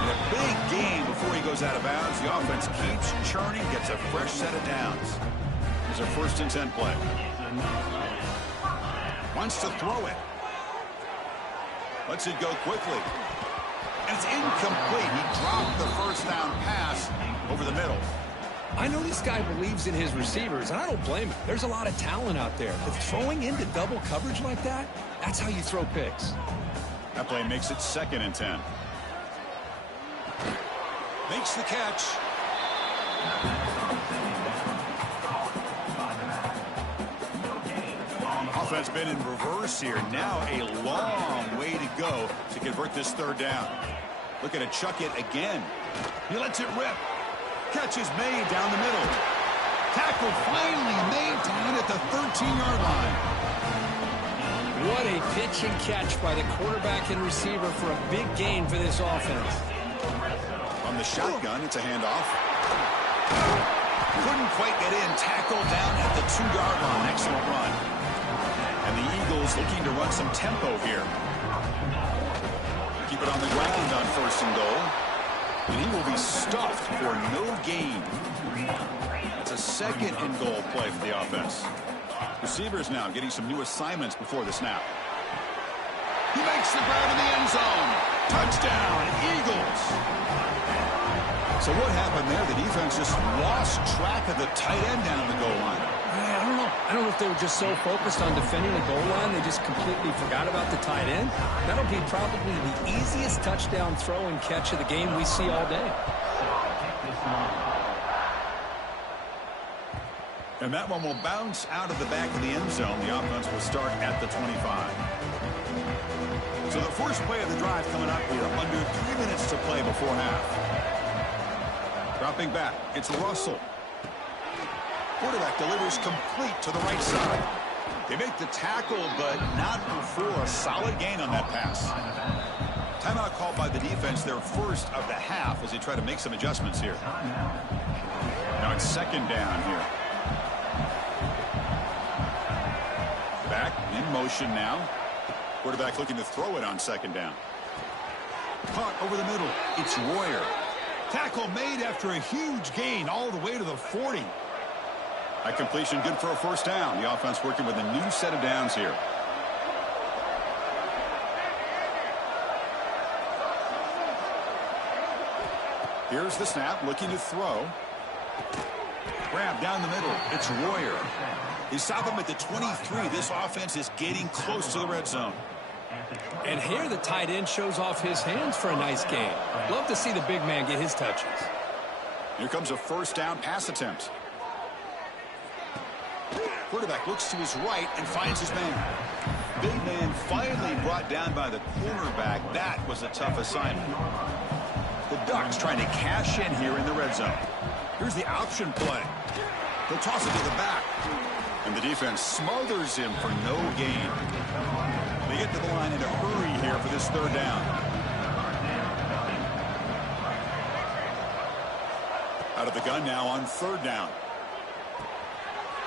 And a big gain before he goes out of bounds. The offense keeps churning, gets a fresh set of downs. Here's a 1st and 10 play. Wants to throw it. Lets it go quickly. And it's incomplete. He dropped the first down pass over the middle. I know this guy believes in his receivers, and I don't blame him. There's a lot of talent out there. But throwing into double coverage like that, that's how you throw picks. That play makes it 2nd and 10. Makes the catch. Offense been in reverse here. Now a long way to go to convert this 3rd down. Looking to chuck it again. He lets it rip. Catch is made down the middle. Tackle finally made down at the 13-yard line. What a pitch and catch by the quarterback and receiver for a big gain for this offense. On the shotgun, it's a handoff. Couldn't quite get in. Tackle down at the 2-yard line. Excellent run. And the Eagles looking to run some tempo here. Keep it on the ground on 1st and goal. And he will be stuffed for no gain. It's a 2nd and goal play for the offense. Receivers now getting some new assignments before the snap. He makes the grab in the end zone. Touchdown, Eagles. So what happened there? The defense just lost track of the tight end down the goal line. I don't know if they were just so focused on defending the goal line they just completely forgot about the tight end. That'll be probably the easiest touchdown throw and catch of the game we see all day. And that one will bounce out of the back of the end zone. The offense will start at the 25. So the first play of the drive coming up here. Under 3 minutes to play before half. Dropping back. It's Russell. Quarterback delivers complete to the right side. They make the tackle, but not before a solid gain on that pass. Timeout called by the defense, their first of the half, as they try to make some adjustments here. Now it's 2nd down here. Back in motion now. Quarterback looking to throw it on 2nd down. Caught over the middle. It's Royer. Tackle made after a huge gain all the way to the 40. That completion good for a first down. The offense working with a new set of downs here. Here's the snap, looking to throw. Grab down the middle. It's Royer. They stop him at the 23. This offense is getting close to the red zone. And here the tight end shows off his hands for a nice gain. Love to see the big man get his touches. Here comes a first down pass attempt. Quarterback looks to his right and finds his man. Big man finally brought down by the cornerback. That was a tough assignment. The Ducks trying to cash in here in the red zone. Here's the option play. They'll toss it to the back. And the defense smothers him for no gain. They get to the line in a hurry here for this 3rd down. Out of the gun now on 3rd down.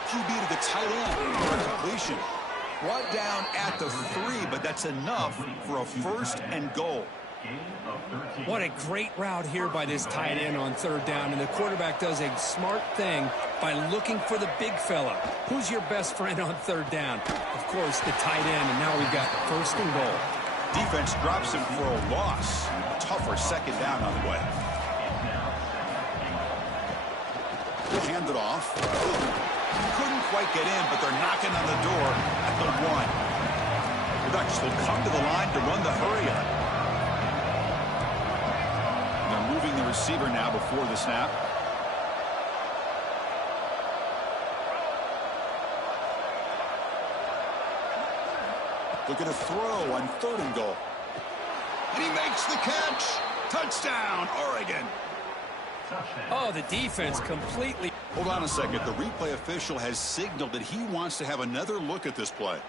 QB to the tight end for a completion. Brought down at the 3, but that's enough for a 1st and goal. What a great route here by this tight end on third down, and the quarterback does a smart thing by looking for the big fella. Who's your best friend on third down? Of course, the tight end, and now we've got first and goal. Defense drops him for a loss. Tougher second down on the way. Hand it off. Couldn't quite get in, but they're knocking on the door at the 1. The Ducks will come to the line to run the hurry up. They're moving the receiver now before the snap. Look at a throw on third and goal. And he makes the catch. Touchdown, Oregon. Oh, the defense completely. Hold on a second. The replay official has signaled that he wants to have another look at this play.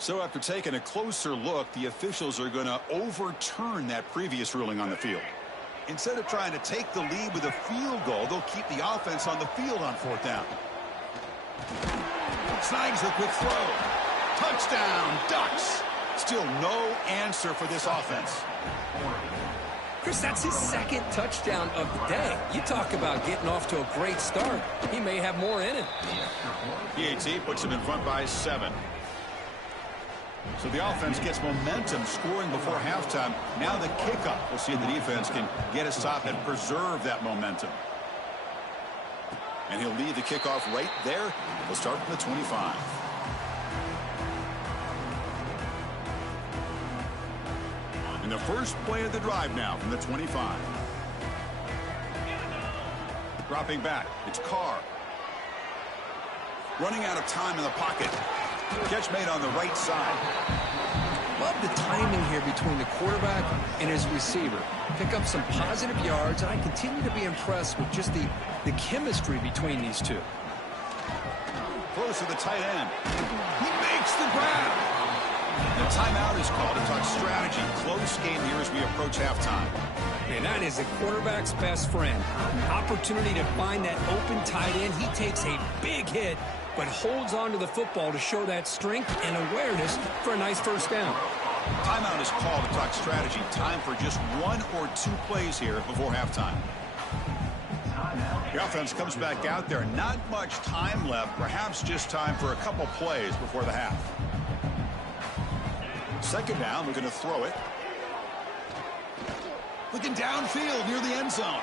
So after taking a closer look, the officials are going to overturn that previous ruling on the field. Instead of trying to take the lead with a field goal, they'll keep the offense on the field on fourth down. Snags the quick throw. Touchdown, Ducks. Still no answer for this offense. Chris, that's his second touchdown of the day. You talk about getting off to a great start. He may have more in it. PAT puts him in front by 7. So the offense gets momentum, scoring before halftime. Now the kickoff. We'll see if the defense can get a stop and preserve that momentum. And he'll leave the kickoff right there. We'll start from the 25. And the first play of the drive now from the 25. Dropping back. It's Carr. Running out of time in the pocket. Catch made on the right side. Love the timing here between the quarterback and his receiver. Pick up some positive yards, and I continue to be impressed with just the chemistry between these two. Close to the tight end. He makes the grab. The timeout is called to talk strategy. Close game here as we approach halftime. Man, that is the quarterback's best friend. Opportunity to find that open tight end. He takes a big hit, but holds on to the football to show that strength and awareness for a nice first down. Timeout is called to talk strategy. Time for just 1 or 2 plays here before halftime. The offense comes back out there. Not much time left. Perhaps just time for a couple plays before the half. Second down, we're going to throw it. Looking downfield near the end zone.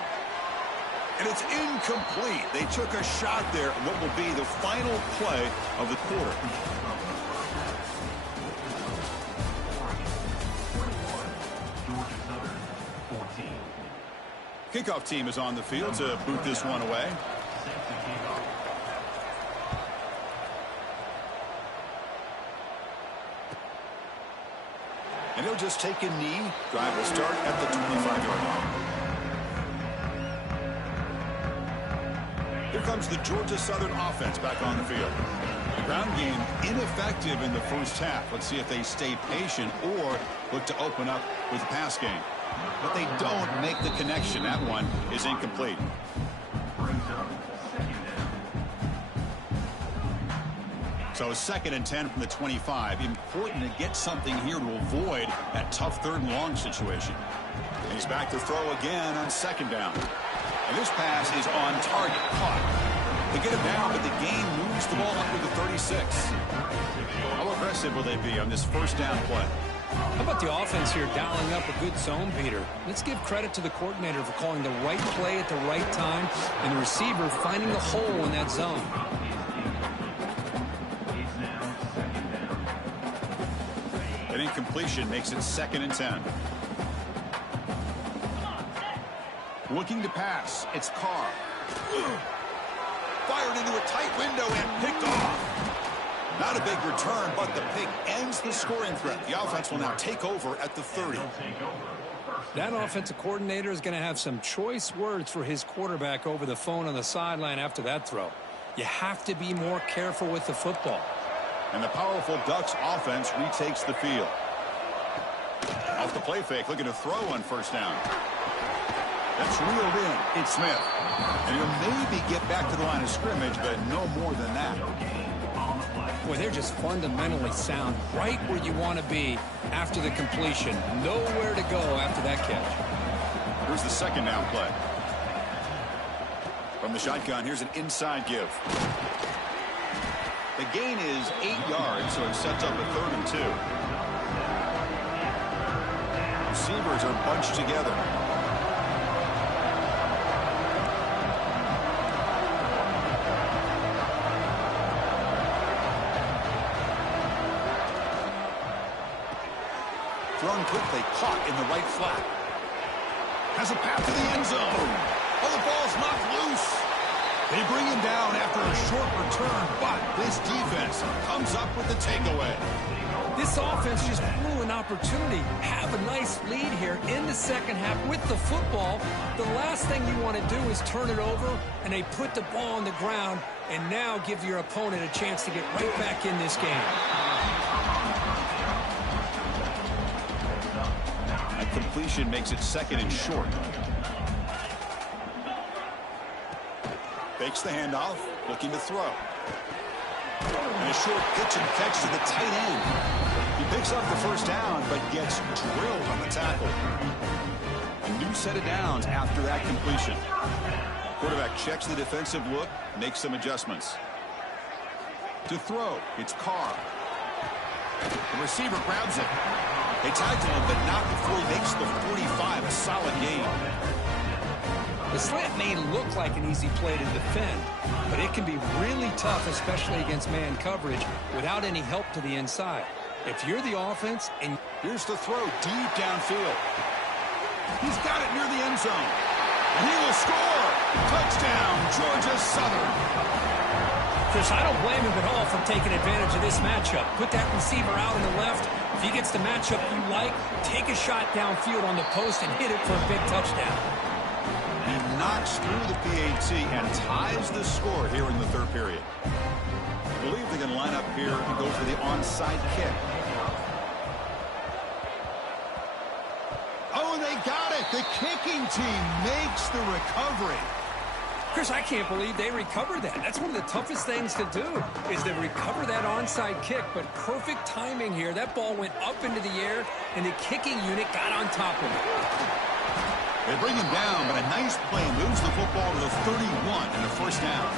And it's incomplete. They took a shot there at what will be the final play of the quarter. Kickoff team is on the field to boot this one away. And he'll just take a knee. Drive will start at the 25-yard line. Here comes the Georgia Southern offense back on the field. The ground game ineffective in the first half. Let's see if they stay patient or look to open up with the pass game. But they don't make the connection. That one is incomplete. So 2nd and 10 from the 25. Important to get something here to avoid that tough 3rd and long situation. And he's back to throw again on 2nd down. And this pass is on target. Caught. They get him down, but the game moves the ball up to the 36. How aggressive will they be on this first down play? How about the offense here dialing up a good zone, Peter? Let's give credit to the coordinator for calling the right play at the right time and the receiver finding the hole in that zone. An incompletion makes it 2nd and 10. Looking to pass. It's Carr. Fired into a tight window and picked off. Not a big return, but the pick ends the scoring threat. The offense will now take over at the 30. That offensive coordinator is going to have some choice words for his quarterback over the phone on the sideline after that throw. You have to be more careful with the football. And the powerful Ducks offense retakes the field. Off the play fake, looking to throw on first down. That's reeled in. It's Smith. And he'll maybe get back to the line of scrimmage, but no more than that. Boy, they're just fundamentally sound, right where you want to be after the completion. Nowhere to go after that catch. Here's the second down play. From the shotgun, here's an inside give. The gain is 8 yards, so it sets up a 3rd and 2. Receivers are bunched together. Thrown quickly, caught in the right flat. Has a path to the end zone. Oh, the ball's knocked loose. They bring him down after a short return, but this defense comes up with the takeaway. This offense just blew an opportunity. Have a nice lead here in the second half with the football. The last thing you want to do is turn it over, and they put the ball on the ground, and now give your opponent a chance to get right back in this game. That completion makes it 2nd and short. Fakes the handoff, looking to throw. And a short pitch and catch to the tight end. He picks up the first down, but gets drilled on the tackle. A new set of downs after that completion. Quarterback checks the defensive look, makes some adjustments. To throw, it's Carr. The receiver grabs it. They tackle him, but not before he makes the 45, a solid gain. The slant may look like an easy play to defend, but it can be really tough, especially against man coverage, without any help to the inside. If you're the offense and... Here's the throw deep downfield. He's got it near the end zone. And he will score. Touchdown, Georgia Southern. Chris, I don't blame him at all for taking advantage of this matchup. Put that receiver out on the left. If he gets the matchup you like, take a shot downfield on the post and hit it for a big touchdown. He knocks through the PAT and ties the score here in the 3rd period. I believe they're going to line up here and go for the onside kick. Oh, and they got it. The kicking team makes the recovery. Chris, I can't believe they recovered that. That's one of the toughest things to do, is to recover that onside kick. But perfect timing here. That ball went up into the air, and the kicking unit got on top of it. They bring him down, but a nice play moves the football to the 31 and a first down.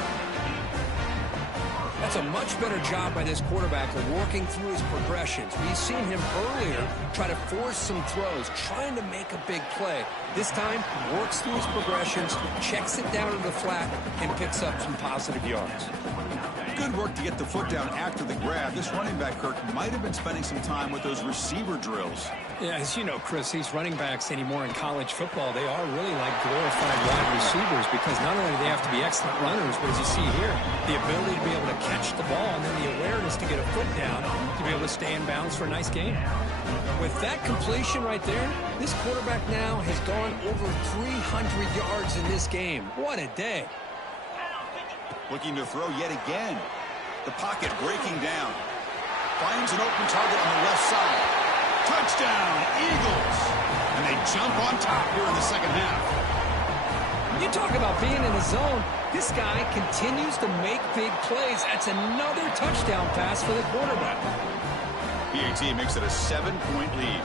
That's a much better job by this quarterback of working through his progressions. We've seen him earlier try to force some throws, trying to make a big play. This time, works through his progressions, checks it down to the flat, and picks up some positive yards. Good work to get the foot down after the grab. This running back, Kirk, might have been spending some time with those receiver drills. Yeah, as you know, Chris, these running backs anymore in college football, they are really like glorified wide receivers, because not only do they have to be excellent runners, but as you see here, the ability to be able to catch the ball and then the awareness to get a foot down to be able to stay in bounds for a nice gain. With that completion right there, this quarterback now has gone over 300 yards in this game. What a day. Looking to throw yet again. The pocket breaking down. Finds an open target on the left side. Touchdown, Eagles. And they jump on top here in the second half. You talk about being in the zone. This guy continues to make big plays. That's another touchdown pass for the quarterback. PAT makes it a 7-point lead.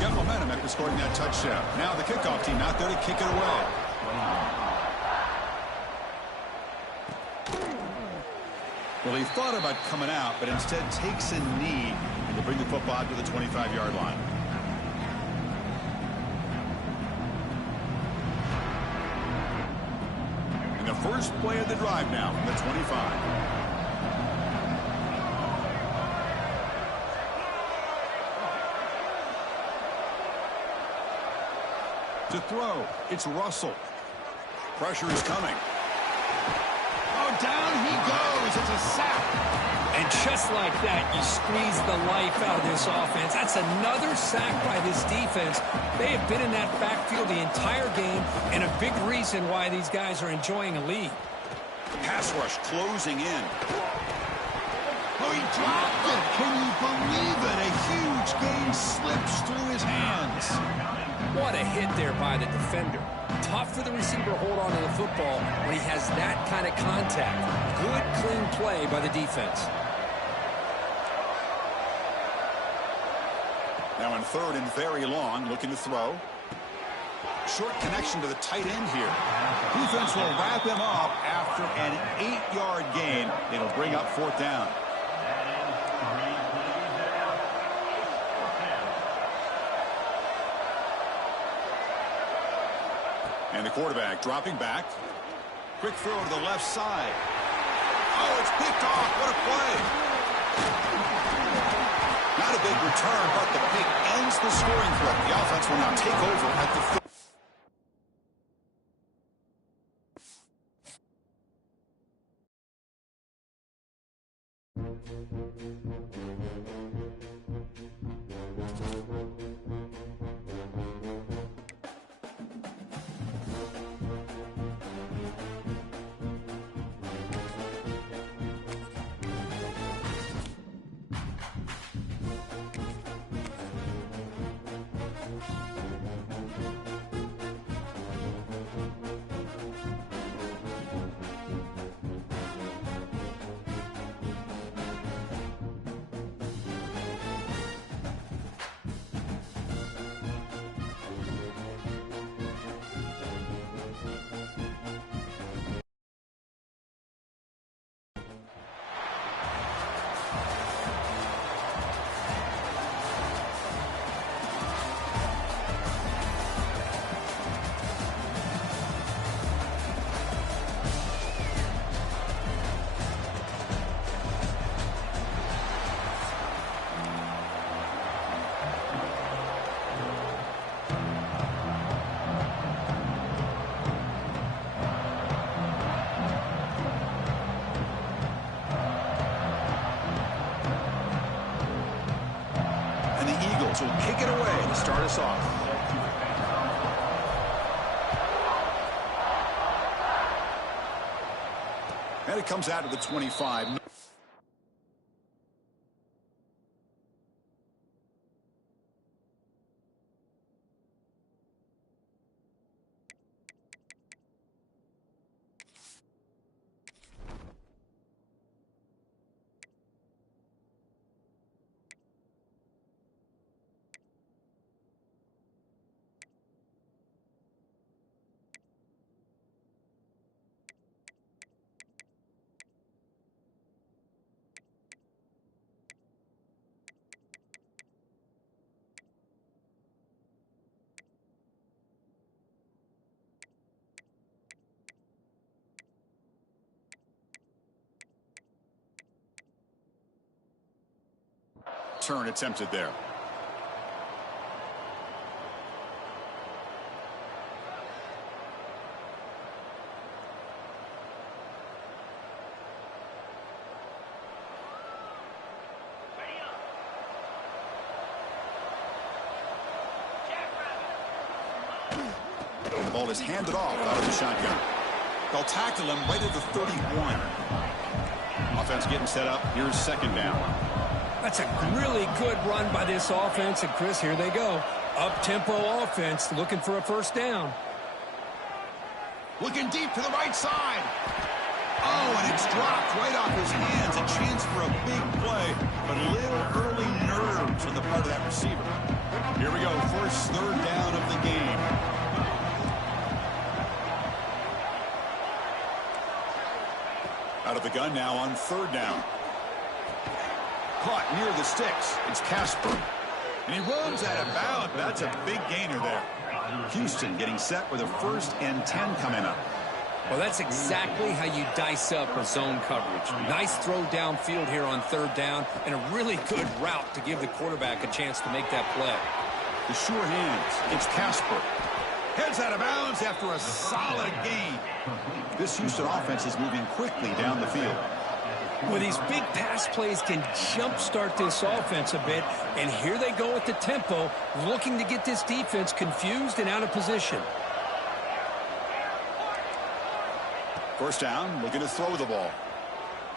Got momentum after scoring that touchdown. Now the kickoff team out there to kick it away. Well, he thought about coming out, but instead takes a knee and to bring the football out to the 25-yard line. And the first play of the drive now from the 25. To throw, it's Russell. Pressure is coming. Oh, down he goes. It's a sack. And just like that, you squeeze the life out of this offense. That's another sack by this defense. They have been in that backfield the entire game, and a big reason why these guys are enjoying a lead. Pass rush closing in. Oh, he dropped it. Can you believe it? A huge gain slips through his hands. What a hit there by the defender. Tough for the receiver to hold on to the football when he has that kind of contact. Good, clean play by the defense. Now in third and very long, looking to throw. Short connection to the tight end here. Defense will wrap him up after an 8-yard gain. It'll bring up fourth down. And the quarterback dropping back. Quick throw to the left side. Oh, it's picked off. What a play. Not a big return, but the pick ends the scoring threat. The offense will now take over at the will kick it away to start us off. And it comes out of the 25. Turn attempted there. The ball is handed off out of the shotgun. They'll tackle him right at the 31. Offense getting set up. Here's second down. That's a really good run by this offense. And, Chris, here they go. Up-tempo offense looking for a first down. Looking deep to the right side. Oh, and it's dropped right off his hands. A chance for a big play, but a little early nerves on the part of that receiver. Here we go. First third down of the game. Out of the gun now on third down. Caught near the sticks. It's Casper. And he runs out of bounds. That's a big gainer there. Houston getting set with a 1st and 10 coming up. Well, that's exactly how you dice up a zone coverage. Nice throw downfield here on third down, and a really good route to give the quarterback a chance to make that play. The sure hands. It's Casper. Heads out of bounds after a solid gain. This Houston offense is moving quickly down the field. Well, these big pass plays can jumpstart this offense a bit, and here they go at the tempo, looking to get this defense confused and out of position. First down, looking to throw the ball.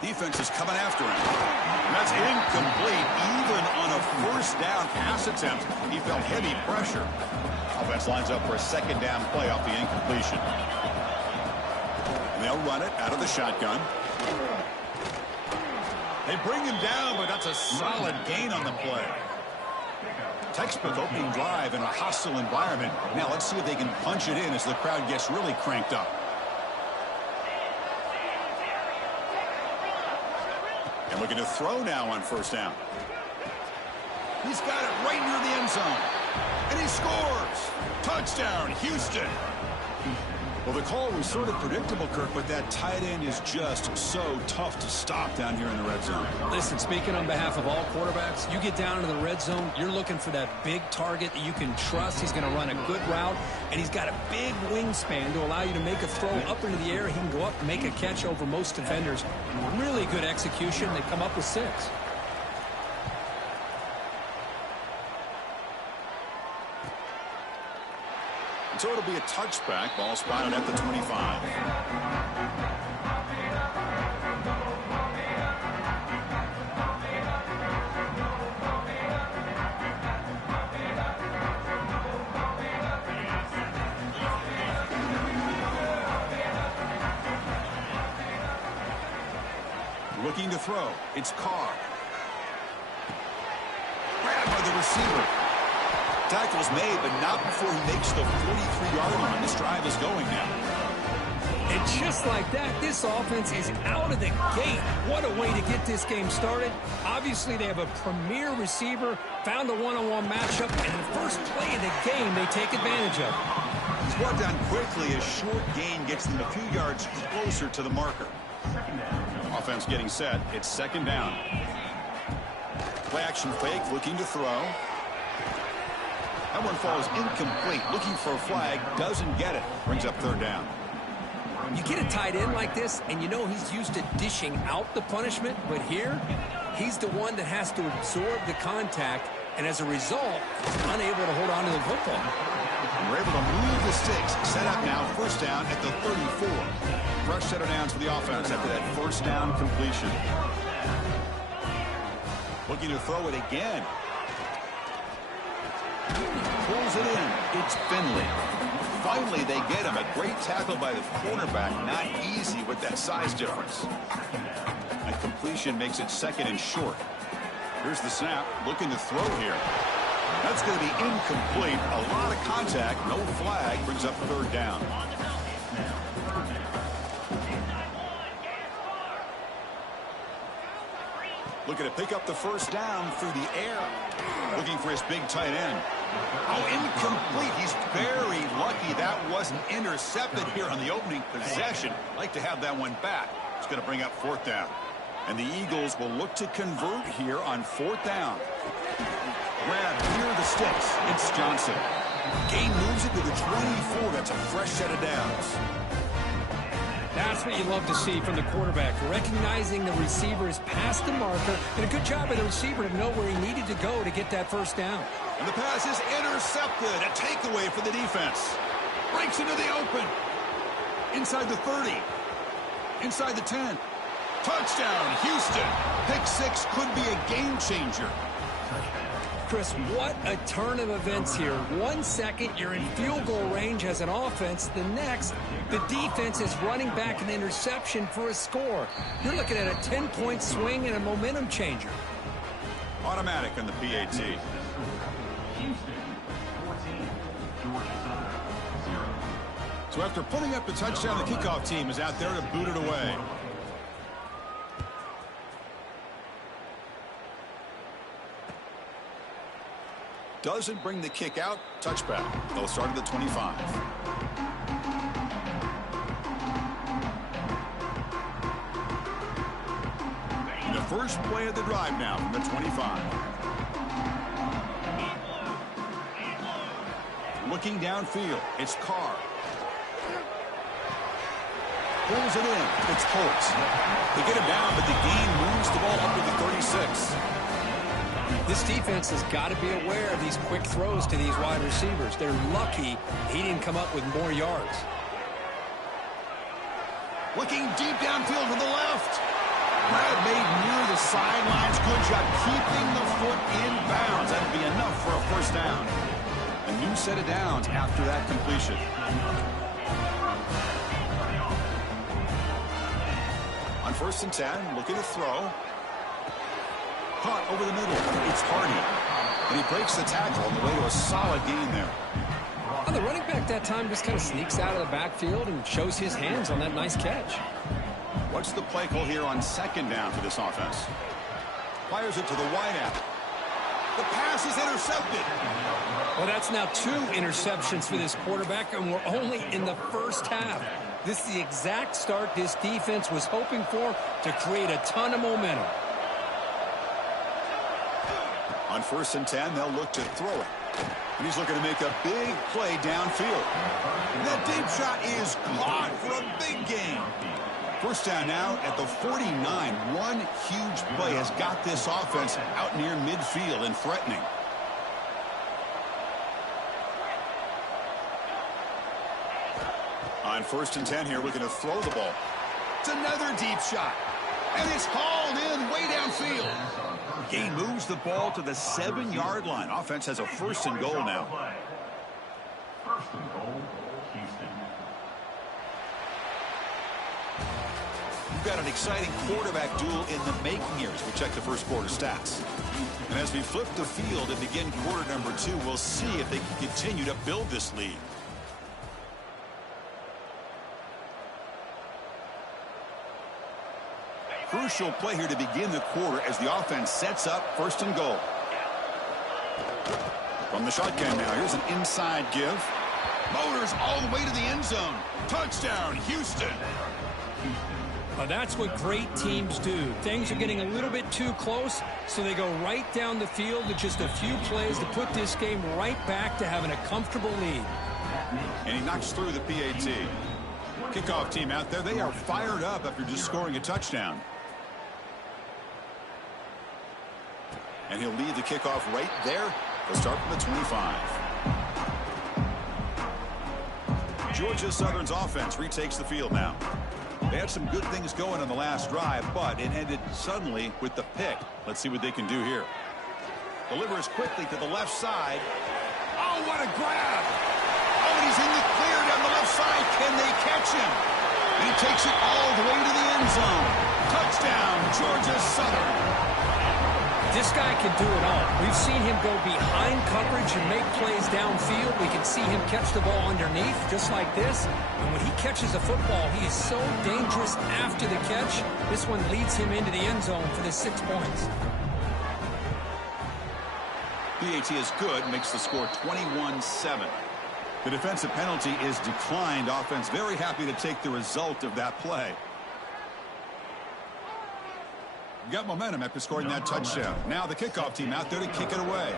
Defense is coming after him. And that's incomplete, even on a first down pass attempt. He felt heavy pressure. Offense lines up for a second down play off the incompletion. And they'll run it out of the shotgun. They bring him down, but that's a solid gain on the play. Textbook opening drive in a hostile environment. Now let's see if they can punch it in as the crowd gets really cranked up. And looking to throw now on first down. He's got it right near the end zone. And he scores. Touchdown, Houston. Well, the call was sort of predictable, Kirk, but that tight end is just so tough to stop down here in the red zone. Listen, speaking on behalf of all quarterbacks, you get down into the red zone, you're looking for that big target that you can trust. He's going to run a good route, and he's got a big wingspan to allow you to make a throw up into the air. He can go up and make a catch over most defenders. Really good execution. They come up with 6. So it'll be a touchback. Ball spotted at the 25. Looking to throw. It's Carr. Grabbed by the receiver. Tackle's made, but not before he makes the 43-yard line. This drive is going now. And just like that, this offense is out of the gate. What a way to get this game started. Obviously, they have a premier receiver, found a one-on-one matchup, and in the first play of the game, they take advantage of it. He's brought down quickly. A short gain gets them a few yards closer to the marker. Offense getting set. It's second down. Play action fake, looking to throw. That one falls incomplete. Looking for a flag, doesn't get it. Brings up third down. You get a tight end like this, and you know he's used to dishing out the punishment, but here, he's the one that has to absorb the contact, and as a result, unable to hold on to the football. And we're able to move the sticks. Set up now, first down at the 34. Fresh set of downs for the offense after that first down completion. Looking to throw it again. Pulls it in. It's Finley. Finally, they get him. A great tackle by the cornerback. Not easy with that size difference. And completion makes it second and short. Here's the snap. Looking to throw here. That's going to be incomplete. A lot of contact. No flag. Brings up third down. Looking to pick up the first down through the air. Looking for his big tight end. Oh, incomplete. He's very lucky that wasn't intercepted here on the opening possession. Like to have that one back. It's going to bring up fourth down. And the Eagles will look to convert here on fourth down. Grab near the sticks. It's Johnson. Gain moves it to the 24. That's a fresh set of downs. That's what you love to see from the quarterback, recognizing the receiver is past the marker, and a good job of the receiver to know where he needed to go to get that first down. And the pass is intercepted. A takeaway for the defense. Breaks into the open. Inside the 30. Inside the 10. Touchdown, Houston. Pick six could be a game changer. Chris, what a turn of events here. 1 second, you're in field goal range as an offense. The next, the defense is running back an interception for a score. You're looking at a 10-point swing and a momentum changer. Automatic on the PAT. So after putting up the touchdown, the kickoff team is out there to boot it away. Doesn't bring the kick out. Touchback. They'll start at the 25. The first play of the drive now from the 25. Looking downfield. It's Carr. Pulls it in. It's Colts. They get him down, but the gain moves the ball up to the 36. This defense has got to be aware of these quick throws to these wide receivers. They're lucky he didn't come up with more yards. Looking deep downfield to the left. Brad made near the sidelines. Good job keeping the foot in bounds. That'll be enough for a first down. A new set of downs after that completion. On 1st and 10, looking to throw. caught over the middle. It's Hardy. And he breaks the tackle on the way to a solid gain there. Well, the running back that time just kind of sneaks out of the backfield and shows his hands on that nice catch. What's the play call here on second down for this offense? Fires it to the wideout. The pass is intercepted. Well, that's now 2 interceptions for this quarterback, and we're only in the first half. This is the exact start this defense was hoping for to create a ton of momentum. On 1st and 10, they'll look to throw it. And he's looking to make a big play downfield. That deep shot is caught for a big gain. First down now at the 49. One huge play has got this offense out near midfield and threatening. On 1st and 10 here, looking to throw the ball. It's another deep shot. And it's hauled in way downfield. Gain moves the ball to the 7-yard line. Offense has a 1st and goal now. 1st and goal, Houston. We've got an exciting quarterback duel in the making here as we check the first quarter stats. And as we flip the field and begin quarter number 2, we'll see if they can continue to build this lead. Crucial play here to begin the quarter as the offense sets up 1st and goal. From the shotgun now, here's an inside give. Motors all the way to the end zone. Touchdown, Houston. Well, that's what great teams do. Things are getting a little bit too close, so they go right down the field with just a few plays to put this game right back to having a comfortable lead. And he knocks through the PAT. Kickoff team out there, they are fired up after just scoring a touchdown. And he'll lead the kickoff right there. They'll start from the 25. Georgia Southern's offense retakes the field now. They had some good things going on the last drive, but it ended suddenly with the pick. Let's see what they can do here. Delivers quickly to the left side. Oh, what a grab! Oh, and he's in the clear down the left side. Can they catch him? And he takes it all the way to the end zone. Touchdown, Georgia Southern. This guy can do it all. We've seen him go behind coverage and make plays downfield. We can see him catch the ball underneath, just like this. And when he catches a football, he is so dangerous after the catch. This one leads him into the end zone for the 6 points. PAT is good, makes the score 21-7. The defensive penalty is declined. Offense very happy to take the result of that play. Got momentum after scoring that touchdown. Now the kickoff team out there to kick it away.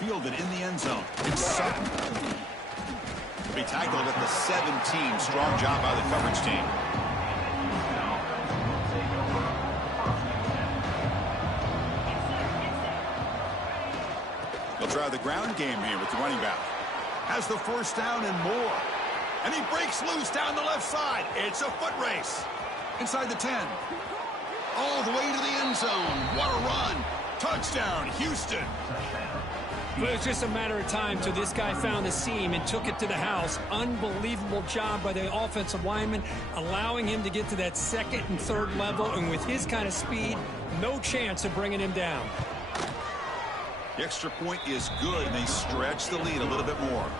Fielded in the end zone. It's Sutton. He'll be tackled at the 17. Strong job by the coverage team. They'll try the ground game here with the running back. Has the 1st down and more. And he breaks loose down the left side. It's a foot race. Inside the 10. All the way to the end zone. What a run. Touchdown, Houston. Well, it was just a matter of time till this guy found the seam and took it to the house. Unbelievable job by the offensive lineman, allowing him to get to that 2nd and 3rd level. And with his kind of speed, no chance of bringing him down. The extra point is good, and they stretch the lead a little bit more.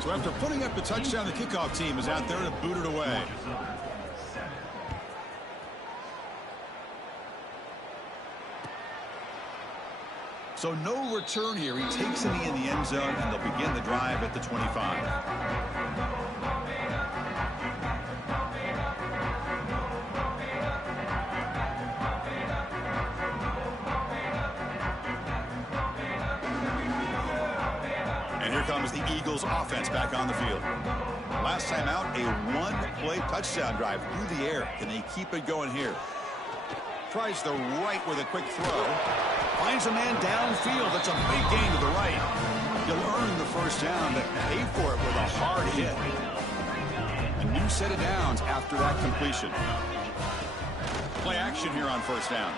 So after putting up the touchdown, the kickoff team is out there to boot it away. So no return here. He takes it in the end zone, and they'll begin the drive at the 25. Comes the Eagles offense back on the field. Last time out, a one-play touchdown drive through the air. Can they keep it going here? Tries the right with a quick throw. Finds a man downfield. That's a big gain to the right. You'll earn the 1st down, but pay for it with a hard hit. A new set of downs after that completion. Play action here on 1st down.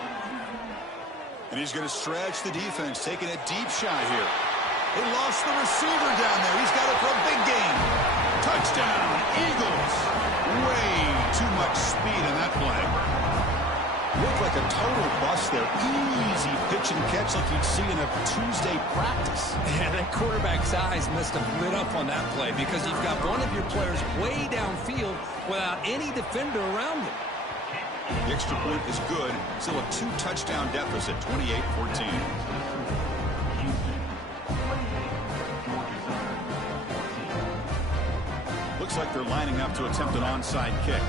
And he's going to stretch the defense, taking a deep shot here. He lost the receiver down there. He's got it for a big gain. Touchdown, Eagles. Way too much speed in that play. Looked like a total bust there. Easy pitch and catch like you'd see in a Tuesday practice. And that quarterback's eyes must have lit up on that play because you've got one of your players way downfield without any defender around him. The extra point is good. Still a 2-touchdown deficit, 28-14. Looks like they're lining up to attempt an onside kick.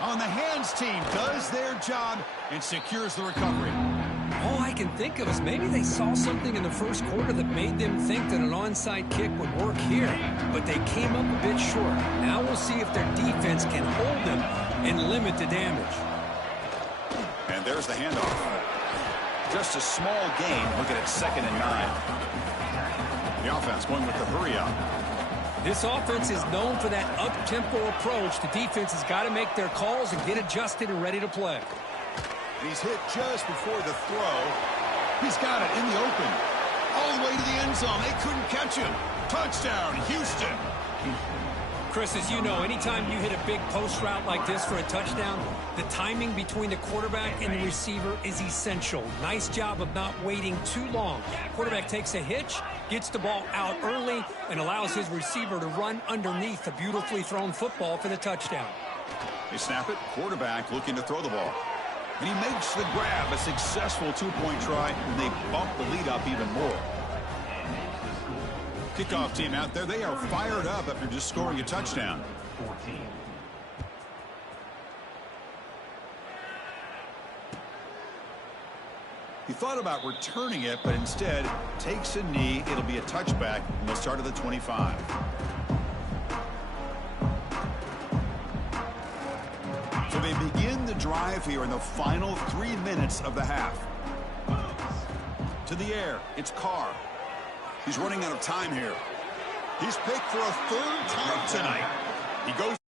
On the hands team does their job and secures the recovery. All I can think of is maybe they saw something in the first quarter that made them think that an onside kick would work here, but they came up a bit short. Now we'll see if their defense can hold them and limit the damage. And there's the handoff. Just a small gain. Look at it, 2nd and 9. The offense going with the hurry up. This offense is known for that up-tempo approach. The defense has got to make their calls and get adjusted and ready to play. He's hit just before the throw. He's got it in the open. All the way to the end zone. They couldn't catch him. Touchdown, Houston. Chris, as you know, anytime you hit a big post route like this for a touchdown, the timing between the quarterback and the receiver is essential. Nice job of not waiting too long. Quarterback takes a hitch, gets the ball out early, and allows his receiver to run underneath the beautifully thrown football for the touchdown. They snap it. Quarterback looking to throw the ball. And he makes the grab. A successful 2-point try, and they bump the lead up even more. Kickoff team out there, they are fired up after just scoring a touchdown. 14. He thought about returning it, but instead takes a knee. It'll be a touchback, and they'll start at the 25. So they begin the drive here in the final 3 minutes of the half. To the air, it's Carr. He's running out of time here. He's picked for a 3rd time tonight. He goes